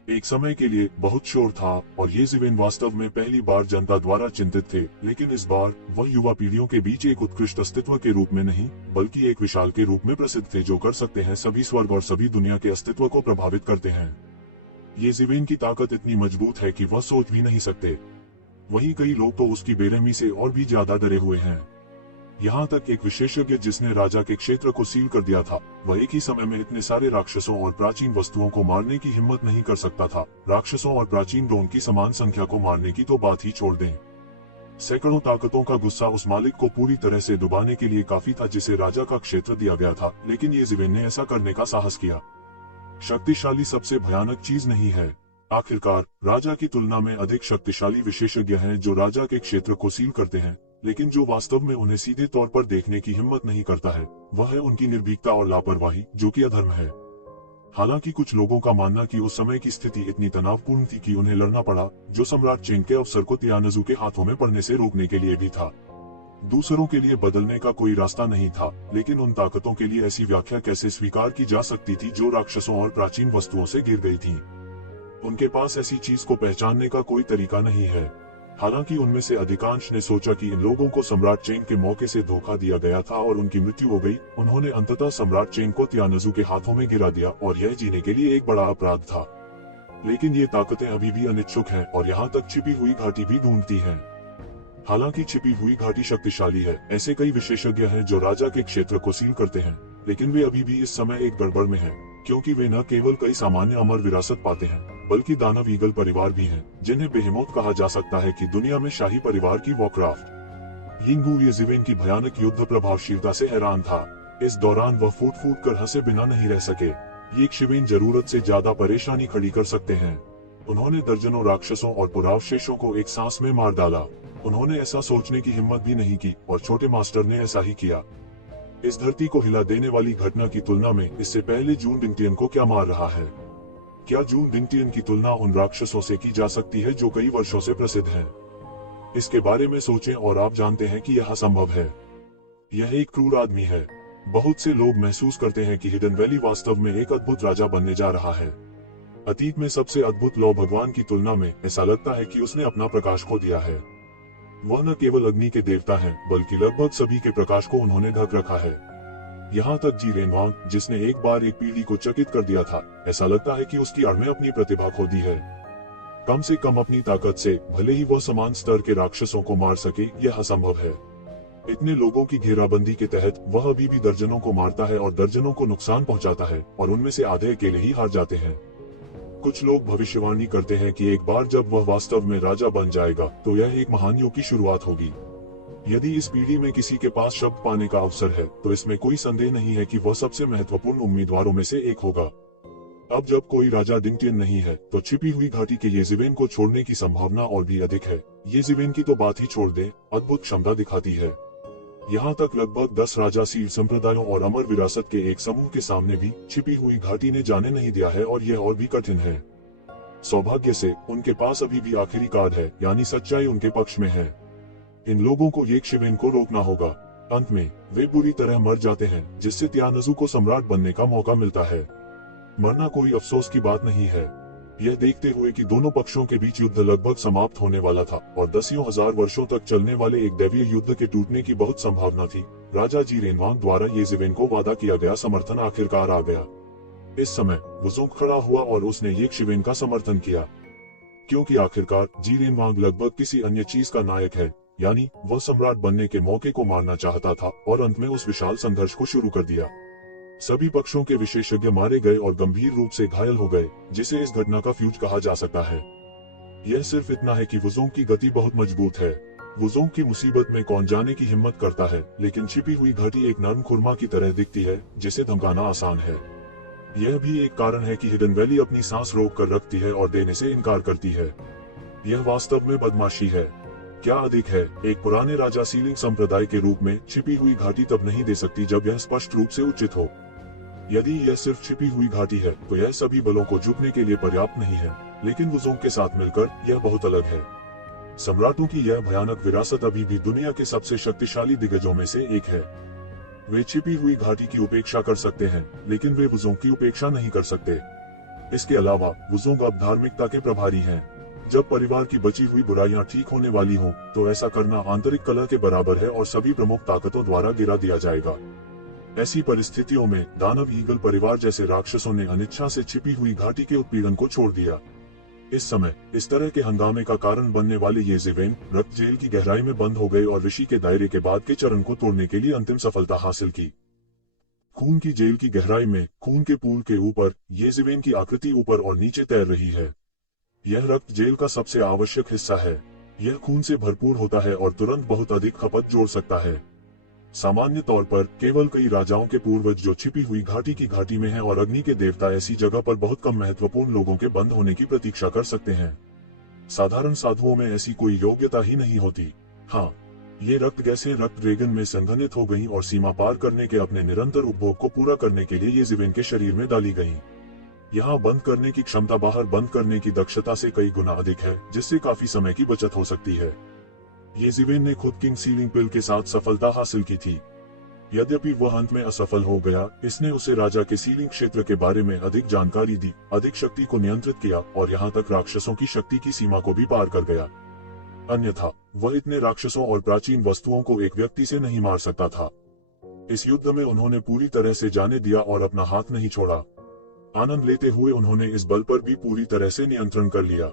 एक समय के लिए बहुत शोर था और येज़िवेन वास्तव में पहली बार जनता द्वारा चिंतित थे, लेकिन इस बार वह युवा पीढ़ियों के बीच एक उत्कृष्ट अस्तित्व के रूप में नहीं बल्कि एक विशाल के रूप में प्रसिद्ध थे, जो कर सकते हैं सभी स्वर्ग और सभी दुनिया के अस्तित्व को प्रभावित करते हैं। येज़िवेन की ताकत इतनी मजबूत है कि वह सोच भी नहीं सकते। वहीं कई लोग तो उसकी बेरहमी से और भी ज्यादा डरे हुए हैं। यहाँ तक एक विशेषज्ञ जिसने राजा के क्षेत्र को सील कर दिया था, वह एक ही समय में इतने सारे राक्षसों और प्राचीन वस्तुओं को मारने की हिम्मत नहीं कर सकता था। राक्षसों और प्राचीन ड्रोन की समान संख्या को मारने की तो बात ही छोड़ दें। सैकड़ों ताकतों का गुस्सा उस मालिक को पूरी तरह से डुबाने के लिए काफी था जिसे राजा का क्षेत्र दिया गया था, लेकिन येज़ेवेन ने ऐसा करने का साहस किया। शक्तिशाली सबसे भयानक चीज नहीं है। आखिरकार राजा की तुलना में अधिक शक्तिशाली विशेषज्ञ हैं जो राजा के क्षेत्र को सील करते हैं, लेकिन जो वास्तव में उन्हें सीधे तौर पर देखने की हिम्मत नहीं करता है, वह है उनकी निर्भीकता और लापरवाही, जो कि अधर्म है। हालांकि कुछ लोगों का मानना कि उस समय की स्थिति इतनी तनावपूर्ण थी कि उन्हें लड़ना पड़ा, जो सम्राट चेंग के अवसर को तियानजू के हाथों में पड़ने से रोकने के लिए भी था। दूसरों के लिए बदलने का कोई रास्ता नहीं था, लेकिन उन ताकतों के लिए ऐसी व्याख्या कैसे स्वीकार की जा सकती थी जो राक्षसों और प्राचीन वस्तुओं से गिर गई थीं? उनके पास ऐसी चीज को पहचानने का कोई तरीका नहीं है। हालांकि उनमें से अधिकांश ने सोचा कि इन लोगों को सम्राट चेंग के मौके से धोखा दिया गया था और उनकी मृत्यु हो गई। उन्होंने अंततः सम्राट चेंग को तियानजू के हाथों में गिरा दिया और यह जीने के लिए एक बड़ा अपराध था। लेकिन ये ताकतें अभी भी अनिच्छुक हैं और यहाँ तक छिपी हुई घाटी भी ढूंढती हैं। हालांकि छिपी हुई घाटी शक्तिशाली है, ऐसे कई विशेषज्ञ हैं जो राजा के क्षेत्र को सील करते हैं, लेकिन वे अभी भी इस समय एक गड़बड़ में हैं, क्योंकि वे न केवल कई सामान्य अमर विरासत पाते हैं, बल्कि दानव ईगल परिवार भी हैं, जिन्हें बेहेमोथ कहा जा सकता है कि दुनिया में शाही परिवार की वॉरक्राफ्ट। यिंगू येज़ेवेन की भयानक युद्ध प्रभावशीलता से हैरान था। इस दौरान वह फूट फूट कर हंसे बिना नहीं रह सके। येज़ेवेन जरूरत से ज्यादा परेशानी खड़ी कर सकते हैं। उन्होंने दर्जनों राक्षसों और पुरावशेषों को एक सांस में मार डाला। उन्होंने ऐसा सोचने की हिम्मत भी नहीं की और छोटे मास्टर ने ऐसा ही किया। इस धरती को हिला देने वाली घटना की तुलना में इससे पहले जून डिंगटियन को क्या मार रहा है? क्या जून डिंगटियन की तुलना उन राक्षसों से की जा सकती है जो कई वर्षों से प्रसिद्ध हैं? इसके बारे में सोचें और आप जानते हैं कि यह असंभव है। यह एक क्रूर आदमी है। बहुत से लोग महसूस करते हैं कि हिडन वैली वास्तव में एक अद्भुत राजा बनने जा रहा है। अतीत में सबसे अद्भुत लौ भगवान की तुलना में ऐसा लगता है कि उसने अपना प्रकाश खो दिया है। वह न केवल अग्नि के देवता हैं, बल्कि लगभग सभी के प्रकाश को उन्होंने ढक रखा है। यहाँ तक जी रेनवांग, जिसने एक बार एक पीढ़ी को चकित कर दिया था, ऐसा लगता है कि उसकी आड़ में अपनी प्रतिभा खो दी है। कम से कम अपनी ताकत से भले ही वह समान स्तर के राक्षसों को मार सके, यह असंभव है। इतने लोगों की घेराबंदी के तहत वह अभी भी दर्जनों को मारता है और दर्जनों को नुकसान पहुंचाता है, और उनमें से आधे अकेले ही हार जाते हैं। कुछ लोग भविष्यवाणी करते हैं कि एक बार जब वह वास्तव में राजा बन जाएगा तो यह एक महान युग की शुरुआत होगी। यदि इस पीढ़ी में किसी के पास शब्द पाने का अवसर है तो इसमें कोई संदेह नहीं है कि वह सबसे महत्वपूर्ण उम्मीदवारों में से एक होगा। अब जब कोई राजा डिंगटियन नहीं है तो छिपी हुई घाटी के येज़ेवेन को छोड़ने की संभावना और भी अधिक है। येज़ेवेन की तो बात ही छोड़ दें, अद्भुत क्षमता दिखाती है। यहाँ तक लगभग 10 राजा सील संप्रदायों और अमर विरासत के एक समूह के सामने भी छिपी हुई घाटी ने जाने नहीं दिया है, और यह और भी कठिन है। सौभाग्य से उनके पास अभी भी आखिरी कार्ड है, यानी सच्चाई उनके पक्ष में है। इन लोगों को येज़ेवेन को रोकना होगा। अंत में वे बुरी तरह मर जाते हैं, जिससे तियानजू को सम्राट बनने का मौका मिलता है। मरना कोई अफसोस की बात नहीं है। यह देखते हुए कि दोनों पक्षों के बीच युद्ध लगभग समाप्त होने वाला था और दसियों हजार वर्षों तक चलने वाले एक दैवीय युद्ध के टूटने की बहुत संभावना थी, राजा जी रेनवांग द्वारा येज़ेवेन को वादा किया गया समर्थन आखिरकार आ गया। इस समय वुज़ोंग खड़ा हुआ और उसने येज़ेवेन का समर्थन किया, क्योंकि आखिरकार जी रेनवांग लगभग किसी अन्य चीज का नायक है, यानी वह सम्राट बनने के मौके को मारना चाहता था और अंत में उस विशाल संघर्ष को शुरू कर दिया। सभी पक्षों के विशेषज्ञ मारे गए और गंभीर रूप से घायल हो गए, जिसे इस घटना का फ्यूज कहा जा सकता है। यह सिर्फ इतना है कि वुज़ोंग की गति बहुत मजबूत है। वुज़ोंग की मुसीबत में कौन जाने की हिम्मत करता है, लेकिन छिपी हुई घाटी एक नरम खुरमा की तरह दिखती है जिसे धमकाना आसान है। यह भी एक कारण है कि हिडन वैली अपनी सांस रोक कर रखती है और देने से इनकार करती है। यह वास्तव में बदमाशी है। क्या अधिक है, एक पुराने राजा सीलिंग संप्रदाय के रूप में छिपी हुई घाटी तब नहीं दे सकती जब यह स्पष्ट रूप से उचित हो। यदि यह सिर्फ छिपी हुई घाटी है तो यह सभी बलों को झुकने के लिए पर्याप्त नहीं है, लेकिन वुज़ोंग के साथ मिलकर यह बहुत अलग है। सम्राटों की यह भयानक विरासत अभी भी दुनिया के सबसे शक्तिशाली दिग्गजों में से एक है। वे छिपी हुई घाटी की उपेक्षा कर सकते हैं, लेकिन वे वुज़ोंग की उपेक्षा नहीं कर सकते। इसके अलावा वुज़ोंग अब धार्मिकता के प्रभारी हैं। जब परिवार की बची हुई बुराइयां ठीक होने वाली हों, तो ऐसा करना आंतरिक कलह के बराबर है और सभी प्रमुख ताकतों द्वारा गिरा दिया जाएगा। ऐसी परिस्थितियों में दानव ईगल परिवार जैसे राक्षसों ने अनिच्छा से छिपी हुई घाटी के उत्पीड़न को छोड़ दिया। इस समय इस तरह के हंगामे का कारण बनने वाले येज़ेवेन रक्त जेल की गहराई में बंद हो गए और ऋषि के दायरे के बाद के चरण को तोड़ने के लिए अंतिम सफलता हासिल की। खून की जेल की गहराई में खून के पूल के ऊपर येज़ेवेन की आकृति ऊपर और नीचे तैर रही है। यह रक्त जेल का सबसे आवश्यक हिस्सा है। यह खून से भरपूर होता है और तुरंत बहुत अधिक खपत जोड़ सकता है। सामान्य तौर पर केवल कई राजाओं के पूर्वज जो छिपी हुई घाटी की घाटी में हैं और अग्नि के देवता ऐसी जगह पर बहुत कम महत्वपूर्ण लोगों के बंद होने की प्रतीक्षा कर सकते हैं। साधारण साधुओं में ऐसी कोई योग्यता ही नहीं होती। हाँ, ये रक्त गैसें रक्त ड्रैगन में संघनित हो गईं और सीमा पार करने के अपने निरंतर उपभोग को पूरा करने के लिए येज़ेवेन के शरीर में डाली गईं। यहाँ बंद करने की क्षमता बाहर बंद करने की दक्षता से कई गुना अधिक है, जिससे काफी समय की बचत हो सकती है। येज़ेवेन ने खुद किंग सीलिंग पिल के साथ सफलता हासिल की थी। यद्यपि वह अंत में असफल हो गया, इसने उसे राजा के सीलिंग क्षेत्र के बारे में अधिक जानकारी दी, अधिक शक्ति को नियंत्रित किया और यहाँ तक राक्षसों की शक्ति की सीमा को भी पार कर गया। अन्यथा वह इतने राक्षसों और प्राचीन वस्तुओं को एक व्यक्ति से नहीं मार सकता था। इस युद्ध में उन्होंने पूरी तरह से जाने दिया और अपना हाथ नहीं छोड़ा। आनंद लेते हुए उन्होंने इस बल पर भी पूरी तरह से नियंत्रण कर लिया।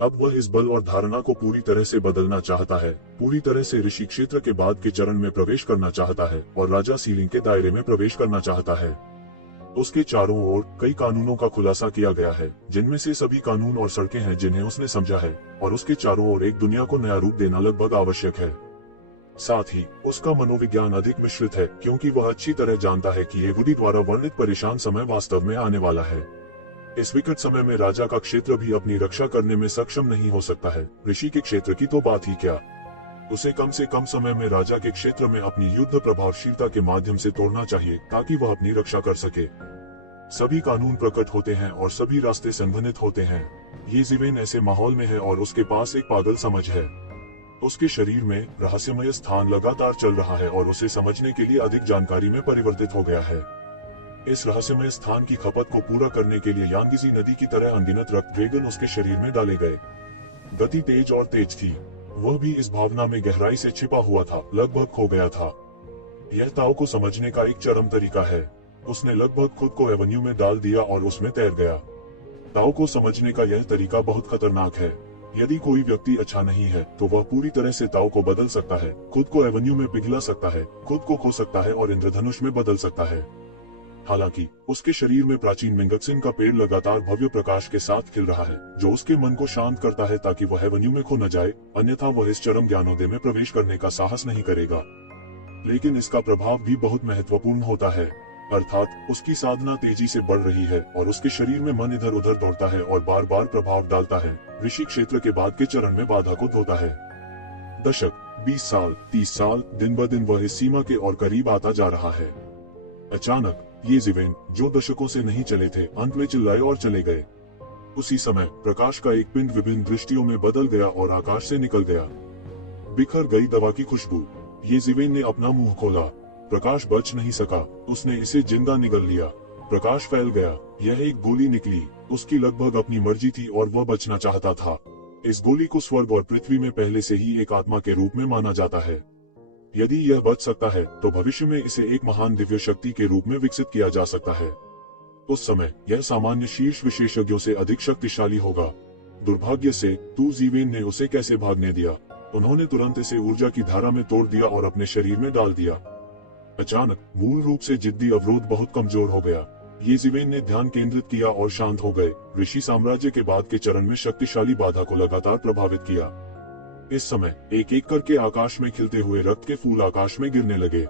अब वह इस बल और धारणा को पूरी तरह से बदलना चाहता है, पूरी तरह से ऋषि क्षेत्र के बाद के चरण में प्रवेश करना चाहता है और राजा सीलिंग के दायरे में प्रवेश करना चाहता है। उसके चारों ओर कई कानूनों का खुलासा किया गया है, जिनमें से सभी कानून और सड़कें हैं जिन्हें उसने समझा है, और उसके चारों ओर एक दुनिया को नया रूप देना लगभग आवश्यक है। साथ ही उसका मनोविज्ञान अधिक मिश्रित है, क्योंकि वह अच्छी तरह जानता है कि ये वुडी द्वारा वर्णित परेशान समय वास्तव में आने वाला है। इस विकट समय में राजा का क्षेत्र भी अपनी रक्षा करने में सक्षम नहीं हो सकता है, ऋषि के क्षेत्र की तो बात ही क्या। उसे कम से कम समय में राजा के क्षेत्र में अपनी युद्ध प्रभावशीलता के माध्यम से तोड़ना चाहिए, ताकि वह अपनी रक्षा कर सके। सभी कानून प्रकट होते हैं और सभी रास्ते संघनित होते हैं। येज़ेवेन ऐसे माहौल में है और उसके पास एक पागल समझ है। उसके शरीर में रहस्यमय स्थान लगातार चल रहा है और उसे समझने के लिए अधिक जानकारी में परिवर्तित हो गया है। इस रहस्यमय स्थान की खपत को पूरा करने के लिए यांगिजी नदी की तरह अनगिनत रक्त ड्रैगन उसके शरीर में डाले गए। गति तेज और तेज थी। वह भी इस भावना में गहराई से छिपा हुआ था, लगभग खो गया था। यह ताओ को समझने का एक चरम तरीका है। उसने लगभग खुद को एवेन्यू में डाल दिया और उसमें तैर गया। ताओ को समझने का यह तरीका बहुत खतरनाक है। यदि कोई व्यक्ति अच्छा नहीं है, तो वह पूरी तरह से ताओ को बदल सकता है, खुद को एवेन्यू में पिघला सकता है, खुद को खो सकता है और इंद्रधनुष में बदल सकता है। हालांकि उसके शरीर में प्राचीन मिंगक्सिन का पेड़ लगातार भव्य प्रकाश के साथ खिल रहा है, जो उसके मन को शांत करता है ताकि वह एवेन्यू में खो न जाए, अन्यथा वह इस चरम ज्ञानोदय में प्रवेश करने का साहस नहीं करेगा। लेकिन इसका प्रभाव भी बहुत महत्वपूर्ण होता है, अर्थात उसकी साधना तेजी से बढ़ रही है और उसके शरीर में मन इधर उधर दौड़ता है और बार बार प्रभाव डालता है, ऋषि क्षेत्र के बाद के चरण में बाधा को धोता है। दशक, 20 साल, 30 साल, दिन ब दिन वह इस सीमा के और करीब आता जा रहा है। अचानक येज़ेवेन, जो दशकों से नहीं चले थे, अंत में चिल्लाए और चले गए। उसी समय प्रकाश का एक पिंड विभिन्न दृष्टियों में बदल गया और आकाश से निकल गया। बिखर गई दवा की खुशबू। येज़ेवेन ने अपना मुंह खोला। प्रकाश बच नहीं सका, उसने इसे जिंदा निगल लिया। प्रकाश फैल गया। यह एक गोली निकली। उसकी लगभग अपनी मर्जी थी और वह बचना चाहता था। इस गोली को स्वर्ग और पृथ्वी में पहले से ही एक आत्मा के रूप में माना जाता है। यदि यह बच सकता है, तो भविष्य में इसे एक महान दिव्य शक्ति के रूप में विकसित किया जा सकता है। उस समय यह सामान्य शीर्ष विशेषज्ञों से अधिक शक्तिशाली होगा। दुर्भाग्य से तू ज़ीवेन ने उसे कैसे भागने दिया। उन्होंने तुरंत इसे ऊर्जा की धारा में तोड़ दिया और अपने शरीर में डाल दिया। अचानक मूल रूप से जिद्दी अवरोध बहुत कमजोर हो गया। येज़ेवेन ने ध्यान केंद्रित किया और शांत हो गए। ऋषि साम्राज्य के बाद के चरण में शक्तिशाली बाधा को लगातार प्रभावित किया। इस समय एक एक करके आकाश में खिलते हुए रक्त के फूल आकाश में गिरने लगे।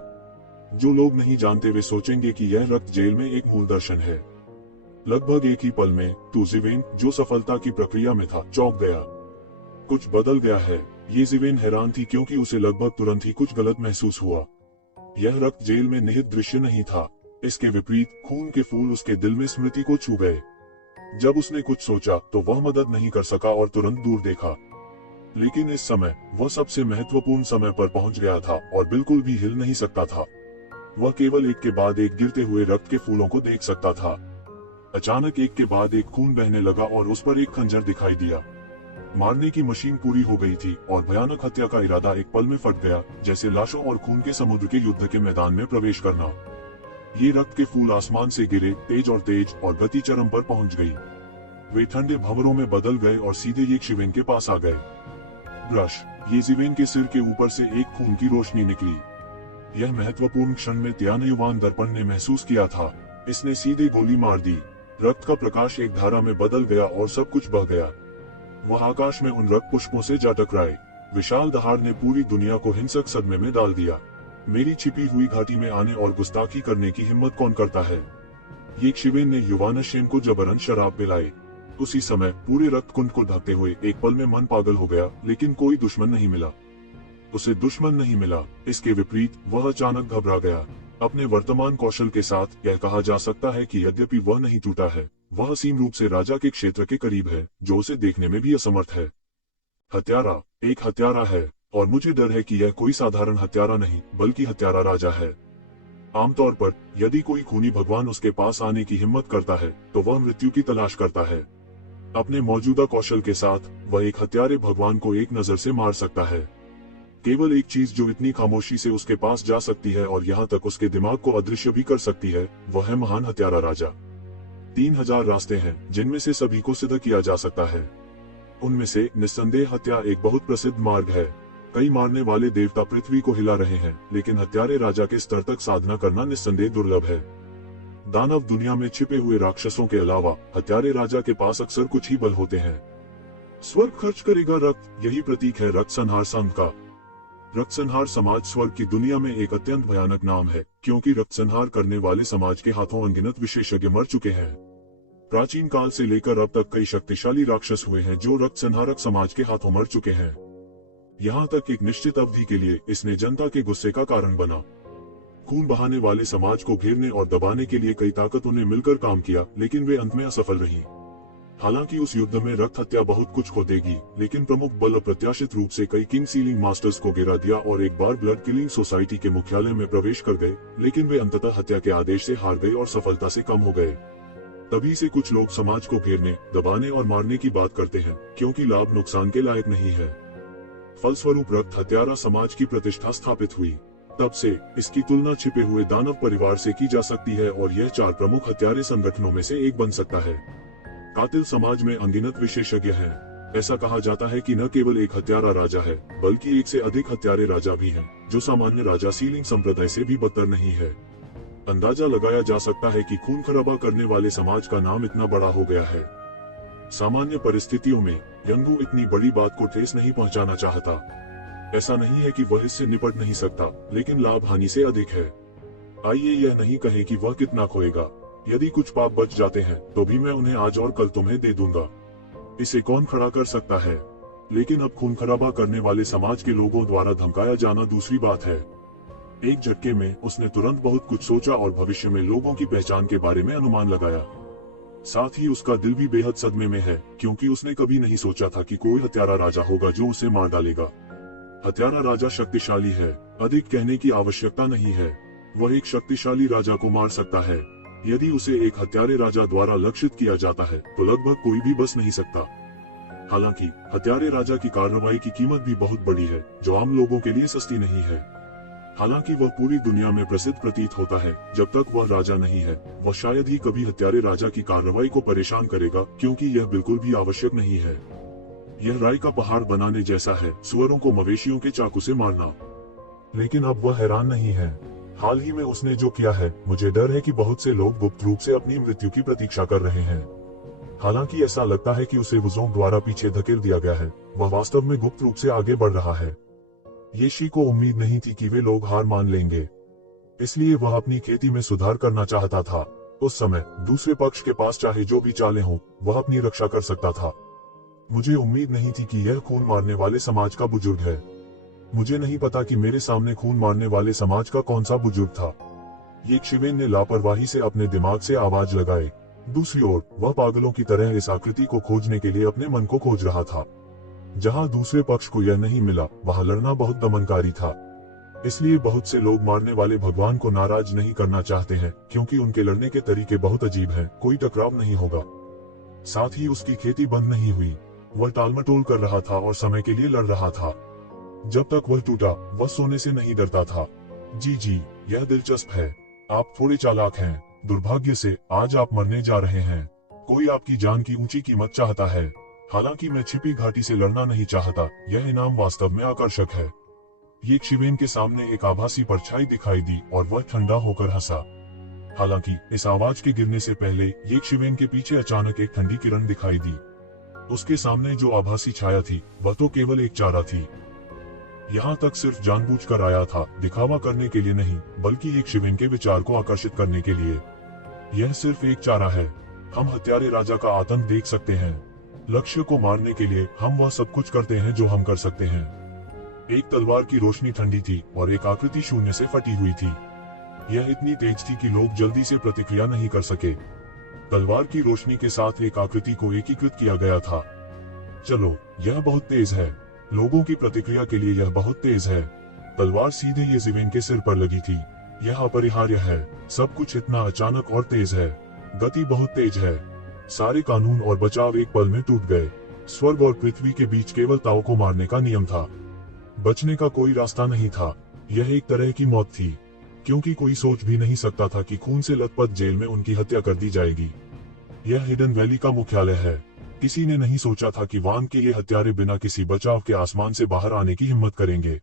जो लोग नहीं जानते वे सोचेंगे कि यह रक्त जेल में एक मूल दर्शन है। लगभग एक ही पल में तू ज़ीवेन, जो सफलता की प्रक्रिया में था, चौंक गया। कुछ बदल गया है। येज़ेवेन हैरान थी क्योंकि उसे लगभग तुरंत ही कुछ गलत महसूस हुआ। यह रक्त जेल में निहित दृश्य नहीं था। इसके विपरीत खून के फूल उसके दिल में स्मृति को छू गए। जब उसने कुछ सोचा तो वह मदद नहीं कर सका और तुरंत दूर देखा। लेकिन इस समय वह सबसे महत्वपूर्ण समय पर पहुंच गया था और बिल्कुल भी हिल नहीं सकता था। वह केवल एक के बाद एक गिरते हुए रक्त के फूलों को देख सकता था। अचानक एक के बाद एक खून बहने लगा और उस पर एक खंजर दिखाई दिया। मारने की मशीन पूरी हो गई थी और भयानक हत्या का इरादा एक पल में फट गया, जैसे लाशों और खून के समुद्र के युद्ध के मैदान में प्रवेश करना। ये रक्त के फूल आसमान से गिरे, तेज और गति चरम पर पहुंच गई। वे ठंडे भंवरों में बदल गए और सीधे ये शिवेन के पास आ गए। ब्रश, ये शिवेन के सिर के ऊपर से एक खून की रोशनी निकली। यह महत्वपूर्ण क्षण में त्यानयुवान दर्पण ने महसूस किया था। इसने सीधे गोली मार दी। रक्त का प्रकाश एक धारा में बदल गया और सब कुछ बह गया। वह आकाश में उन रक्त पुष्पों से जा टकराए। विशाल दहाड़ ने पूरी दुनिया को हिंसक सदमे में डाल दिया। मेरी छिपी हुई घाटी में आने और गुस्ताखी करने की हिम्मत कौन करता है? ये शिवेन ने युवानशेन को जबरन शराब पिलाई। उसी समय पूरे रक्त कुंड को ढकते हुए एक पल में मन पागल हो गया, लेकिन कोई दुश्मन नहीं मिला। उसे दुश्मन नहीं मिला। इसके विपरीत वह अचानक घबरा गया। अपने वर्तमान कौशल के साथ यह कहा जा सकता है कि यद्यपि वह नहीं टूटा है, वह असीम रूप से राजा के क्षेत्र के करीब है, जो उसे देखने में भी असमर्थ है। हत्यारा, एक हत्यारा है, और मुझे डर है कि यह कोई साधारण हत्यारा नहीं, बल्कि हत्यारा राजा है। आमतौर पर यदि कोई खूनी भगवान उसके पास आने की हिम्मत करता है, तो वह मृत्यु की तलाश करता है। अपने मौजूदा कौशल के साथ वह एक हत्यारे भगवान को एक नजर से मार सकता है। केवल एक चीज जो इतनी खामोशी से उसके पास जा सकती है और यहाँ तक उसके दिमाग को अदृश्य भी कर सकती है, वह है महान हत्यारा राजा। 3000 रास्ते हैं जिनमें से सभी को सिद्ध किया जा सकता है। उनमें से निस्संदेह हत्या एक बहुत प्रसिद्ध मार्ग है। कई मारने वाले देवता पृथ्वी को हिला रहे हैं, लेकिन हत्यारे राजा के स्तर तक साधना करना निस्संदेह दुर्लभ है। दानव दुनिया में छिपे हुए राक्षसों के अलावा हत्यारे राजा के पास अक्सर कुछ ही बल होते हैं। स्वर्ग खर्च करेगा रक्त, यही प्रतीक है रक्त संहार संघ का। रक्त संहार समाज स्वर्ग की दुनिया में एक अत्यंत भयानक नाम है, क्योंकि रक्त संहार करने वाले समाज के हाथों अनगिनत विशेषज्ञ मर चुके हैं। प्राचीन काल से लेकर अब तक कई शक्तिशाली राक्षस हुए हैं जो रक्त संहारक समाज के हाथों मर चुके हैं। यहाँ तक एक निश्चित अवधि के लिए इसने जनता के गुस्से का कारण बना। खून बहाने वाले समाज को घेरने और दबाने के लिए कई ताकतों ने मिलकर काम किया, लेकिन वे अंत में असफल रही। हालांकि उस युद्ध में रक्त हत्या बहुत कुछ खो देगी, लेकिन प्रमुख बल अप्रत्याशित रूप से कई किंग सीलिंग मास्टर्स को गिरा दिया और एक बार ब्लड किलिंग सोसाइटी के मुख्यालय में प्रवेश कर गए, लेकिन वे अंततः हत्या के आदेश से हार गए और सफलता से कम हो गए। तभी से कुछ लोग समाज को घेरने, दबाने और मारने की बात करते हैं, क्योंकि लाभ नुकसान के लायक नहीं है। फलस्वरूप रक्त हत्यारा समाज की प्रतिष्ठा स्थापित हुई। तब से इसकी तुलना छिपे हुए दानव परिवार से की जा सकती है और यह 4 प्रमुख हत्यारे संगठनों में से एक बन सकता है। कातिल समाज में अनगिनत विशेषज्ञ हैं। ऐसा कहा जाता है कि न केवल एक हत्यारा राजा है, बल्कि एक से अधिक हत्यारे राजा भी हैं, जो सामान्य राजा सीलिंग संप्रदाय से भी बदतर नहीं है। अंदाजा लगाया जा सकता है कि खून खराबा करने वाले समाज का नाम इतना बड़ा हो गया है। सामान्य परिस्थितियों में यंगू इतनी बड़ी बात को ठेस नहीं पहुंचाना चाहता। ऐसा नहीं है कि वह इससे निपट नहीं सकता, लेकिन लाभ हानि से अधिक है। आइए यह नहीं कहें कि वह कितना खोएगा। यदि कुछ पाप बच जाते हैं तो भी मैं उन्हें आज और कल तुम्हें दे दूंगा। इसे कौन खड़ा कर सकता है? लेकिन अब खून खराबा करने वाले समाज के लोगों द्वारा धमकाया जाना दूसरी बात है। एक झटके में उसने तुरंत बहुत कुछ सोचा और भविष्य में लोगों की पहचान के बारे में अनुमान लगाया। साथ ही उसका दिल भी बेहद सदमे में है, क्योंकि उसने कभी नहीं सोचा था कि कोई हत्यारा राजा होगा जो उसे मार डालेगा। हत्यारा राजा शक्तिशाली है, अधिक कहने की आवश्यकता नहीं है। वह एक शक्तिशाली राजा को मार सकता है। यदि उसे एक हत्यारे राजा द्वारा लक्षित किया जाता है तो लगभग कोई भी बच नहीं सकता। हालांकि हत्यारे राजा की कार्रवाई की कीमत भी बहुत बड़ी है, जो आम लोगों के लिए सस्ती नहीं है। हालांकि वह पूरी दुनिया में प्रसिद्ध प्रतीत होता है, जब तक वह राजा नहीं है, वह शायद ही कभी हत्यारे राजा की कार्रवाई को परेशान करेगा, क्योंकि यह बिल्कुल भी आवश्यक नहीं है। यह राय का पहाड़ बनाने जैसा है, सुअरों को मवेशियों के चाकू से मारना। लेकिन अब वह हैरान नहीं है। हाल ही में उसने जो किया है, मुझे डर है कि बहुत से लोग गुप्त रूप से अपनी मृत्यु की प्रतीक्षा कर रहे हैं। हालांकि ऐसा लगता है कि उसे वुज़ोंग द्वारा पीछे धकेल दिया गया है। वह वास्तव में गुप्त रूप से आगे बढ़ रहा है। ये शी को उम्मीद नहीं थी कि वे लोग हार मान लेंगे, इसलिए वह अपनी खेती में सुधार करना चाहता था। उस समय दूसरे पक्ष के पास चाहे जो भी चालें हों, वह अपनी रक्षा कर सकता था। मुझे उम्मीद नहीं थी कि यह खून मारने वाले समाज का बुजुर्ग है। मुझे नहीं पता कि मेरे सामने खून मारने वाले समाज का कौन सा बुजुर्ग था। ये शिवेन ने लापरवाही से अपने दिमाग से आवाज लगाई। दूसरी ओर वह पागलों की तरह इस आकृति को खोजने के लिए अपने मन को खोज रहा था। जहां दूसरे पक्ष को यह नहीं मिला, वहां लड़ना बहुत दमनकारी था। इसलिए बहुत से लोग मारने वाले भगवान को नाराज नहीं करना चाहते हैं, क्योंकि उनके लड़ने के तरीके बहुत अजीब हैं। कोई टकराव नहीं होगा। साथ ही उसकी खेती बंद नहीं हुई। वह टालमटोल कर रहा था और समय के लिए लड़ रहा था। जब तक वह टूटा, वह सोने से नहीं डरता था। जी, यह दिलचस्प है। आप थोड़े चालाक हैं। दुर्भाग्य से आज आप मरने जा रहे हैं। कोई आपकी जान की ऊंची कीमत चाहता है। हालांकि मैं छिपी घाटी से लड़ना नहीं चाहता, यह इनाम वास्तव में आकर्षक है। ये शिवेन के सामने एक आभासी परछाई दिखाई दी और वह ठंडा होकर हंसा। हालांकि इस आवाज के गिरने से पहले ये शिवेन के पीछे अचानक एक ठंडी किरण दिखाई दी। उसके सामने जो आभासी छाया थी वह तो केवल एक चारा थी। यहाँ तक सिर्फ जानबूझकर आया था, दिखावा करने के लिए नहीं, बल्कि एक शिवेन के विचार को आकर्षित करने के लिए। यह सिर्फ एक चारा है। हम हत्यारे राजा का आतंक देख सकते हैं। लक्ष्य को मारने के लिए हम वह सब कुछ करते हैं जो हम कर सकते हैं। एक तलवार की रोशनी ठंडी थी और एक आकृति शून्य से फटी हुई थी। यह इतनी तेज थी कि लोग जल्दी से प्रतिक्रिया नहीं कर सके। तलवार की रोशनी के साथ एक आकृति को एकीकृत किया गया था। चलो, यह बहुत तेज है। लोगों की प्रतिक्रिया के लिए यह बहुत तेज है। तलवार सीधे येज़ेवेन के सिर पर लगी थी। यह अपरिहार्य है। सब कुछ इतना अचानक और तेज है। गति बहुत तेज है। सारे कानून और बचाव एक पल में टूट गए। स्वर्ग और पृथ्वी के बीच केवल ताओ को मारने का नियम था। बचने का कोई रास्ता नहीं था। यह एक तरह की मौत थी, क्योंकि कोई सोच भी नहीं सकता था कि खून से लथपथ जेल में उनकी हत्या कर दी जाएगी। यह हिडन वैली का मुख्यालय है। किसी ने नहीं सोचा था कि वान के ये हत्यारे बिना किसी बचाव के आसमान से बाहर आने की हिम्मत करेंगे।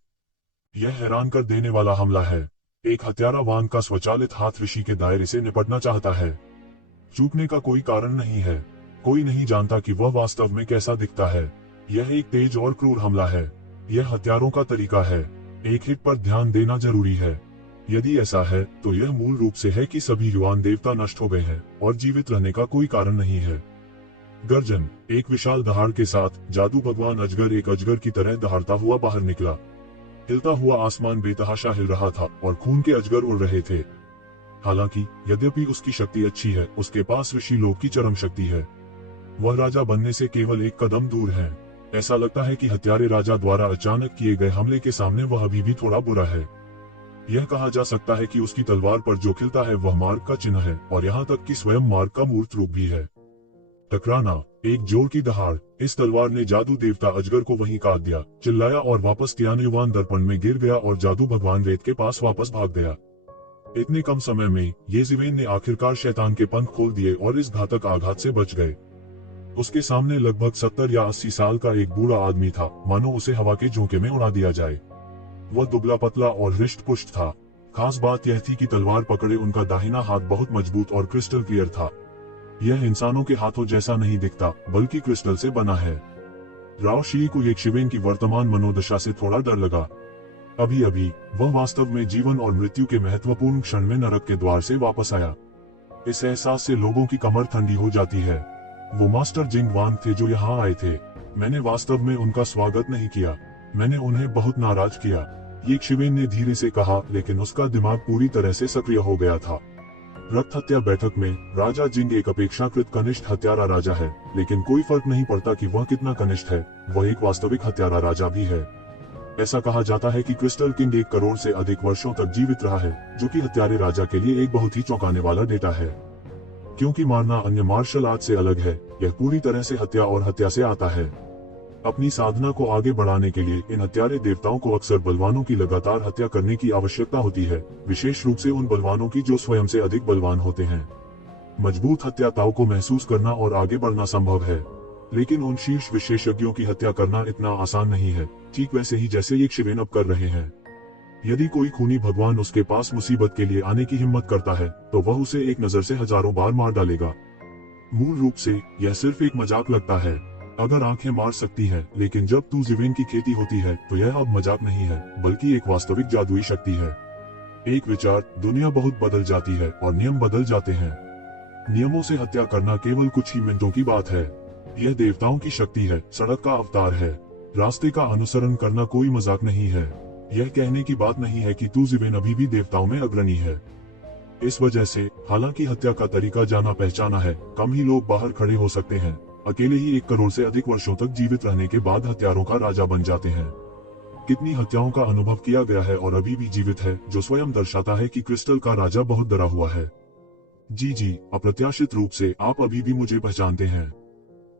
यह हैरान कर देने वाला हमला है। एक हत्यारा वान का स्वचालित हाथ ऋषि के दायरे से निपटना चाहता है। चूकने का कोई कारण नहीं है। कोई नहीं जानता कि वह वास्तव में कैसा दिखता है। यह एक तेज और क्रूर हमला है। यह हत्यारों का तरीका है। एक हिट पर ध्यान देना जरूरी है। यदि ऐसा है तो यह मूल रूप से है कि सभी युवान देवता नष्ट हो गए हैं और जीवित रहने का कोई कारण नहीं है। गर्जन, एक विशाल दहाड़ के साथ जादू भगवान अजगर एक अजगर की तरह दहाड़ता हुआ बाहर निकला। हिलता हुआ आसमान बेतहाशा हिल रहा था और खून के अजगर उड़ रहे थे। हालांकि यद्यपि उसकी शक्ति अच्छी है, उसके पास ऋषि लोक की चरम शक्ति है। वह राजा बनने से केवल एक कदम दूर है। ऐसा लगता है कि हत्यारे राजा द्वारा अचानक किए गए हमले के सामने वह अभी भी थोड़ा बुरा है। यह कहा जा सकता है कि उसकी तलवार पर जो खिलता है वह मार्ग का चिन्ह है, और यहाँ तक कि स्वयं मार्ग का मूर्त रूप भी है। टकराना, एक जोर की दहाड़। इस तलवार ने जादू देवता अजगर को वहीं काट दिया, चिल्लाया और वापस त्यानुवान दर्पण में गिर गया और जादू भगवान रेत के पास वापस भाग गया। इतने कम समय में येज़ेवेन ने आखिरकार शैतान के पंख खोल दिए और इस घातक आघात से बच गए। उसके सामने लगभग 70 या 80 साल का एक बूढ़ा आदमी था, मानो उसे हवा के झोंके में उड़ा दिया जाए। वह दुबला पतला और हृष्ट पुष्ट था। खास बात यह थी कि तलवार पकड़े उनका दाहिना हाथ बहुत मजबूत और क्रिस्टल क्लियर था। यह इंसानों के हाथों जैसा नहीं दिखता, बल्कि क्रिस्टल से बना है। राव शी को येज़ेवेन की वर्तमान मनोदशा से थोड़ा डर लगा। अभी अभी वह वास्तव में जीवन और मृत्यु के महत्वपूर्ण क्षण में नरक के द्वार से वापस आया। इस एहसास से लोगों की कमर ठंडी हो जाती है। वो मास्टर जिंग वांग थे जो यहाँ आए थे। मैंने वास्तव में उनका स्वागत नहीं किया। मैंने उन्हें बहुत नाराज किया, येज़ेवेन ने धीरे से कहा, लेकिन उसका दिमाग पूरी तरह से सक्रिय हो गया था। रक्त हत्या बैठक में राजा जिंग एक अपेक्षाकृत कनिष्ठ हत्यारा राजा है, लेकिन कोई फर्क नहीं पड़ता कि वह कितना कनिष्ठ है, वह एक वास्तविक हत्यारा राजा भी है। ऐसा कहा जाता है कि क्रिस्टल किंग 1 करोड़ से अधिक वर्षों तक जीवित रहा है, जो कि हत्यारे राजा के लिए एक बहुत ही चौंकाने वाला डेटा है। क्योंकि मारना अन्य मार्शल आर्ट से अलग है, यह पूरी तरह से हत्या और हत्या से आता है। अपनी साधना को आगे बढ़ाने के लिए इन हत्यारे देवताओं को अक्सर बलवानों की लगातार हत्या करने की आवश्यकता होती है, विशेष रूप से उन बलवानों की जो स्वयं से अधिक बलवान होते हैं। मजबूत हत्याताओं को महसूस करना और आगे बढ़ना संभव है, लेकिन उन शीर्ष विशेषज्ञों की हत्या करना इतना आसान नहीं है, ठीक वैसे ही जैसे येज़ेवेन अब कर रहे हैं। यदि कोई खूनी भगवान उसके पास मुसीबत के लिए आने की हिम्मत करता है, तो वह उसे एक नजर से हजारों बार मार डालेगा। मूल रूप से यह सिर्फ एक मजाक लगता है। अगर आंखें मार सकती है, लेकिन जब येज़ेवेन की खेती होती है तो यह अब मजाक नहीं है, बल्कि एक वास्तविक जादुई शक्ति है। एक विचार, दुनिया बहुत बदल जाती है और नियम बदल जाते हैं। नियमों से हत्या करना केवल कुछ ही मिनटों की बात है। यह देवताओं की शक्ति है, सड़क का अवतार है। रास्ते का अनुसरण करना कोई मजाक नहीं है। यह कहने की बात नहीं है कि येज़ेवेन अभी भी देवताओं में अग्रणी है। इस वजह से, हालांकि हत्या का तरीका जाना पहचाना है, कम ही लोग बाहर खड़े हो सकते हैं। अकेले ही 1 करोड़ से अधिक वर्षों तक जीवित रहने के बाद हत्यारों का राजा बन जाते हैं। कितनी हत्याओं का अनुभव किया गया है और अभी भी जीवित है, जो स्वयं दर्शाता है कि क्रिस्टल का राजा बहुत डरा हुआ है। जी, अप्रत्याशित रूप से आप अभी भी मुझे पहचानते हैं।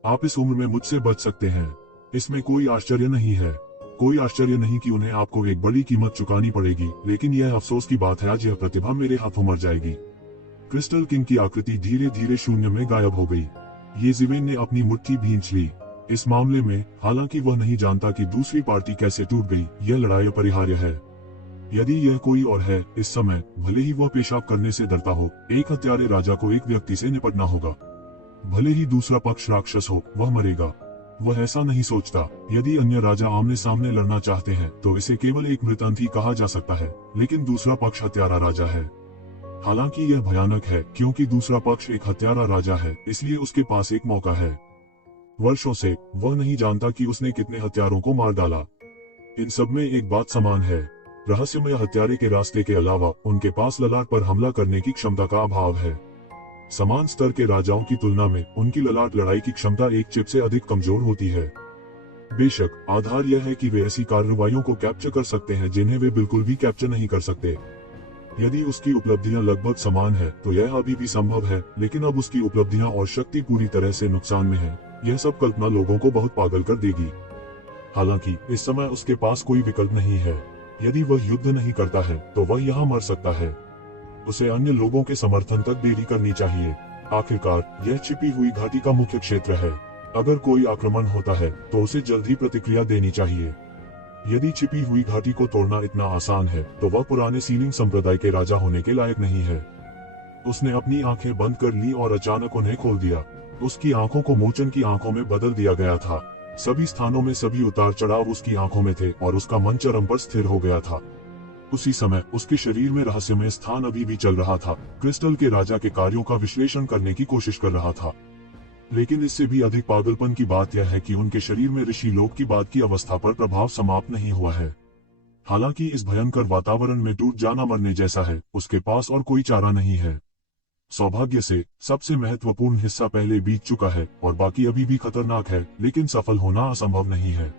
आप इस उम्र में मुझसे बच सकते हैं। इसमें कोई आश्चर्य नहीं है। कोई आश्चर्य नहीं कि उन्हें आपको एक बड़ी कीमत चुकानी पड़ेगी, लेकिन यह अफसोस की बात है आज यह प्रतिभा मेरे हाथों मर जाएगी। क्रिस्टल किंग की आकृति धीरे धीरे शून्य में गायब हो गई। येज़ेवेन ने अपनी मुट्ठी भींच ली। इस मामले में हालांकि वह नहीं जानता कि दूसरी पार्टी कैसे टूट गई, यह लड़ाई अपरिहार्य है। यदि यह कोई और है, इस समय भले ही वह पेशाब करने से डरता हो, एक हत्यारे राजा को एक व्यक्ति से निपटना होगा। भले ही दूसरा पक्ष राक्षस हो, वह मरेगा। वह ऐसा नहीं सोचता। यदि अन्य राजा आमने सामने लड़ना चाहते हैं तो इसे केवल एक मृतांत ही कहा जा सकता है, लेकिन दूसरा पक्ष हत्यारा राजा है। हालांकि यह भयानक है क्योंकि दूसरा पक्ष एक हत्यारा राजा है, इसलिए उसके पास एक मौका है। वर्षों से वह नहीं जानता कि उसने कितने हत्यारों को मार डाला। इन सब में एक बात समान है, रहस्यमय हत्यारे के रास्ते के अलावा उनके पास ललाट पर हमला करने की क्षमता का अभाव है। समान स्तर के राजाओं की तुलना में उनकी ललाट लड़ाई की क्षमता एक चिप से अधिक कमजोर होती है। बेशक आधार यह है कि वे ऐसी कार्रवाइयों को कैप्चर कर सकते हैं जिन्हें वे बिल्कुल भी कैप्चर नहीं कर सकते। यदि उसकी उपलब्धियां लगभग समान है तो यह अभी भी संभव है, लेकिन अब उसकी उपलब्धियां और शक्ति पूरी तरह से नुकसान में है। यह सब कल्पना लोगों को बहुत पागल कर देगी। हालांकि इस समय उसके पास कोई विकल्प नहीं है। यदि वह युद्ध नहीं करता है तो वह यहाँ मर सकता है। उसे अन्य लोगों के समर्थन तक देरी करनी चाहिए। आखिरकार यह छिपी हुई घाटी का मुख्य क्षेत्र है। अगर कोई आक्रमण होता है तो उसे जल्द ही प्रतिक्रिया देनी चाहिए। यदि छिपी हुई घाटी को तोड़ना इतना आसान है तो वह पुराने सीलिंग संप्रदाय के राजा होने के लायक नहीं है। उसने अपनी आंखें बंद कर ली और अचानक उन्हें खोल दिया। उसकी आंखों को मोचन की आंखों में बदल दिया गया था। सभी स्थानों में सभी उतार चढ़ाव उसकी आंखों में थे और उसका मन चरम पर स्थिर हो गया था। उसी समय उसके शरीर में रहस्यमय स्थान अभी भी चल रहा था। क्रिस्टल के राजा के कार्यों का विश्लेषण करने की कोशिश कर रहा था। लेकिन इससे भी अधिक पागलपन की बात यह है कि उनके शरीर में ऋषि लोक की बात की अवस्था पर प्रभाव समाप्त नहीं हुआ है। हालांकि इस भयंकर वातावरण में टूट जाना मरने जैसा है, उसके पास और कोई चारा नहीं है। सौभाग्य से सबसे महत्वपूर्ण हिस्सा पहले बीत चुका है और बाकी अभी भी खतरनाक है, लेकिन सफल होना असंभव नहीं है।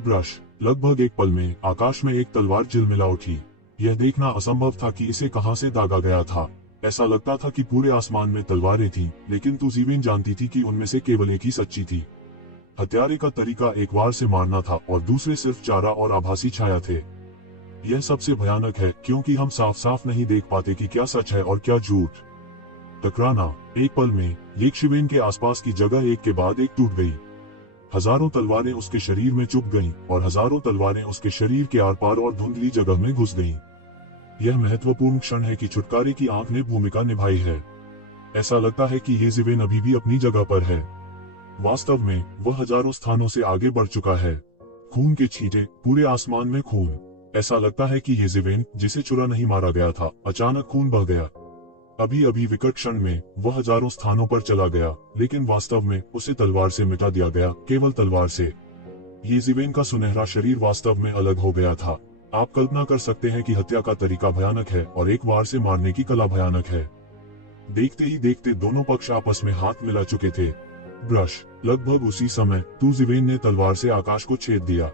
ब्रश। लगभग एक पल में आकाश में एक तलवार झिलमिला उठी। यह देखना असंभव था कि इसे कहां से दागा गया था। ऐसा लगता था कि पूरे आसमान में तलवारें थीं, लेकिन येज़ेवेन जानती थी कि उनमें से केवल एक ही सच्ची थी। हत्यारे का तरीका एक वार से मारना था और दूसरे सिर्फ चारा और आभासी छाया थे। यह सबसे भयानक है क्योंकि हम साफ साफ नहीं देख पाते कि क्या सच है और क्या झूठ। टकराना। एक पल में येज़ेवेन के आसपास की जगह एक के बाद एक टूट गई। हजारों तलवारें उसके शरीर में चुभ गईं और हजारों तलवारें उसके शरीर के आर पार और धुंधली जगह में घुस गईं। यह महत्वपूर्ण क्षण है कि छुटकारे की आंख ने भूमिका निभाई है। ऐसा लगता है कि येज़ेवेन अभी भी अपनी जगह पर है। वास्तव में वह हजारों स्थानों से आगे बढ़ चुका है। खून के छींटे, पूरे आसमान में खून। ऐसा लगता है कि येज़ेवेन, जिसे चुरा नहीं मारा गया था, अचानक खून बह गया। अभी अभी विकट क्षण में वह हजारों स्थानों पर चला गया, लेकिन वास्तव में उसे तलवार से मिटा दिया गया, केवल तलवार से। येज़ेवेन का सुनहरा शरीर वास्तव में अलग हो गया था। आप कल्पना कर सकते हैं कि हत्या का तरीका भयानक है और एक वार से मारने की कला भयानक है। देखते ही देखते दोनों पक्ष आपस में हाथ मिला चुके थे। ब्रश। लगभग उसी समय येज़ेवेन ने तलवार से आकाश को छेद दिया।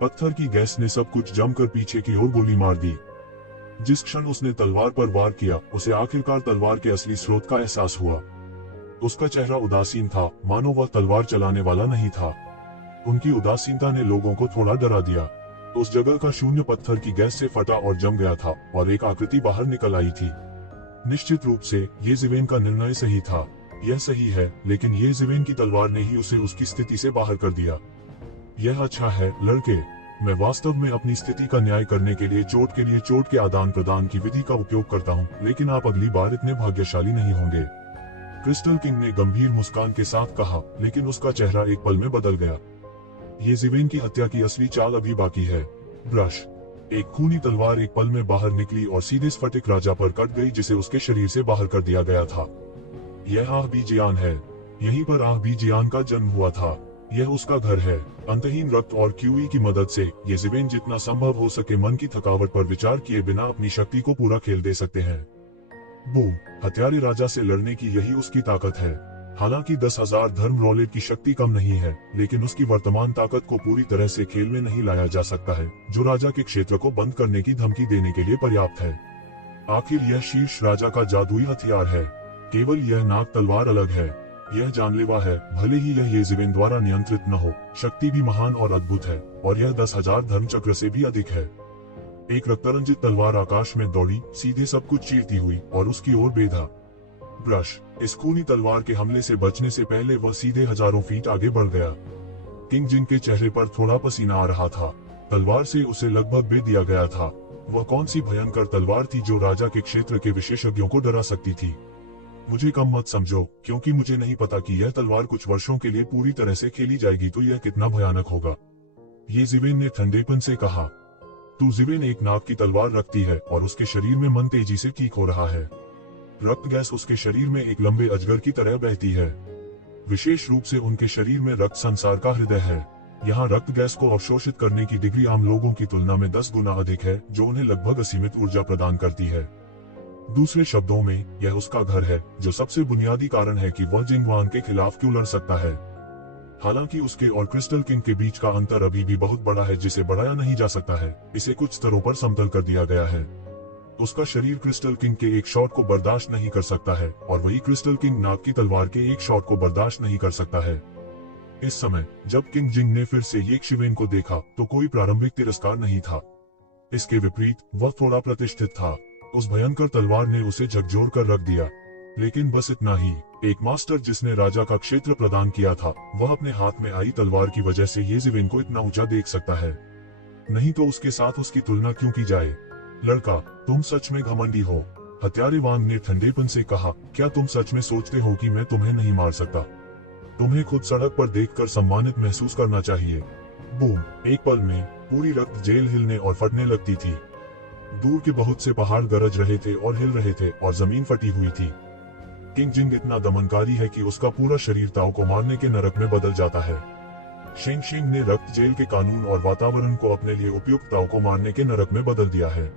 पत्थर की गैस ने सब कुछ जमकर पीछे की ओर गोली मार दी। जिस क्षण उसने तलवार पर वार किया, उसे आखिरकार तलवार के असली स्रोत का एहसास हुआ। उसका चेहरा उदासीन था, मानो वह तलवार चलाने वाला नहीं था। उनकी उदासीनता ने लोगों को थोड़ा डरा दिया। उस जगह का शून्य पत्थर की गैस से फटा और जम गया था और एक आकृति बाहर निकल आई थी। निश्चित रूप से येज़ेवेन का निर्णय सही था। यह सही है, लेकिन येज़ेवेन की तलवार ने ही उसे उसकी स्थिति से बाहर कर दिया। यह अच्छा है लड़के। मैं वास्तव में अपनी स्थिति का न्याय करने के लिए चोट के आदान प्रदान की विधि का उपयोग करता हूँ, लेकिन आप अगली बार इतने भाग्यशाली नहीं होंगे। क्रिस्टल किंग ने गंभीर मुस्कान के साथ कहा, लेकिन उसका चेहरा एक पल में बदल गया। येज़ेवेन की हत्या की असली चाल अभी बाकी है। ब्रश। एक खूनी तलवार एक पल में बाहर निकली और सीधे स्फटिक राजा पर कट गई, जिसे उसके शरीर से बाहर कर दिया गया था। यह आहबीजियान है। यहीं पर आहबीजियान का जन्म हुआ था। यह उसका घर है। अंतहीन रक्त और क्यूई की मदद से येज़ेवेन जितना संभव हो सके मन की थकावट पर विचार किए बिना अपनी शक्ति को पूरा खेल दे सकते हैं। बूम। हत्यारे राजा से लड़ने की यही उसकी ताकत है। हालांकि 10,000 धर्म रोलेट की शक्ति कम नहीं है, लेकिन उसकी वर्तमान ताकत को पूरी तरह से खेल में नहीं लाया जा सकता है, जो राजा के क्षेत्र को बंद करने की धमकी देने के लिए पर्याप्त है। आखिर यह शीर्ष राजा का जादुई हथियार है। केवल यह नाग तलवार अलग है। यह जानलेवा है। भले ही यह येज़ेवेन द्वारा नियंत्रित न हो, शक्ति भी महान और अद्भुत है, और यह 10,000 धर्म चक्र से भी अधिक है। एक रक्तरंजित तलवार आकाश में दौड़ी, सीधे सब कुछ चीरती हुई और उसकी ओर बेधा। ब्रश इस खूनी तलवार के हमले से बचने से पहले वह सीधे हजारों फीट आगे बढ़ गया। किंग जिंग के चेहरे पर थोड़ा पसीना आ रहा था। तलवार से उसे लगभग बेध दिया गया था। वह कौन सी भयंकर तलवार थी जो राजा के क्षेत्र के विशेषज्ञों को डरा सकती थी। मुझे कम मत समझो, क्योंकि मुझे नहीं पता कि यह तलवार कुछ वर्षों के लिए पूरी तरह से खेली जाएगी तो यह कितना भयानक होगा। ये जिवेन ने ठंडेपन से कहा। तू जिवेन एक नाग की तलवार रखती है और उसके शरीर में मन तेजी से ठीक हो रहा है। रक्त गैस उसके शरीर में एक लंबे अजगर की तरह बहती है। विशेष रूप से उनके शरीर में रक्त संसार का हृदय है। यहाँ रक्त गैस को अवशोषित करने की डिग्री आम लोगों की तुलना में 10 गुना अधिक है, जो उन्हें लगभग असीमित ऊर्जा प्रदान करती है। दूसरे शब्दों में, यह उसका घर है, जो सबसे बुनियादी कारण है कि वह जिंगवान के खिलाफ क्यों लड़ सकता है। हालांकि उसके और क्रिस्टल किंग के बीच का अंतर अभी भी बहुत बड़ा है, जिसे बढ़ाया नहीं जा सकता है। इसे कुछ स्तरों पर समतल कर दिया गया है। उसका शरीर क्रिस्टल किंग के एक शॉट को बर्दाश्त नहीं कर सकता है, और वही क्रिस्टल किंग नाग की तलवार के एक शॉट को बर्दाश्त नहीं कर सकता है। इस समय जब किंग जिंग ने फिर से ये शिवेन को देखा तो कोई प्रारंभिक तिरस्कार नहीं था। इसके विपरीत वह थोड़ा प्रतिष्ठित था। उस भयंकर तलवार ने उसे झकझोर कर रख दिया। लेकिन बस इतना ही। एक मास्टर जिसने राजा का क्षेत्र प्रदान किया था, वह अपने हाथ में आई तलवार की वजह से ये जिवेन को इतना ऊंचा देख सकता है। नहीं तो उसके साथ उसकी तुलना क्यों की जाए। लड़का, तुम सच में घमंडी हो, हत्यारे वांग ने ठंडेपन से कहा। क्या तुम सच में सोचते हो कि मैं तुम्हें नहीं मार सकता? तुम्हें खुद सड़क पर देखकर सम्मानित महसूस करना चाहिए। बूम! एक पल में पूरी रक्त जेल हिलने और फटने लगती थी। दूर के बहुत से पहाड़ गरज रहे थे और हिल रहे थे और जमीन फटी हुई थी। किंग जिंग इतना दमनकारी है कि उसका पूरा शरीर ताओ को मारने के नरक में बदल जाता है। शिंग शिंग ने रक्त जेल के कानून और वातावरण को अपने लिए उपयुक्त ताओ को मारने के नरक में बदल दिया है।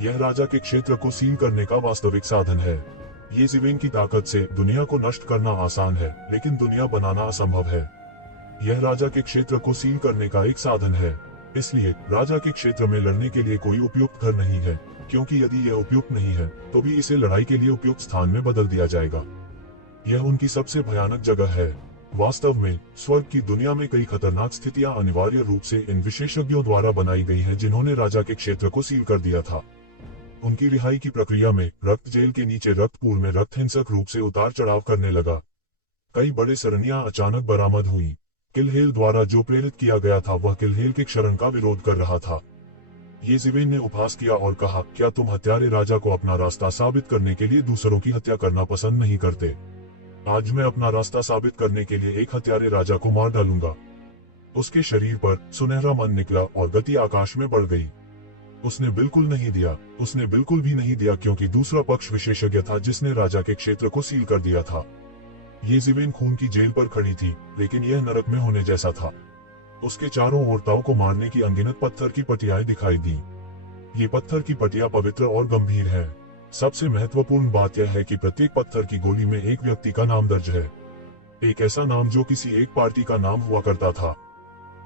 यह राजा के क्षेत्र को सील करने का वास्तविक साधन है। ये जिवेन की ताकत से दुनिया को नष्ट करना आसान है, लेकिन दुनिया बनाना असंभव है। यह राजा के क्षेत्र को सील करने का एक साधन है। इसलिए राजा के क्षेत्र में लड़ने के लिए कोई उपयुक्त घर नहीं है, क्योंकि यदि यह उपयुक्त नहीं है तो भी इसे लड़ाई के लिए उपयुक्त स्थान में बदल दिया जाएगा। यह उनकी सबसे भयानक जगह है। वास्तव में स्वर्ग की दुनिया में कई खतरनाक स्थितियां अनिवार्य रूप से इन विशेषज्ञों द्वारा बनाई गई हैं, जिन्होंने राजा के क्षेत्र को सील कर दिया था। उनकी रिहाई की प्रक्रिया में रक्त जेल के नीचे रक्त पूल में रक्त हिंसक रूप से उतार चढ़ाव करने लगा। कई बड़े सरनियां अचानक बरामद हुई। किलहेल द्वारा जो प्रेरित किया गया था वह किलहेल के क्षरण का विरोध कर रहा था। ये जिवेन ने उपहास किया और कहा, क्या तुम हत्यारे राजा को अपना रास्ता साबित करने के लिए दूसरों की हत्या करना पसंद नहीं करते? आज मैं अपना रास्ता साबित करने के लिए एक हत्यारे राजा को मार डालूंगा। उसके शरीर पर सुनहरा मन निकला और गति आकाश में बढ़ गई। उसने बिल्कुल नहीं दिया, उसने बिल्कुल भी नहीं दिया, क्योंकि दूसरा पक्ष विशेषज्ञ था जिसने राजा के क्षेत्र को सील कर दिया था। ये जिवेन खून की जेल पर खड़ी थी, लेकिन यह नरक में होने जैसा था। उसके चारों ओर ताओ को मारने की अनगिनत पत्थर की पटियाएं दिखाई दी। ये पत्थर की पटिया पवित्र और गंभीर है। सबसे महत्वपूर्ण बात यह है कि प्रत्येक पत्थर की गोली में एक व्यक्ति का नाम दर्ज है। एक ऐसा नाम जो किसी एक पार्टी का नाम हुआ करता था।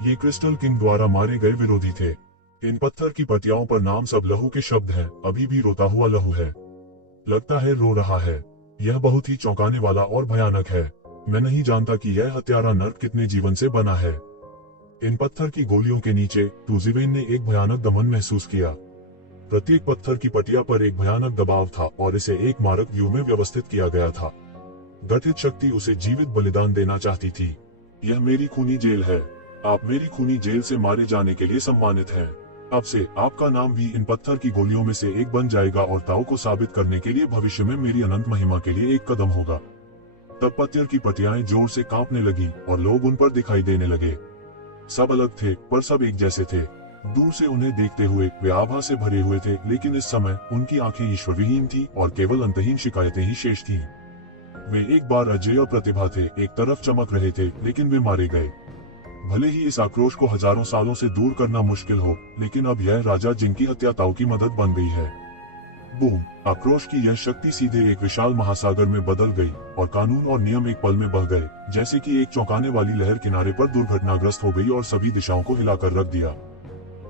ये क्रिस्टल किंग द्वारा मारे गए विरोधी थे। इन पत्थर की पटियाओं पर नाम सब लहू के शब्द हैं। अभी भी रोता हुआ लहू है। लगता है रो रहा है। यह बहुत ही चौंकाने वाला और भयानक है। मैं नहीं जानता कि यह हत्यारा नर्क कितने जीवन से बना है। इन पत्थर की गोलियों के नीचे जिवेन ने एक भयानक दमन महसूस किया। प्रत्येक पत्थर की पटिया पर एक भयानक दबाव था और इसे एक मारक व्यू में व्यवस्थित किया गया था। गठित शक्ति उसे जीवित बलिदान देना चाहती थी। यह मेरी खूनी जेल है। आप मेरी खूनी जेल से मारे जाने के लिए सम्मानित हैं। अब से आपका नाम भी इन पत्थर की गोलियों में से एक बन जाएगा और ताओ को साबित करने के लिए भविष्य में मेरी अनंत महिमा के लिए एक कदम होगा। तब पत्थर की पटियाएं जोर से कांपने लगी और लोग उन पर दिखाई देने लगे। सब अलग थे, पर सब एक जैसे थे। दूर से उन्हें देखते हुए वे आभा से भरे हुए थे, लेकिन इस समय उनकी आंखें ईश्वरविहीन थी और केवल अंतहीन शिकायतें ही शेष थीं। वे एक बार अजय और प्रतिभा थे, एक तरफ चमक रहे थे, लेकिन वे मारे गए। भले ही इस आक्रोश को हजारों सालों से दूर करना मुश्किल हो, लेकिन अब यह राजा जिनकी हत्या ताओ की मदद बन गई है। बूम! आक्रोश की यह शक्ति सीधे एक विशाल महासागर में बदल गई और कानून और नियम एक पल में बह गए, जैसे कि एक चौंकाने वाली लहर किनारे पर दुर्घटनाग्रस्त हो गई और सभी दिशाओं को हिलाकर रख दिया।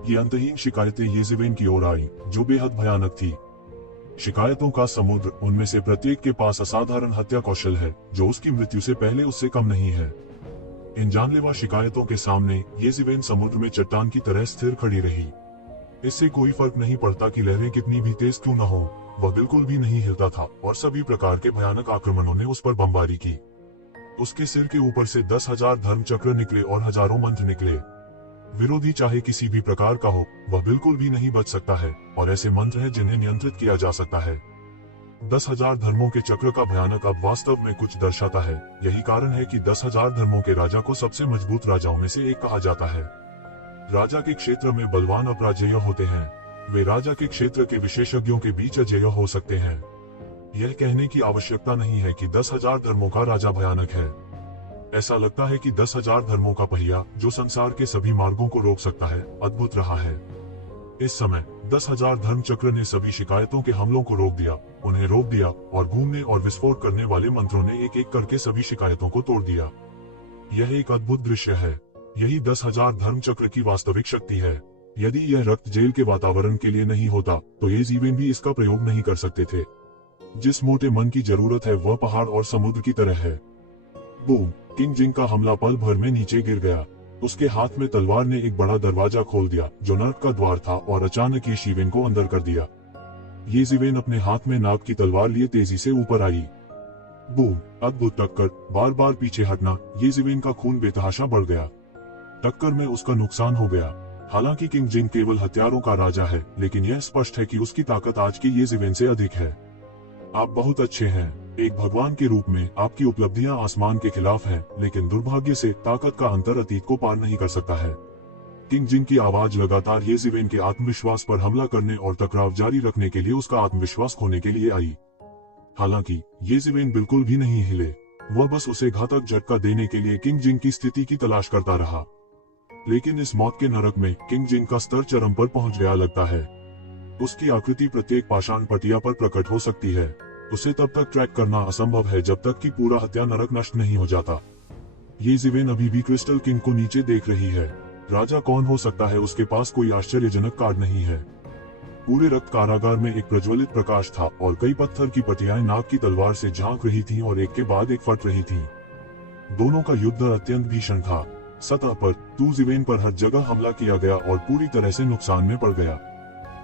ये अंतहीन शिकायतें ये जिवेन की ओर आई, जो बेहद भयानक थी। शिकायतों का समुद्र, उनमें से प्रत्येक के पास असाधारण हत्या कौशल है, जो उसकी मृत्यु से पहले उससे कम नहीं है। इन जानलेवा शिकायतों के सामने ये जिवेन समुद्र में चट्टान की तरह स्थिर खड़ी रही। इससे कोई फर्क नहीं पड़ता कि लहरें कितनी भी तेज क्यों न हो। वह बिल्कुल भी नहीं हिलता था और सभी प्रकार के भयानक आक्रमणों ने उस पर बमबारी की। उसके सिर के ऊपर से 10,000 धर्म चक्र निकले और हजारों मंत्र निकले। विरोधी चाहे किसी भी प्रकार का हो, वह बिल्कुल भी नहीं बच सकता है, और ऐसे मंत्र हैं जिन्हें नियंत्रित किया जा सकता है। 10,000 धर्मों के चक्र का भयानक अब वास्तव में कुछ दर्शाता है। यही कारण है कि 10,000 धर्मों के राजा को सबसे मजबूत राजाओं में से एक कहा जाता है। राजा के क्षेत्र में बलवान अपराजेय होते हैं। वे राजा के क्षेत्र के विशेषज्ञों के बीच अजेय हो सकते हैं। यह कहने की आवश्यकता नहीं है कि 10,000 धर्मों का राजा भयानक है। ऐसा लगता है कि 10,000 धर्मों का पहिया, जो संसार के सभी मार्गों को रोक सकता है, अद्भुत रहा है। इस समय 10,000 धर्म चक्र ने सभी शिकायतों के हमलों को रोक दिया, उन्हें रोक दिया, और घूमने और विस्फोट करने वाले मंत्रों ने एक एक करके सभी शिकायतों को तोड़ दिया। यह एक अद्भुत दृश्य है। यही 10,000 धर्म चक्र की वास्तविक शक्ति है। यदि यह रक्त जेल के वातावरण के लिए नहीं होता, तो ये जीवन भी इसका प्रयोग नहीं कर सकते थे। जिस मोटे मन की जरूरत है वह पहाड़ और समुद्र की तरह है। बूम! किंग जिंग का हमला पल भर में नीचे गिर गया। उसके हाथ में तलवार ने एक बड़ा दरवाजा खोल दिया, जो नर्क का द्वार था, और अचानक ये शिवेन को अंदर कर दिया। ये जीवेन अपने हाथ में नाग की तलवार लिए तेजी से ऊपर आई। बूम! अद्भुत टक्कर, बार बार पीछे हटना, ये जीवेन का खून बेतहाशा बढ़ गया। टक्कर में उसका नुकसान हो गया। हालांकि किंग जिंग केवल हथियारों का राजा है, लेकिन यह स्पष्ट है कि उसकी ताकत आज के ये जीवेन से अधिक है। आप बहुत अच्छे हैं। एक भगवान के रूप में आपकी उपलब्धियां आसमान के खिलाफ हैं, लेकिन दुर्भाग्य से ताकत का अंतर अतीत को पार नहीं कर सकता है। किंग जिंग की आवाज लगातार ये जीवेन के आत्मविश्वास पर हमला करने और टकराव जारी रखने के लिए उसका आत्मविश्वास खोने के लिए आई। हालांकि ये जीवेन बिल्कुल भी नहीं हिले। वह बस उसे घातक झटका देने के लिए किंग जिंग की स्थिति की तलाश करता रहा। लेकिन इस मौत के नरक में किंग जिंग का स्तर चरम पर पहुंच गया लगता है। उसकी आकृति प्रत्येक पाषाण पटिया पर प्रकट हो सकती है। उसे तब तक ट्रैक करना असंभव है जब तक कि पूरा हत्या नरक नष्ट नहीं हो जाता। ये जीवेन अभी भी क्रिस्टल किंग को नीचे देख रही है। राजा कौन हो सकता है, उसके पास कोई आश्चर्यजनक कार्ड नहीं है। पूरे रक्त कारागार में एक प्रज्वलित प्रकाश था और कई पत्थर की पटियाएं नाग की तलवार से झांक रही थीं और एक के बाद एक फट रही थीं। दोनों का युद्ध अत्यंत भीषण था। सतह पर टू जीवेन पर हर जगह हमला किया गया और पूरी तरह से नुकसान में पड़ गया।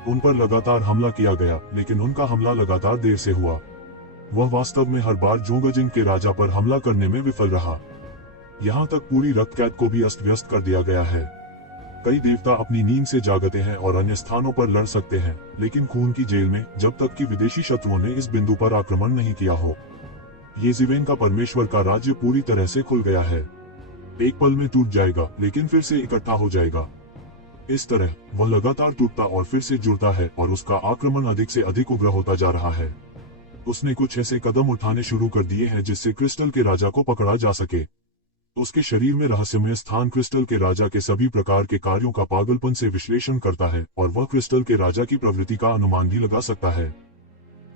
उन पर लगातार हमला किया गया, लेकिन उनका हमला लगातार देर से हुआ। वह वास्तव में हर बार जोंगजिंग के राजा पर हमला करने में विफल रहा। यहाँ तक पूरी रक्त कैद को भी अस्त व्यस्त कर दिया गया है। कई देवता अपनी नींद से जागते हैं और अन्य स्थानों पर लड़ सकते हैं, लेकिन खून की जेल में जब तक कि विदेशी शत्रुओं ने इस बिंदु पर आक्रमण नहीं किया हो। ये जीवेन का परमेश्वर का राज्य पूरी तरह से खुल गया है। एक पल में टूट जाएगा, लेकिन फिर से इकट्ठा हो जाएगा। इस तरह वह लगातार टूटता और फिर से जुड़ता है, और उसका आक्रमण अधिक से अधिक उग्र होता जा रहा है। उसने कुछ ऐसे कदम उठाने शुरू कर दिए हैं जिससे क्रिस्टल के राजा को पकड़ा जा सके। उसके शरीर में रहस्यमय स्थान क्रिस्टल के राजा के सभी प्रकार के कार्यों का पागलपन से विश्लेषण करता है, और वह क्रिस्टल के राजा की प्रवृत्ति का अनुमान भी लगा सकता है।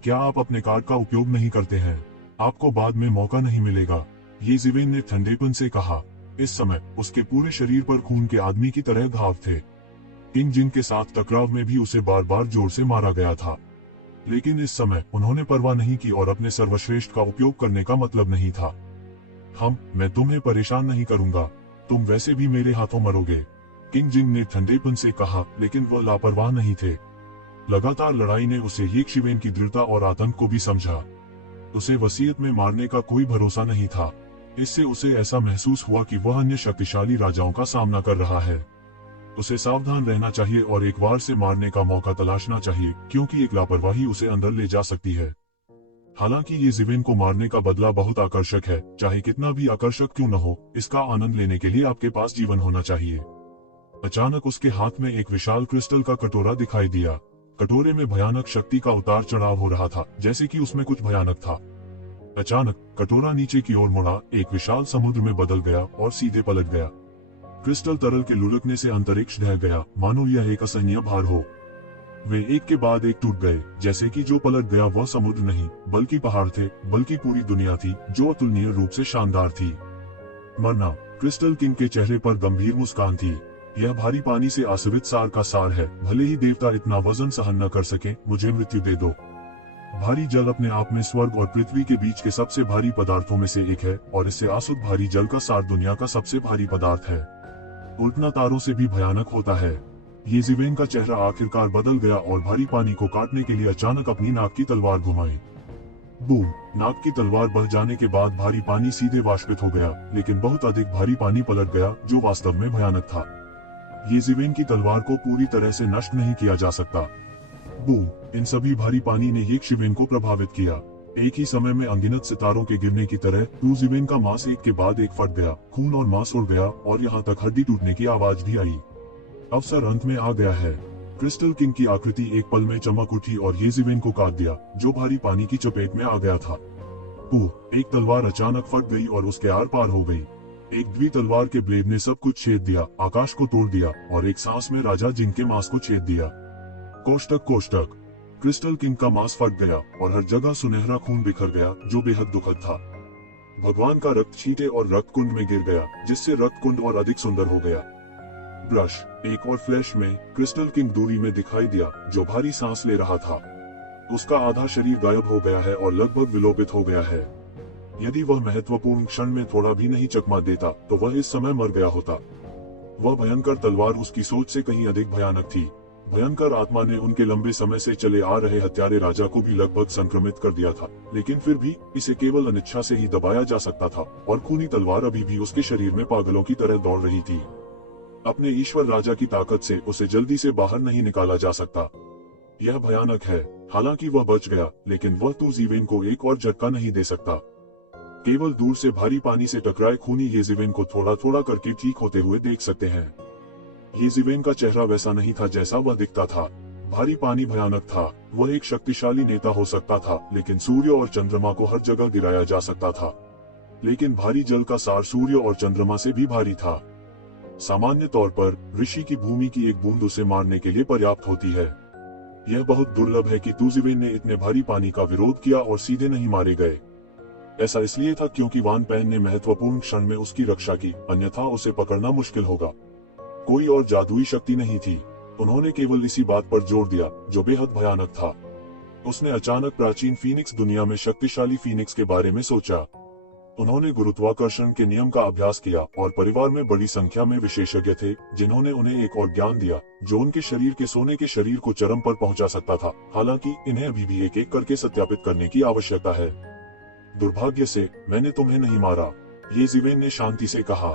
क्या आप अपने कार्ड का उपयोग नहीं करते हैं? आपको बाद में मौका नहीं मिलेगा, ये जीवेन ने ठंडेपन से कहा। इस समय उसके पूरे शरीर पर खून के आदमी की तरह घाव थे। किंग जिंग के साथ टकराव में भी उसे बार बार जोर से मारा गया था, लेकिन इस समय उन्होंने परवाह नहीं की और अपने सर्वश्रेष्ठ का उपयोग करने का मतलब नहीं था। मैं तुम्हें परेशान नहीं करूंगा, तुम वैसे भी मेरे हाथों मरोगे, किंग जिंग ने ठंडेपन से कहा, लेकिन वह लापरवाह नहीं थे। लगातार लड़ाई ने उसे ये शिवेन की दृढ़ता और आतंक को भी समझा। उसे वसीयत में मारने का कोई भरोसा नहीं था। इससे उसे ऐसा महसूस हुआ कि वह अन्य शक्तिशाली राजाओं का सामना कर रहा है। उसे सावधान रहना चाहिए और एक बार से मारने का मौका तलाशना चाहिए, क्योंकि एक लापरवाही उसे अंदर ले जा सकती है। हालांकि ये जीवेन को मारने का बदला बहुत आकर्षक है, चाहे कितना भी आकर्षक क्यों न हो, इसका आनंद लेने के लिए आपके पास जीवन होना चाहिए। अचानक उसके हाथ में एक विशाल क्रिस्टल का कटोरा दिखाई दिया। कटोरे में भयानक शक्ति का उतार चढ़ाव हो रहा था, जैसे कि उसमें कुछ भयानक था। अचानक कटोरा नीचे की ओर मुड़ा, एक विशाल समुद्र में बदल गया और सीधे पलट गया। क्रिस्टल तरल के लुढ़कने से अंतरिक्ष ढह गया, मानो यह एक असहनीय भार हो। वे एक के बाद एक टूट गए, जैसे कि जो पलट गया वह समुद्र नहीं बल्कि पहाड़ थे, बल्कि पूरी दुनिया थी जो अतुलनीय रूप से शानदार थी। मरना। क्रिस्टल किंग के चेहरे पर गंभीर मुस्कान थी। यह भारी पानी से आश्रित सार का सार है, भले ही देवता इतना वजन सहन न कर सके, मुझे मृत्यु दे दो। भारी जल अपने आप में स्वर्ग और पृथ्वी के बीच के सबसे भारी पदार्थों में से एक है, और इससे आसुत भारी जल का सार दुनिया का सबसे भारी पदार्थ है। उल्टना तारों से भी भयानक होता है। येज़िवेन का चेहरा आखिरकार बदल गया और भारी पानी को काटने के लिए अचानक अपनी नाक की तलवार घुमाई। बूम! नाक की तलवार बह जाने के बाद भारी पानी सीधे वाष्पित हो गया, लेकिन बहुत अधिक भारी पानी पलट गया जो वास्तव में भयानक था। येज़िवेन की तलवार को पूरी तरह से नष्ट नहीं किया जा सकता। बूम! इन सभी भारी पानी ने येज़िवेन को प्रभावित किया। एक ही समय में अनगिनत सितारों के गिरने की तरह येज़िवेन का मांस एक के बाद एक फट गया, खून और मांस उड़ गया और यहाँ तक हड्डी टूटने की आवाज भी आई। अवसर अंत में आ गया है। क्रिस्टल किंग की आकृति एक पल में चमक उठी और येज़िवेन को काट दिया, जो भारी पानी की चपेट में आ गया था। एक तलवार अचानक फट गई और उसके आर पार हो गई। एक द्वि तलवार के ब्लेड ने सब कुछ छेद दिया, आकाश को तोड़ दिया और एक सांस में राजा जिंग के मांस को छेद दिया। कोष्टक कोष्टक। क्रिस्टल किंग का मांस फट गया और हर जगह सुनहरा खून बिखर गया, जो बेहद दुखद था। भगवान का रक्त छींटे और रक्त कुंड में गिर गया, जिससे रक्त कुंड और अधिक सुंदर हो गया। ब्रश। एक और फ्लैश में क्रिस्टल किंग दूरी में दिखाई दिया, जो भारी सांस ले रहा था। उसका आधा शरीर गायब हो गया है और लगभग विलोपित हो गया है। यदि वह महत्वपूर्ण क्षण में थोड़ा भी नहीं चकमा देता, तो वह इस समय मर गया होता। वह भयंकर तलवार उसकी सोच से कहीं अधिक भयानक थी। भयंकर आत्मा ने उनके लंबे समय से चले आ रहे हत्यारे राजा को भी लगभग संक्रमित कर दिया था, लेकिन फिर भी इसे केवल अनिच्छा से ही दबाया जा सकता था और खूनी तलवार अभी भी उसके शरीर में पागलों की तरह दौड़ रही थी। अपने ईश्वर राजा की ताकत से उसे जल्दी से बाहर नहीं निकाला जा सकता। यह भयानक है। हालांकि वह बच गया, लेकिन वह येज़िवेन को एक और झटका नहीं दे सकता। केवल दूर से भारी पानी से टकराए खूनी येज़िवेन को थोड़ा थोड़ा करके ठीक होते हुए देख सकते हैं। येज़िवेन का चेहरा वैसा नहीं था जैसा वह दिखता था। भारी पानी भयानक था। वह एक शक्तिशाली नेता हो सकता था, लेकिन सूर्य और चंद्रमा को हर जगह गिराया जा सकता था। लेकिन भारी जल का सार सूर्य और चंद्रमा से भी भारी था। सामान्य तौर पर ऋषि की भूमि की एक बूंद उसे मारने के लिए पर्याप्त होती है। यह बहुत दुर्लभ है कि येज़िवेन ने इतने भारी पानी का विरोध किया और सीधे नहीं मारे गए। ऐसा इसलिए था क्योंकि वान पैन ने महत्वपूर्ण क्षण में उसकी रक्षा की, अन्यथा उसे पकड़ना मुश्किल होगा। कोई और जादुई शक्ति नहीं थी। उन्होंने केवल इसी बात पर जोर दिया, जो बेहद भयानक था। उसने अचानक प्राचीन फीनिक्स दुनिया में शक्तिशाली फीनिक्स के बारे में सोचा। उन्होंने गुरुत्वाकर्षण के नियम का अभ्यास किया और परिवार में बड़ी संख्या में विशेषज्ञ थे, जिन्होंने उन्हें एक और ज्ञान दिया, जो उनके शरीर के सोने के शरीर को चरम पर पहुंचा सकता था। हालांकि इन्हें अभी भी एक एक करके सत्यापित करने की आवश्यकता है। दुर्भाग्य से मैंने तुम्हें नहीं मारा, येज़िवेन ने शांति से कहा।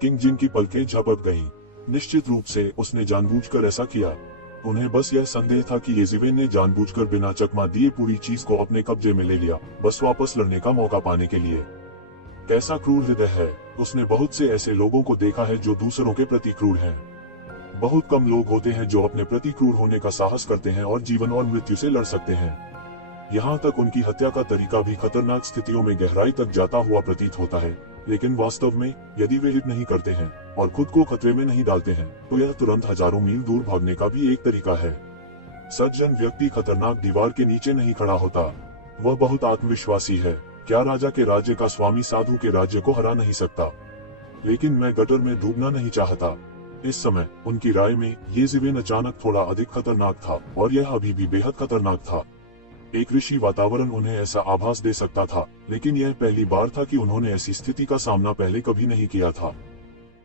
किंग जिंग की पलकें झपक गईं। निश्चित रूप से उसने जानबूझकर ऐसा किया। उन्हें बस यह संदेह था कि येज़िवेन ने जानबूझकर बिना चकमा दिए पूरी चीज को अपने कब्जे में ले लिया, बस वापस लड़ने का मौका पाने के लिए। कैसा क्रूर हृदय है। उसने बहुत से ऐसे लोगों को देखा है जो दूसरों के प्रति क्रूर हैं। बहुत कम लोग होते हैं जो अपने प्रति क्रूर होने का साहस करते हैं और जीवन और मृत्यु से लड़ सकते हैं। यहाँ तक उनकी हत्या का तरीका भी खतरनाक स्थितियों में गहराई तक जाता हुआ प्रतीत होता है, लेकिन वास्तव में यदि वे हिट नहीं करते हैं और खुद को खतरे में नहीं डालते हैं, तो यह तुरंत हजारों मील दूर भागने का भी एक तरीका है। सज्जन व्यक्ति खतरनाक दीवार के नीचे नहीं खड़ा होता। वह बहुत आत्मविश्वासी है। क्या राजा के राज्य का स्वामी साधु के राज्य को हरा नहीं सकता? लेकिन मैं गटर में डूबना नहीं चाहता। इस समय उनकी राय में येज़िवेन अचानक थोड़ा अधिक खतरनाक था, और यह अभी भी बेहद खतरनाक था। एक ऋषि वातावरण उन्हें ऐसा आभास दे सकता था, लेकिन यह पहली बार था कि उन्होंने ऐसी स्थिति का सामना पहले कभी नहीं किया था।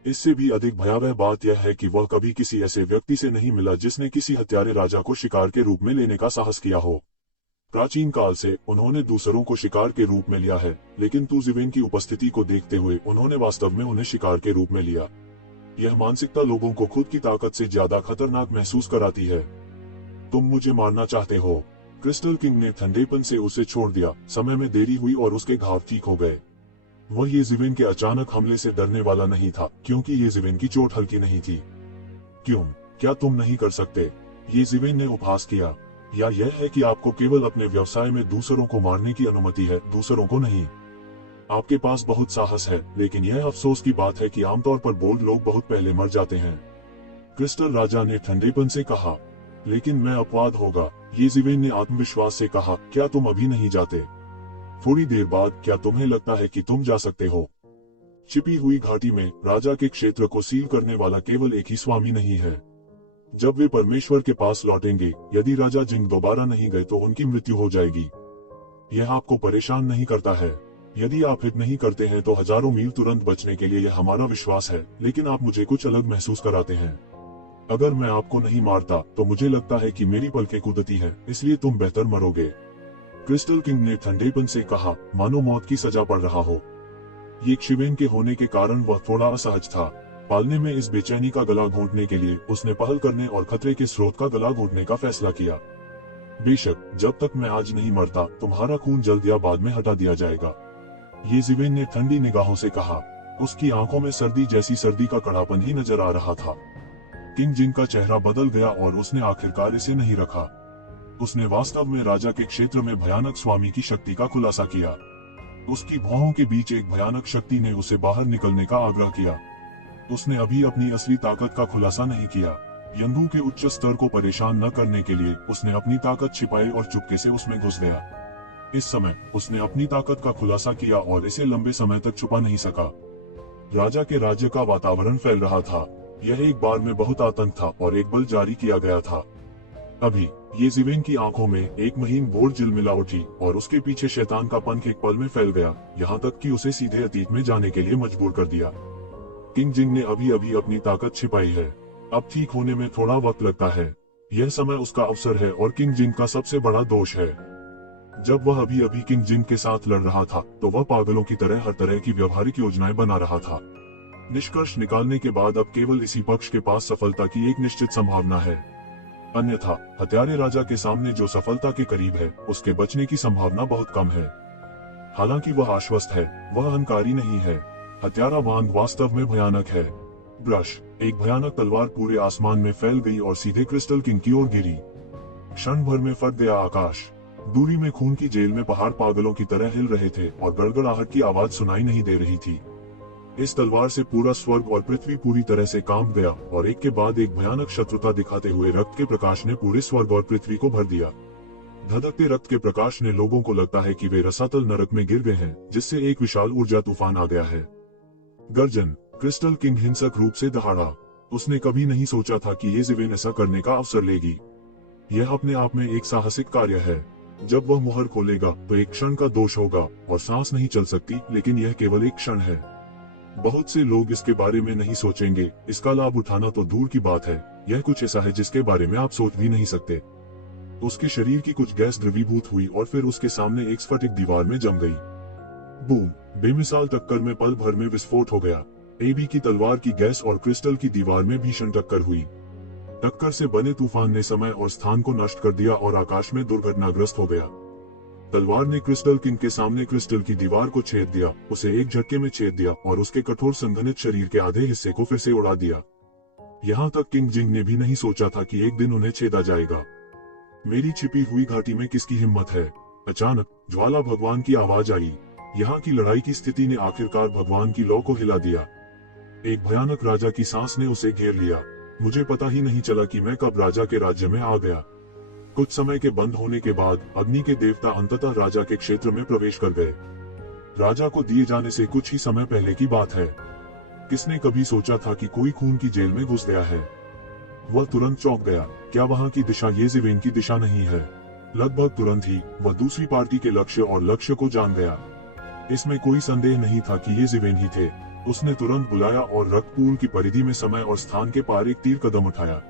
इससे भी अधिक भयावह बात यह है कि वह कभी किसी ऐसे व्यक्ति से नहीं मिला जिसने किसी हत्यारे राजा को शिकार के रूप में लेने का साहस किया हो। प्राचीन काल से उन्होंने दूसरों को शिकार के रूप में लिया है, लेकिन येज़िवेन की उपस्थिति को देखते हुए उन्होंने वास्तव में उन्हें शिकार के रूप में लिया। यह मानसिकता लोगों को खुद की ताकत से ज्यादा खतरनाक महसूस कराती है। तुम मुझे मारना चाहते हो? क्रिस्टल किंग ने ठंडेपन से उसे छोड़ दिया। समय में देरी हुई और उसके घाव ठीक हो गए। वह येज़िवेन के अचानक हमले से डरने वाला नहीं था, क्योंकि येज़िवेन की चोट हल्की नहीं थी। क्यों? क्या तुम नहीं कर सकते? येज़िवेन ने उपहास किया। या यह है कि आपको केवल अपने व्यवसाय में दूसरों को मारने की अनुमति है, दूसरों को नहीं। आपके पास बहुत साहस है, लेकिन यह अफसोस की बात है कि आमतौर पर बोल्ड लोग बहुत पहले मर जाते हैं। क्रिस्टल राजा ने ठंडेपन से कहा। लेकिन मैं अपवाद होगा, येज़िवेन ने आत्मविश्वास से कहा। क्या तुम अभी नहीं जाते? थोड़ी देर बाद क्या तुम्हें लगता है कि तुम जा सकते हो? छिपी हुई घाटी में राजा के क्षेत्र को सील करने वाला केवल एक ही स्वामी नहीं है। जब वे परमेश्वर के पास लौटेंगे, यदि राजा जिंग दोबारा नहीं गए तो उनकी मृत्यु हो जाएगी। यह आपको परेशान नहीं करता है? यदि आप हिट नहीं करते हैं तो हजारों मील तुरंत बचने के लिए यह हमारा विश्वास है, लेकिन आप मुझे कुछ अलग महसूस कराते हैं। अगर मैं आपको नहीं मारता तो मुझे लगता है कि मेरी पलकें कूदती हैं, इसलिए तुम बेहतर मरोगे। क्रिस्टल किंग ने ठंडेपन से कहा, मानो मौत की सजा पड़ रहा हो। ये शिवेन के होने के कारण वह थोड़ा असहज था। पालने में इस बेचैनी का गला घोंटने के लिए उसने पहल करने और खतरे के स्रोत का गला घोंटने का फैसला किया। बेशक, जब तक मैं आज नहीं मरता तुम्हारा खून जल्द या बाद में हटा दिया जाएगा, ये जिवेन ने ठंडी निगाहों से कहा। उसकी आंखों में सर्दी जैसी सर्दी का कड़ापन ही नजर आ रहा था। किंग जिंग का चेहरा बदल गया और उसने आखिरकार इसे नहीं रखा। उसने वास्तव में राजा के क्षेत्र में भयानक स्वामी की शक्ति का खुलासा किया। उसकी भौहों के बीच एक भयानक शक्ति ने उसे बाहर निकलने का आग्रह किया। उसने अभी अपनी असली ताकत का खुलासा नहीं किया। यंदू के उच्च स्तर को परेशान न करने के लिए उसने अपनी ताकत छिपाई और चुपके से उसमें घुस गया। इस समय उसने अपनी ताकत का खुलासा किया और इसे लंबे समय तक छुपा नहीं सका। राजा के राज्य का वातावरण फैल रहा था। यह एक बार में बहुत आतंक था और एक बल जारी किया गया था। अभी ये जिवेन की आंखों में एक महीन बोर झिलमिला उठी और उसके पीछे शैतान का पंख एक पल में फैल गया, यहाँ तक कि उसे सीधे अतीत में जाने के लिए मजबूर कर दिया। किंग जिंग ने अभी अभी अपनी ताकत छिपाई है। अब ठीक होने में थोड़ा वक्त लगता है। यह समय उसका अवसर है और किंग जिंग का सबसे बड़ा दोष है। जब वह अभी अभी किंग जिंग के साथ लड़ रहा था तो वह पागलों की तरह हर तरह की व्यवहारिक योजनाएं बना रहा था। निष्कर्ष निकालने के बाद अब केवल इसी पक्ष के पास सफलता की एक निश्चित संभावना है। अन्यथा हत्यारे राजा के सामने जो सफलता के करीब है उसके बचने की संभावना बहुत कम है। हालांकि वह आश्वस्त है, वह अहंकारी नहीं है। हत्यारा बांध वास्तव में भयानक है। ब्रश, एक भयानक तलवार पूरे आसमान में फैल गई और सीधे क्रिस्टल किंग की ओर गिरी। क्षण भर में फट गया आकाश। दूरी में खून की जेल में पहाड़ पागलों की तरह हिल रहे थे और गड़गड़ाहट की आवाज सुनाई नहीं दे रही थी। इस तलवार से पूरा स्वर्ग और पृथ्वी पूरी तरह से कांप गया और एक के बाद एक भयानक शत्रुता दिखाते हुए रक्त के प्रकाश ने पूरे स्वर्ग और पृथ्वी को भर दिया। धधकते रक्त के प्रकाश ने लोगों को लगता है कि वे रसातल नरक में गिर गए हैं, जिससे एक विशाल ऊर्जा तूफान आ गया है। गर्जन, क्रिस्टल किंग हिंसक रूप से दहाड़ा। उसने कभी नहीं सोचा था कि ये जिवेन ऐसा करने का अवसर लेगी। यह अपने आप में एक साहसिक कार्य है। जब वह मुहर खोलेगा तो एक क्षण का दोष होगा और सांस नहीं चल सकती, लेकिन यह केवल एक क्षण है। बहुत से लोग इसके बारे में नहीं सोचेंगे। इसका लाभ उठाना तो दूर की बात है, यह कुछ ऐसा है जिसके बारे में आप सोच भी नहीं सकते। उसके शरीर की कुछ गैस द्रवीभूत हुई और फिर उसके सामने एक स्फटिक दीवार में जम गई। बूम! बेमिसाल टक्कर में पल भर में विस्फोट हो गया। एबी की तलवार की गैस और क्रिस्टल की दीवार में भीषण टक्कर हुई। टक्कर से बने तूफान ने समय और स्थान को नष्ट कर दिया और आकाश में दुर्घटनाग्रस्त हो गया। तलवार ने क्रिस्टल किंग के सामने क्रिस्टल की दीवार को छेद दिया, उसे एक झटके में छेद दिया और उसके कठोर संघनित शरीर के आधे हिस्से को फिर से उड़ा दिया। यहाँ तक किंग जिंग ने भी नहीं सोचा था कि एक दिन उन्हें छेदा जाएगा। मेरी छिपी हुई घाटी में किसकी हिम्मत है? अचानक ज्वाला भगवान की आवाज आई। यहाँ की लड़ाई की स्थिति ने आखिरकार भगवान की लौ को हिला दिया। एक भयानक राजा की सांस ने उसे घेर लिया। मुझे पता ही नहीं चला कि मैं कब राजा के राज्य में आ गया। कुछ समय के बंद होने के बाद अग्नि के देवता अंततः राजा के क्षेत्र में प्रवेश कर गए। राजा को दिए जाने से कुछ ही समय पहले की बात है। किसने कभी सोचा था कि कोई खून की जेल में घुस गया है? वह तुरंत चौंक गया। क्या वहां की दिशा ये जिवेन की दिशा नहीं है? लगभग तुरंत ही वह दूसरी पार्टी के लक्ष्य और लक्ष्य को जान गया। इसमें कोई संदेह नहीं था कि ये जिवेन ही थे। उसने तुरंत बुलाया और रक्तपूर्ण की परिधि में समय और स्थान के पार एक तीर कदम उठाया।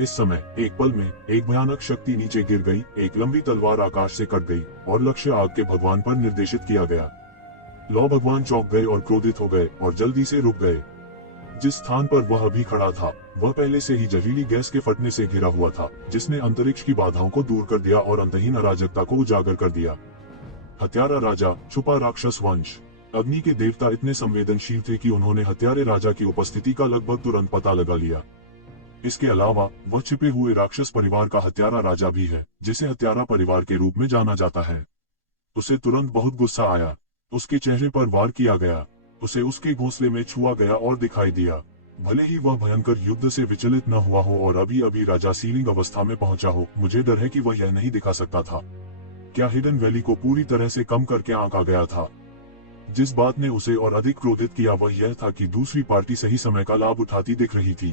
इस समय एक पल में एक भयानक शक्ति नीचे गिर गई। एक लंबी तलवार आकाश से कट गई और लक्ष्य आग के भगवान पर निर्देशित किया गया। लौ भगवान चौंक गए और क्रोधित हो गए और जल्दी से रुक गए। जिस स्थान पर वह अभी खड़ा था वह पहले से ही जहरीली गैस के फटने से घिरा हुआ था, जिसने अंतरिक्ष की बाधाओं को दूर कर दिया और अंतहीन अराजकता को उजागर कर दिया। हत्यारा राजा, छुपा राक्षस वंश। अग्नि के देवता इतने संवेदनशील थे कि उन्होंने हत्यारे राजा की उपस्थिति का लगभग तुरंत पता लगा लिया। इसके अलावा वह छिपे हुए राक्षस परिवार का हत्यारा राजा भी है, जिसे हत्यारा परिवार के रूप में जाना जाता है। उसे तुरंत बहुत गुस्सा आया। उसके चेहरे पर वार किया गया। उसे उसके घोंसले में छुआ गया और दिखाई दिया। भले ही वह भयंकर युद्ध से विचलित न हुआ हो और अभी अभी राजा सीलिंग अवस्था में पहुंचा हो, मुझे डर है कि वह यह नहीं दिखा सकता था। क्या हिडन वैली को पूरी तरह से कम करके आंका गया था? जिस बात ने उसे और अधिक क्रोधित किया वह यह था कि दूसरी पार्टी सही समय का लाभ उठाती दिख रही थी।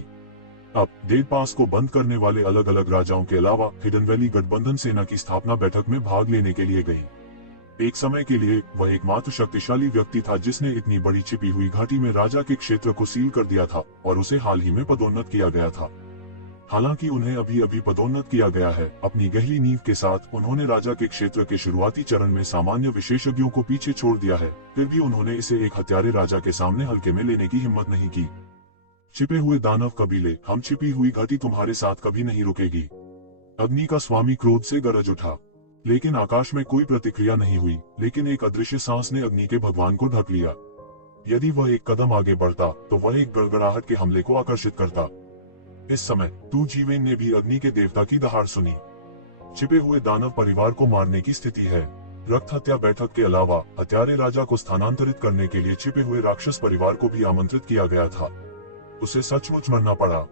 अब डेड पास को बंद करने वाले अलग अलग राजाओं के अलावा हिडन वैली गठबंधन सेना की स्थापना बैठक में भाग लेने के लिए गई। एक समय के लिए वह एकमात्र शक्तिशाली व्यक्ति था जिसने इतनी बड़ी छिपी हुई घाटी में राजा के क्षेत्र को सील कर दिया था और उसे हाल ही में पदोन्नत किया गया था। हालांकि उन्हें अभी अभी पदोन्नत किया गया है, अपनी गहरी नींव के साथ उन्होंने राजा के क्षेत्र के शुरुआती चरण में सामान्य विशेषज्ञों को पीछे छोड़ दिया है। फिर भी उन्होंने इसे एक हत्यारे राजा के सामने हल्के में लेने की हिम्मत नहीं की। छिपे हुए दानव कबीले, हम छिपी हुई घाटी तुम्हारे साथ कभी नहीं रुकेगी। अग्नि का स्वामी क्रोध से गरज उठा, लेकिन आकाश में कोई प्रतिक्रिया नहीं हुई। लेकिन एक अदृश्य सांस ने अग्नि के भगवान को ढक लिया। यदि वह एक कदम आगे बढ़ता तो वह एक गड़गड़ाहट के हमले को आकर्षित करता। इस समय तू जीवेन ने भी अग्नि के देवता की दहाड़ सुनी। छिपे हुए दानव परिवार को मारने की स्थिति है। रक्त हत्या बैठक के अलावा हत्यारे राजा को स्थानांतरित करने के लिए छिपे हुए राक्षस परिवार को भी आमंत्रित किया गया था। उसे सचमुच मरना पड़ा।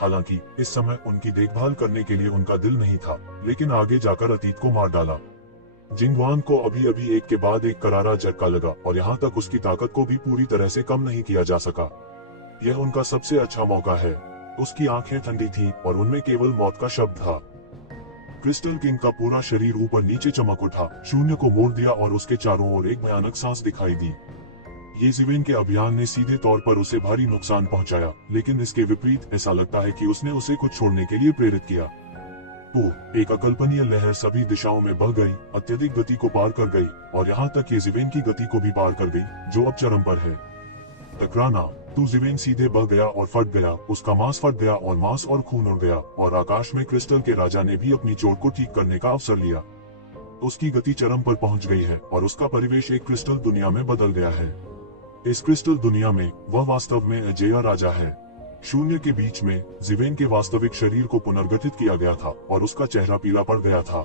हालांकि इस समय उनकी देखभाल करने के लिए उनका दिल नहीं था, लेकिन आगे जाकर अतीत को मार डाला। जिंगवान को अभी अभी एक के बाद एक करारा झटका लगा और यहाँ तक उसकी ताकत को भी पूरी तरह से कम नहीं किया जा सका। यह उनका सबसे अच्छा मौका है। उसकी आंखें ठंडी थीं और उनमें केवल मौत का शब्द था। क्रिस्टल किंग का पूरा शरीर ऊपर नीचे चमक उठा, शून्य को मोड़ दिया और उसके चारों ओर एक भयानक सांस दिखाई दी। ये जीवेन के अभियान ने सीधे तौर पर उसे भारी नुकसान पहुंचाया, लेकिन इसके विपरीत ऐसा लगता है कि उसने उसे कुछ छोड़ने के लिए प्रेरित किया। एक अकल्पनीय लहर सभी दिशाओं में बह गई, अत्यधिक गति को पार कर गई और यहाँ तक कि जीवेन की गति को भी पार कर गई, जो अब चरम पर है। टकराना, तू जीवेन सीधे बह गया और फट गया। उसका मांस फट गया और मांस और खून उड़ गया और आकाश में क्रिस्टल के राजा ने भी अपनी चोट को ठीक करने का अवसर लिया। उसकी गति चरम पर पहुंच गई है और उसका परिवेश एक क्रिस्टल दुनिया में बदल गया है। इस क्रिस्टल दुनिया में वह वास्तव में अजेय राजा है। शून्य के बीच में जीवेन के वास्तविक शरीर को पुनर्गठित किया गया था और उसका चेहरा पीला पड़ गया था।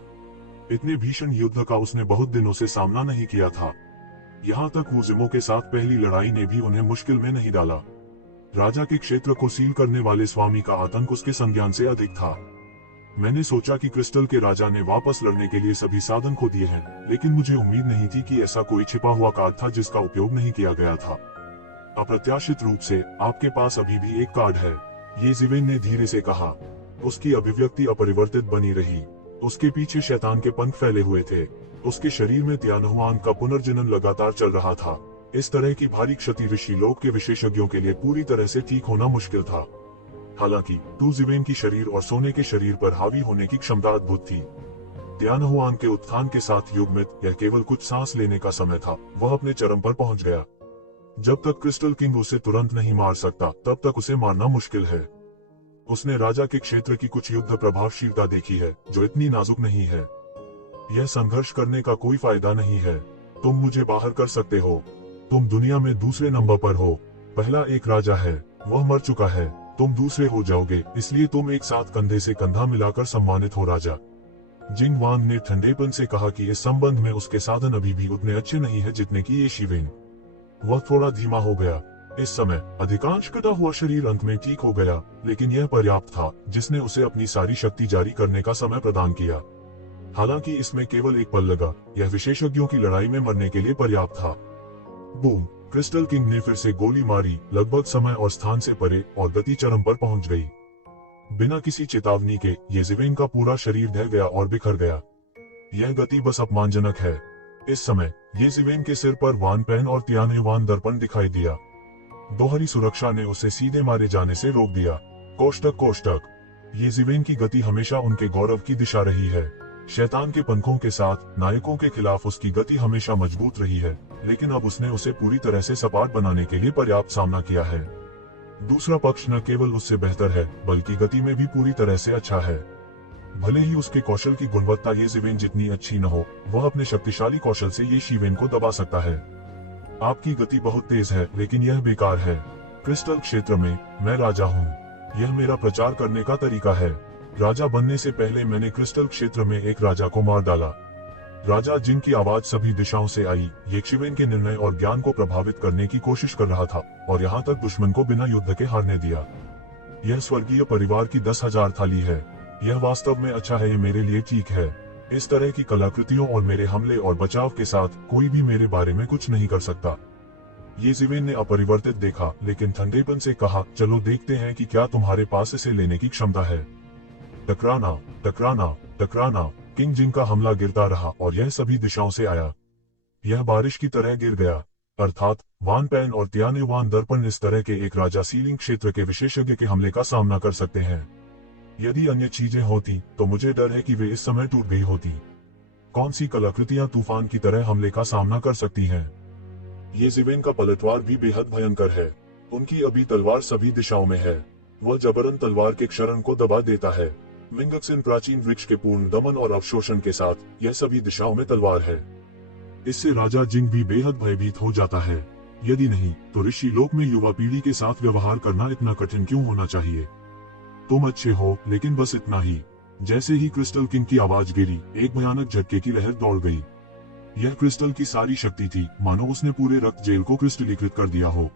इतने भीषण युद्ध का उसने बहुत दिनों से सामना नहीं किया था। यहाँ तक वुजिमो के साथ पहली लड़ाई ने भी उन्हें मुश्किल में नहीं डाला। राजा के क्षेत्र को सील करने वाले स्वामी का आतंक उसके संज्ञान से अधिक था। मैंने सोचा कि क्रिस्टल के राजा ने वापस लड़ने के लिए सभी साधन खो दिए हैं, लेकिन मुझे उम्मीद नहीं थी कि ऐसा कोई छिपा हुआ कार्ड था जिसका उपयोग नहीं किया गया था। अप्रत्याशित रूप से आपके पास अभी भी एक कार्ड है, ये जीवेन ने धीरे से कहा। उसकी अभिव्यक्ति अपरिवर्तित बनी रही। उसके पीछे शैतान के पंख फैले हुए थे। उसके शरीर में त्यानहुआन का पुनर्जनन लगातार चल रहा था। इस तरह की भारी क्षति ऋषि लोक के विशेषज्ञों के लिए पूरी तरह से ठीक होना मुश्किल था। हालांकि टू जीवेन की शरीर और सोने के शरीर पर हावी होने की क्षमता अद्भुत थी। त्यानहुआन के उत्थान के साथ युग्मित यह केवल कुछ सांस लेने का समय था। वह अपने चरम पर पहुंच गया। जब तक क्रिस्टल किंग उसे तुरंत नहीं मार सकता, तब तक उसे मारना मुश्किल है। उसने राजा के क्षेत्र की कुछ युद्ध प्रभावशीलता देखी है, जो इतनी नाजुक नहीं है। यह संघर्ष करने का कोई फायदा नहीं है। तुम मुझे बाहर कर सकते हो। तुम दुनिया में दूसरे नंबर पर हो। पहला एक राजा है, वह मर चुका है। तुम दूसरे हो जाओगे, इसलिए तुम एक साथ कंधे से कंधा मिलाकर सम्मानित हो राजा। जिंगवान ने ठंडेपन से कहा कि इस संबंध में उसके साधन अभी भी उतने अच्छे नहीं है जितने कि ये शिवेन। वह थोड़ा धीमा हो गया। इस समय अधिकांश कटा हुआ शरीर अंत में ठीक हो गया, लेकिन यह पर्याप्त था, जिसने उसे अपनी सारी शक्ति जारी करने का समय प्रदान किया। हालांकि इसमें केवल एक पल लगा। यह विशेषज्ञों की लड़ाई में मरने के लिए पर्याप्त था। बूम! क्रिस्टल किंग ने फिर से गोली मारी, लगभग समय और स्थान से परे, और गति चरम पर पहुंच गई। बिना किसी चेतावनी के ये जीवेन का पूरा शरीर ढह गया और बिखर गया। यह गति बस अपमानजनक है। इस समय ये जीवेन के सिर पर वान पेन और त्यानहुआन दर्पण दिखाई दिया। दोहरी सुरक्षा ने उसे सीधे मारे जाने से रोक दिया। कोष्टक कोष्टक, ये जीवेन की गति हमेशा उनके गौरव की दिशा रही है। शैतान के पंखों के साथ नायकों के खिलाफ उसकी गति हमेशा मजबूत रही है, लेकिन अब उसने उसे पूरी तरह से सपाट बनाने के लिए पर्याप्त सामना किया है। दूसरा पक्ष न केवल उससे बेहतर है, बल्कि गति में भी पूरी तरह से अच्छा है। भले ही उसके कौशल की गुणवत्ता ये जीवेन जितनी अच्छी न हो, वह अपने शक्तिशाली कौशल से ये शिवेन को दबा सकता है। आपकी गति बहुत तेज है, लेकिन यह बेकार है। क्रिस्टल क्षेत्र में मैं राजा हूँ। यह मेरा प्रचार करने का तरीका है। राजा बनने से पहले मैंने क्रिस्टल क्षेत्र में एक राजा को मार डाला। राजा जिनकी आवाज सभी दिशाओं से आई, ये शिवेन के निर्णय और ज्ञान को प्रभावित करने की कोशिश कर रहा था, और यहाँ तक दुश्मन को बिना युद्ध के हारने दिया। यह स्वर्गीय परिवार की 10,000 थाली है। यह वास्तव में अच्छा है, ये मेरे लिए ठीक है। इस तरह की कलाकृतियों और मेरे हमले और बचाव के साथ कोई भी मेरे बारे में कुछ नहीं कर सकता। ये जीवेन ने अपरिवर्तित देखा, लेकिन ठंडेपन से कहा, चलो देखते हैं कि क्या तुम्हारे पास इसे लेने की क्षमता है। टकराना, टकराना, टकराना। किंग जिंग का हमला गिरता रहा और यह सभी दिशाओं से आया। यह बारिश की तरह गिर गया। अर्थात वान पेन और त्यानहुआन दर्पण इस तरह के एक राजा सीलिंग क्षेत्र के विशेषज्ञ के हमले का सामना कर सकते हैं। यदि अन्य चीजें होती तो मुझे डर है कि वे इस समय टूट गई होती। कौन सी कलाकृतियां तूफान की तरह हमले का सामना कर सकती हैं? येज़ेबेल का पलटवार भी बेहद भयंकर है। उनकी अभी तलवार सभी दिशाओं में है। वह जबरन तलवार के क्षरण को दबा देता है। मिंगक्सिन प्राचीन वृक्ष के पूर्ण दमन और अवशोषण के साथ यह सभी दिशाओं में तलवार है। इससे राजा जिंग भी बेहद भयभीत हो जाता है। यदि नहीं तो ऋषि लोक में युवा पीढ़ी के साथ व्यवहार करना इतना कठिन क्यों होना चाहिए? तुम अच्छे हो, लेकिन बस इतना ही। जैसे ही क्रिस्टल किंग की आवाज गिरी, एक भयानक झटके की लहर दौड़ गई। यह क्रिस्टल की सारी शक्ति थी, मानो उसने पूरे रक्त जेल को क्रिस्टलीकृत कर दिया हो।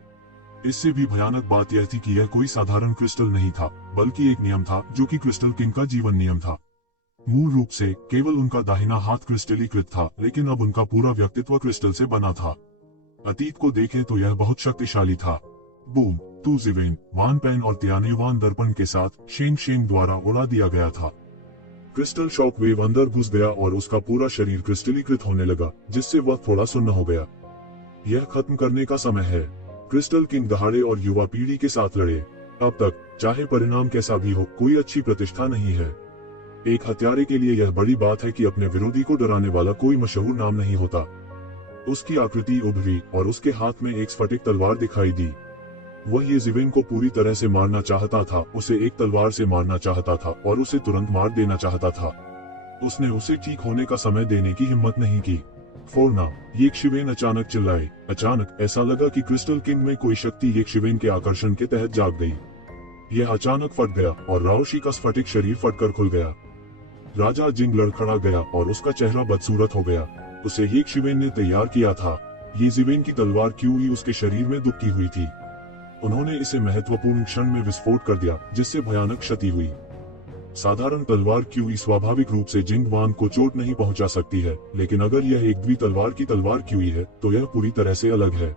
इससे भी भयानक बात यह थी कि यह कोई साधारण क्रिस्टल नहीं था, बल्कि एक नियम था जो कि क्रिस्टल किंग का जीवन नियम था। मूल रूप से केवल उनका दाहिना हाथ क्रिस्टलीकृत था, लेकिन अब उनका पूरा व्यक्तित्व क्रिस्टल से बना था। अतीत को देखें तो यह बहुत शक्तिशाली था। बूम, तू जिवेन, वान पेन और तियान्युवान दर्पण के साथ शेंग शेंग द्वारा उड़ा दिया गया था। क्रिस्टल शॉक वेव अंदर घुस गया और उसका पूरा शरीर क्रिस्टलीकृत होने लगा, जिससे वह थोड़ा सुन्न हो गया। यह खत्म करने का समय है। क्रिस्टल किंग दहाड़े और युवा पीढ़ी के साथ लड़े। अब तक चाहे परिणाम कैसा भी हो, कोई अच्छी प्रतिष्ठा नहीं है। एक हत्यारे के लिए यह बड़ी बात है कि अपने विरोधी को डराने वाला कोई मशहूर नाम नहीं होता। उसकी आकृति उभरी और उसके हाथ में एक स्फटिक तलवार दिखाई दी। वह येज़ेबेल को पूरी तरह से मारना चाहता था, उसे एक तलवार से मारना चाहता था और उसे तुरंत मार देना चाहता था। उसने उसे ठीक होने का समय देने की हिम्मत नहीं की। फोड़ना, येज़ेबेल अचानक चिल्लाए। अचानक ऐसा लगा कि क्रिस्टल किंग में कोई शक्ति येज़ेबेल के आकर्षण के तहत जाग गई। यह अचानक फट गया और राओशी का स्फटिक शरीर फटकर खुल गया। राजा जिंग लड़खड़ा गया और उसका चेहरा बदसूरत हो गया। उसे येज़ेबेल ने तैयार किया था। येज़ेबेल की तलवार क्यूई उसके शरीर में दुबकी हुई थी। उन्होंने इसे महत्वपूर्ण क्षण में विस्फोट कर दिया, जिससे भयानक क्षति हुई। साधारण तलवार क्यूई स्वाभाविक रूप से जिंग वान को चोट नहीं पहुंचा सकती है, लेकिन अगर यह एक द्वि तलवार की तलवार क्यूई है तो यह पूरी तरह से अलग है।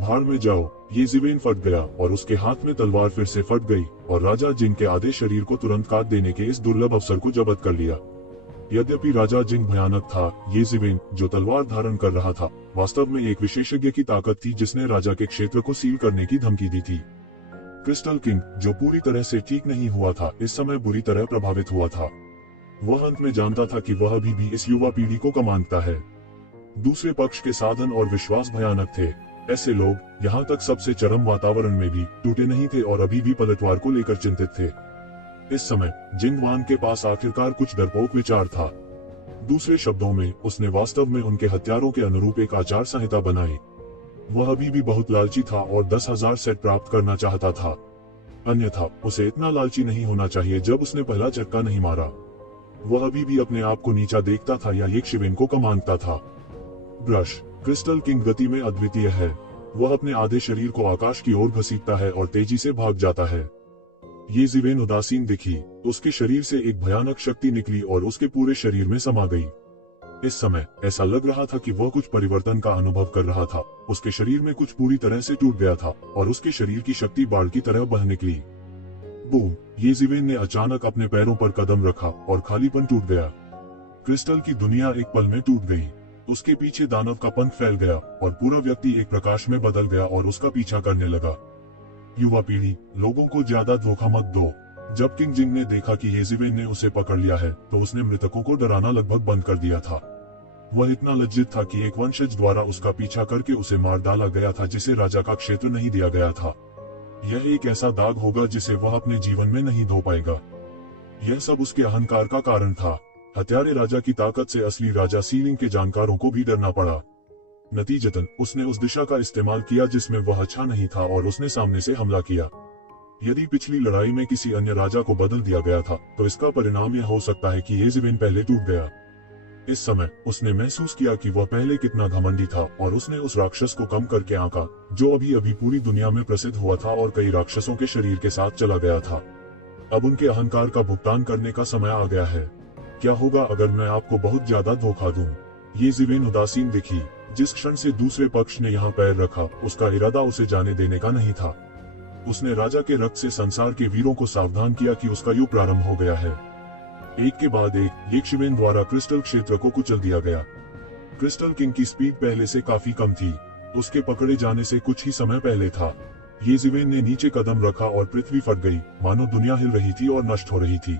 भाड़ में जाओ, येज़ेबेल फट गया और उसके हाथ में तलवार फिर से फट गई और राजा जिंग के आधे शरीर को तुरंत काट देने के इस दुर्लभ अवसर को जब्त कर लिया। यद्यपि राजा जिंग भयानक था, येज़ेबेल जो तलवार धारण कर रहा था वास्तव में एक विशेषज्ञ की ताकत थी जिसने राजा के क्षेत्र को सील करने की धमकी दी थी। क्रिस्टल किंग जो पूरी तरह से ठीक नहीं हुआ था, इस समय बुरी तरह प्रभावित हुआ था। वह अंत में जानता था कि वह अभी भी इस युवा पीढ़ी को कमांडता है। दूसरे पक्ष के साधन और विश्वास भयानक थे। ऐसे लोग यहाँ तक सबसे चरम वातावरण में भी टूटे नहीं थे और अभी भी पलटवार को लेकर चिंतित थे। इस समय जिंग वान के पास आखिरकार कुछ डरपोक विचार था। दूसरे शब्दों में, उसने वास्तव में उनके हथियारों के अनुरूप एक आचार संहिता बनाई। वह अभी भी बहुत लालची था और 10,000 सेट प्राप्त करना चाहता था। अन्यथा उसे इतना लालची नहीं होना चाहिए जब उसने पहला झटका नहीं मारा। वह अभी भी अपने आप को नीचा देखता था या येज़ेबेल को कमांडता था। ब्रश, क्रिस्टल किंग गति में अद्वितीय है। वह अपने आधे शरीर को आकाश की ओर घसीटता है और तेजी से भाग जाता है। येज़ेबेल उदासीन दिखी। उसके शरीर से एक भयानक शक्ति निकली और उसके पूरे शरीर में समा गई। इस समय ऐसा लग रहा था कि वह कुछ परिवर्तन का अनुभव कर रहा था। उसके शरीर में कुछ पूरी तरह से टूट गया था और उसके शरीर की शक्ति बाढ़ की तरह बह निकली। बूम, येज़ेबेल ने अचानक अपने पैरों पर कदम रखा और खालीपन टूट गया। क्रिस्टल की दुनिया एक पल में टूट गई। उसके पीछे दानव का पंख फैल गया और पूरा व्यक्ति एक प्रकाश में बदल गया और उसका पीछा करने लगा। युवा पीढ़ी, लोगों को ज्यादा धोखा मत दो। जब किंग जिंग ने देखा कि येज़ेबेल ने उसे पकड़ लिया है, तो उसने मृतकों को डराना लगभग बंद कर दिया था। वह इतना लज्जित था कि एक वंशज द्वारा उसका पीछा करके उसे मार डाला गया था, जिसे राजा का क्षेत्र नहीं दिया गया था। यह एक ऐसा दाग होगा जिसे वह अपने जीवन में नहीं धो पाएगा। यह सब उसके अहंकार का कारण था। हत्यारे राजा की ताकत से असली राजा सीलिंग के जानकारों को भी डरना पड़ा। नतीजतन उसने उस दिशा का इस्तेमाल किया जिसमें वह अच्छा नहीं था और उसने सामने से हमला किया। यदि पिछली लड़ाई में किसी अन्य राजा को बदल दिया गया था, तो इसका परिणाम यह हो सकता है कि येज़ेबेल पहले टूट गया। इस समय उसने महसूस किया कि वह पहले कितना घमंडी था और उसने उस राक्षस को कम करके आंका, जो अभी अभी पूरी दुनिया में प्रसिद्ध हुआ था और कई राक्षसों के शरीर के साथ चला गया था। अब उनके अहंकार का भुगतान करने का समय आ गया है। क्या होगा अगर मैं आपको बहुत ज्यादा धोखा दूं? येज़ेबेल उदासीन दिखी। जिस क्षण से दूसरे पक्ष ने यहाँ पैर रखा, उसका इरादा उसे जाने देने का नहीं था। उसने राजा के रक्त से संसार के वीरों को सावधान किया कि उसका युग प्रारंभ हो गया है। एक के बाद एक येज़ेबेल द्वारा क्रिस्टल क्षेत्र को कुचल दिया गया। क्रिस्टल किंग की स्पीड पहले से काफी कम थी। उसके पकड़े जाने से कुछ ही समय पहले था। ये जिवेन ने नीचे कदम रखा और पृथ्वी फट गई, मानो दुनिया हिल रही थी और नष्ट हो रही थी।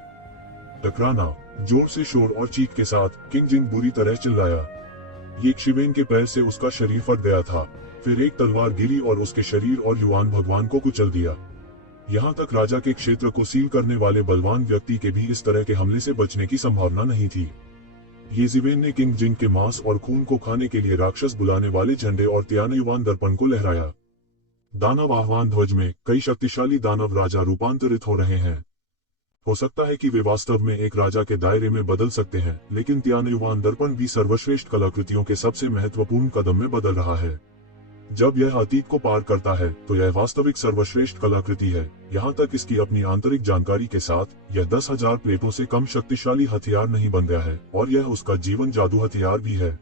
टकराना, जोर से शोर और चीख के साथ किंग जिंग बुरी तरह चिल्लाया। ये शिवेन के पैर से उसका शरीर फट गया था। फिर एक तलवार गिरी और उसके शरीर और युआन भगवान को कुचल दिया। यहाँ तक राजा के क्षेत्र को सील करने वाले बलवान व्यक्ति के भी इस तरह के हमले से बचने की संभावना नहीं थी। ये जिवेन ने किंग जिंग के मांस और खून को खाने के लिए राक्षस बुलाने वाले झंडे और त्यानयुवान दर्पण को लहराया। दानव आह्वान ध्वज में कई शक्तिशाली दानव राजा रूपांतरित हो रहे हैं। हो सकता है कि वे वास्तव में एक राजा के दायरे में बदल सकते हैं, लेकिन त्यानयुवान दर्पण भी सर्वश्रेष्ठ कलाकृतियों के सबसे महत्वपूर्ण कदम में बदल रहा है। जब यह अतीत को पार करता है तो यह वास्तविक सर्वश्रेष्ठ कलाकृति है। यहाँ तक इसकी अपनी आंतरिक जानकारी के साथ यह 10,000 प्लेटों से कम शक्तिशाली हथियार नहीं बन गया है, और यह उसका जीवन जादू हथियार भी है।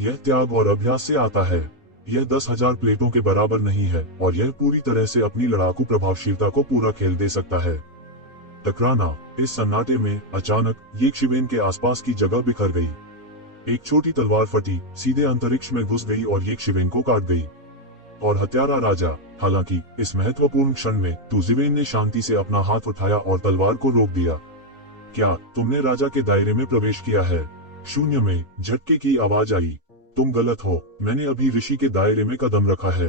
यह त्याग और अभ्यास से आता है। यह 10,000 प्लेटों के बराबर नहीं है, और यह पूरी तरह से अपनी लड़ाकू प्रभावशीलता को पूरा खेल दे सकता है। टकराना, इस सन्नाटे में अचानक ये शिवेन के आसपास की जगह बिखर गई। एक छोटी तलवार फटी, सीधे अंतरिक्ष में घुस गई और ये शिवेन को काट गई। और हत्यारा राजा, हालांकि इस महत्वपूर्ण क्षण में जिवेन ने शांति से अपना हाथ उठाया और तलवार को रोक दिया। क्या तुमने राजा के दायरे में प्रवेश किया है? शून्य में झटके की आवाज आई। तुम गलत हो, मैंने अभी ऋषि के दायरे में कदम रखा है।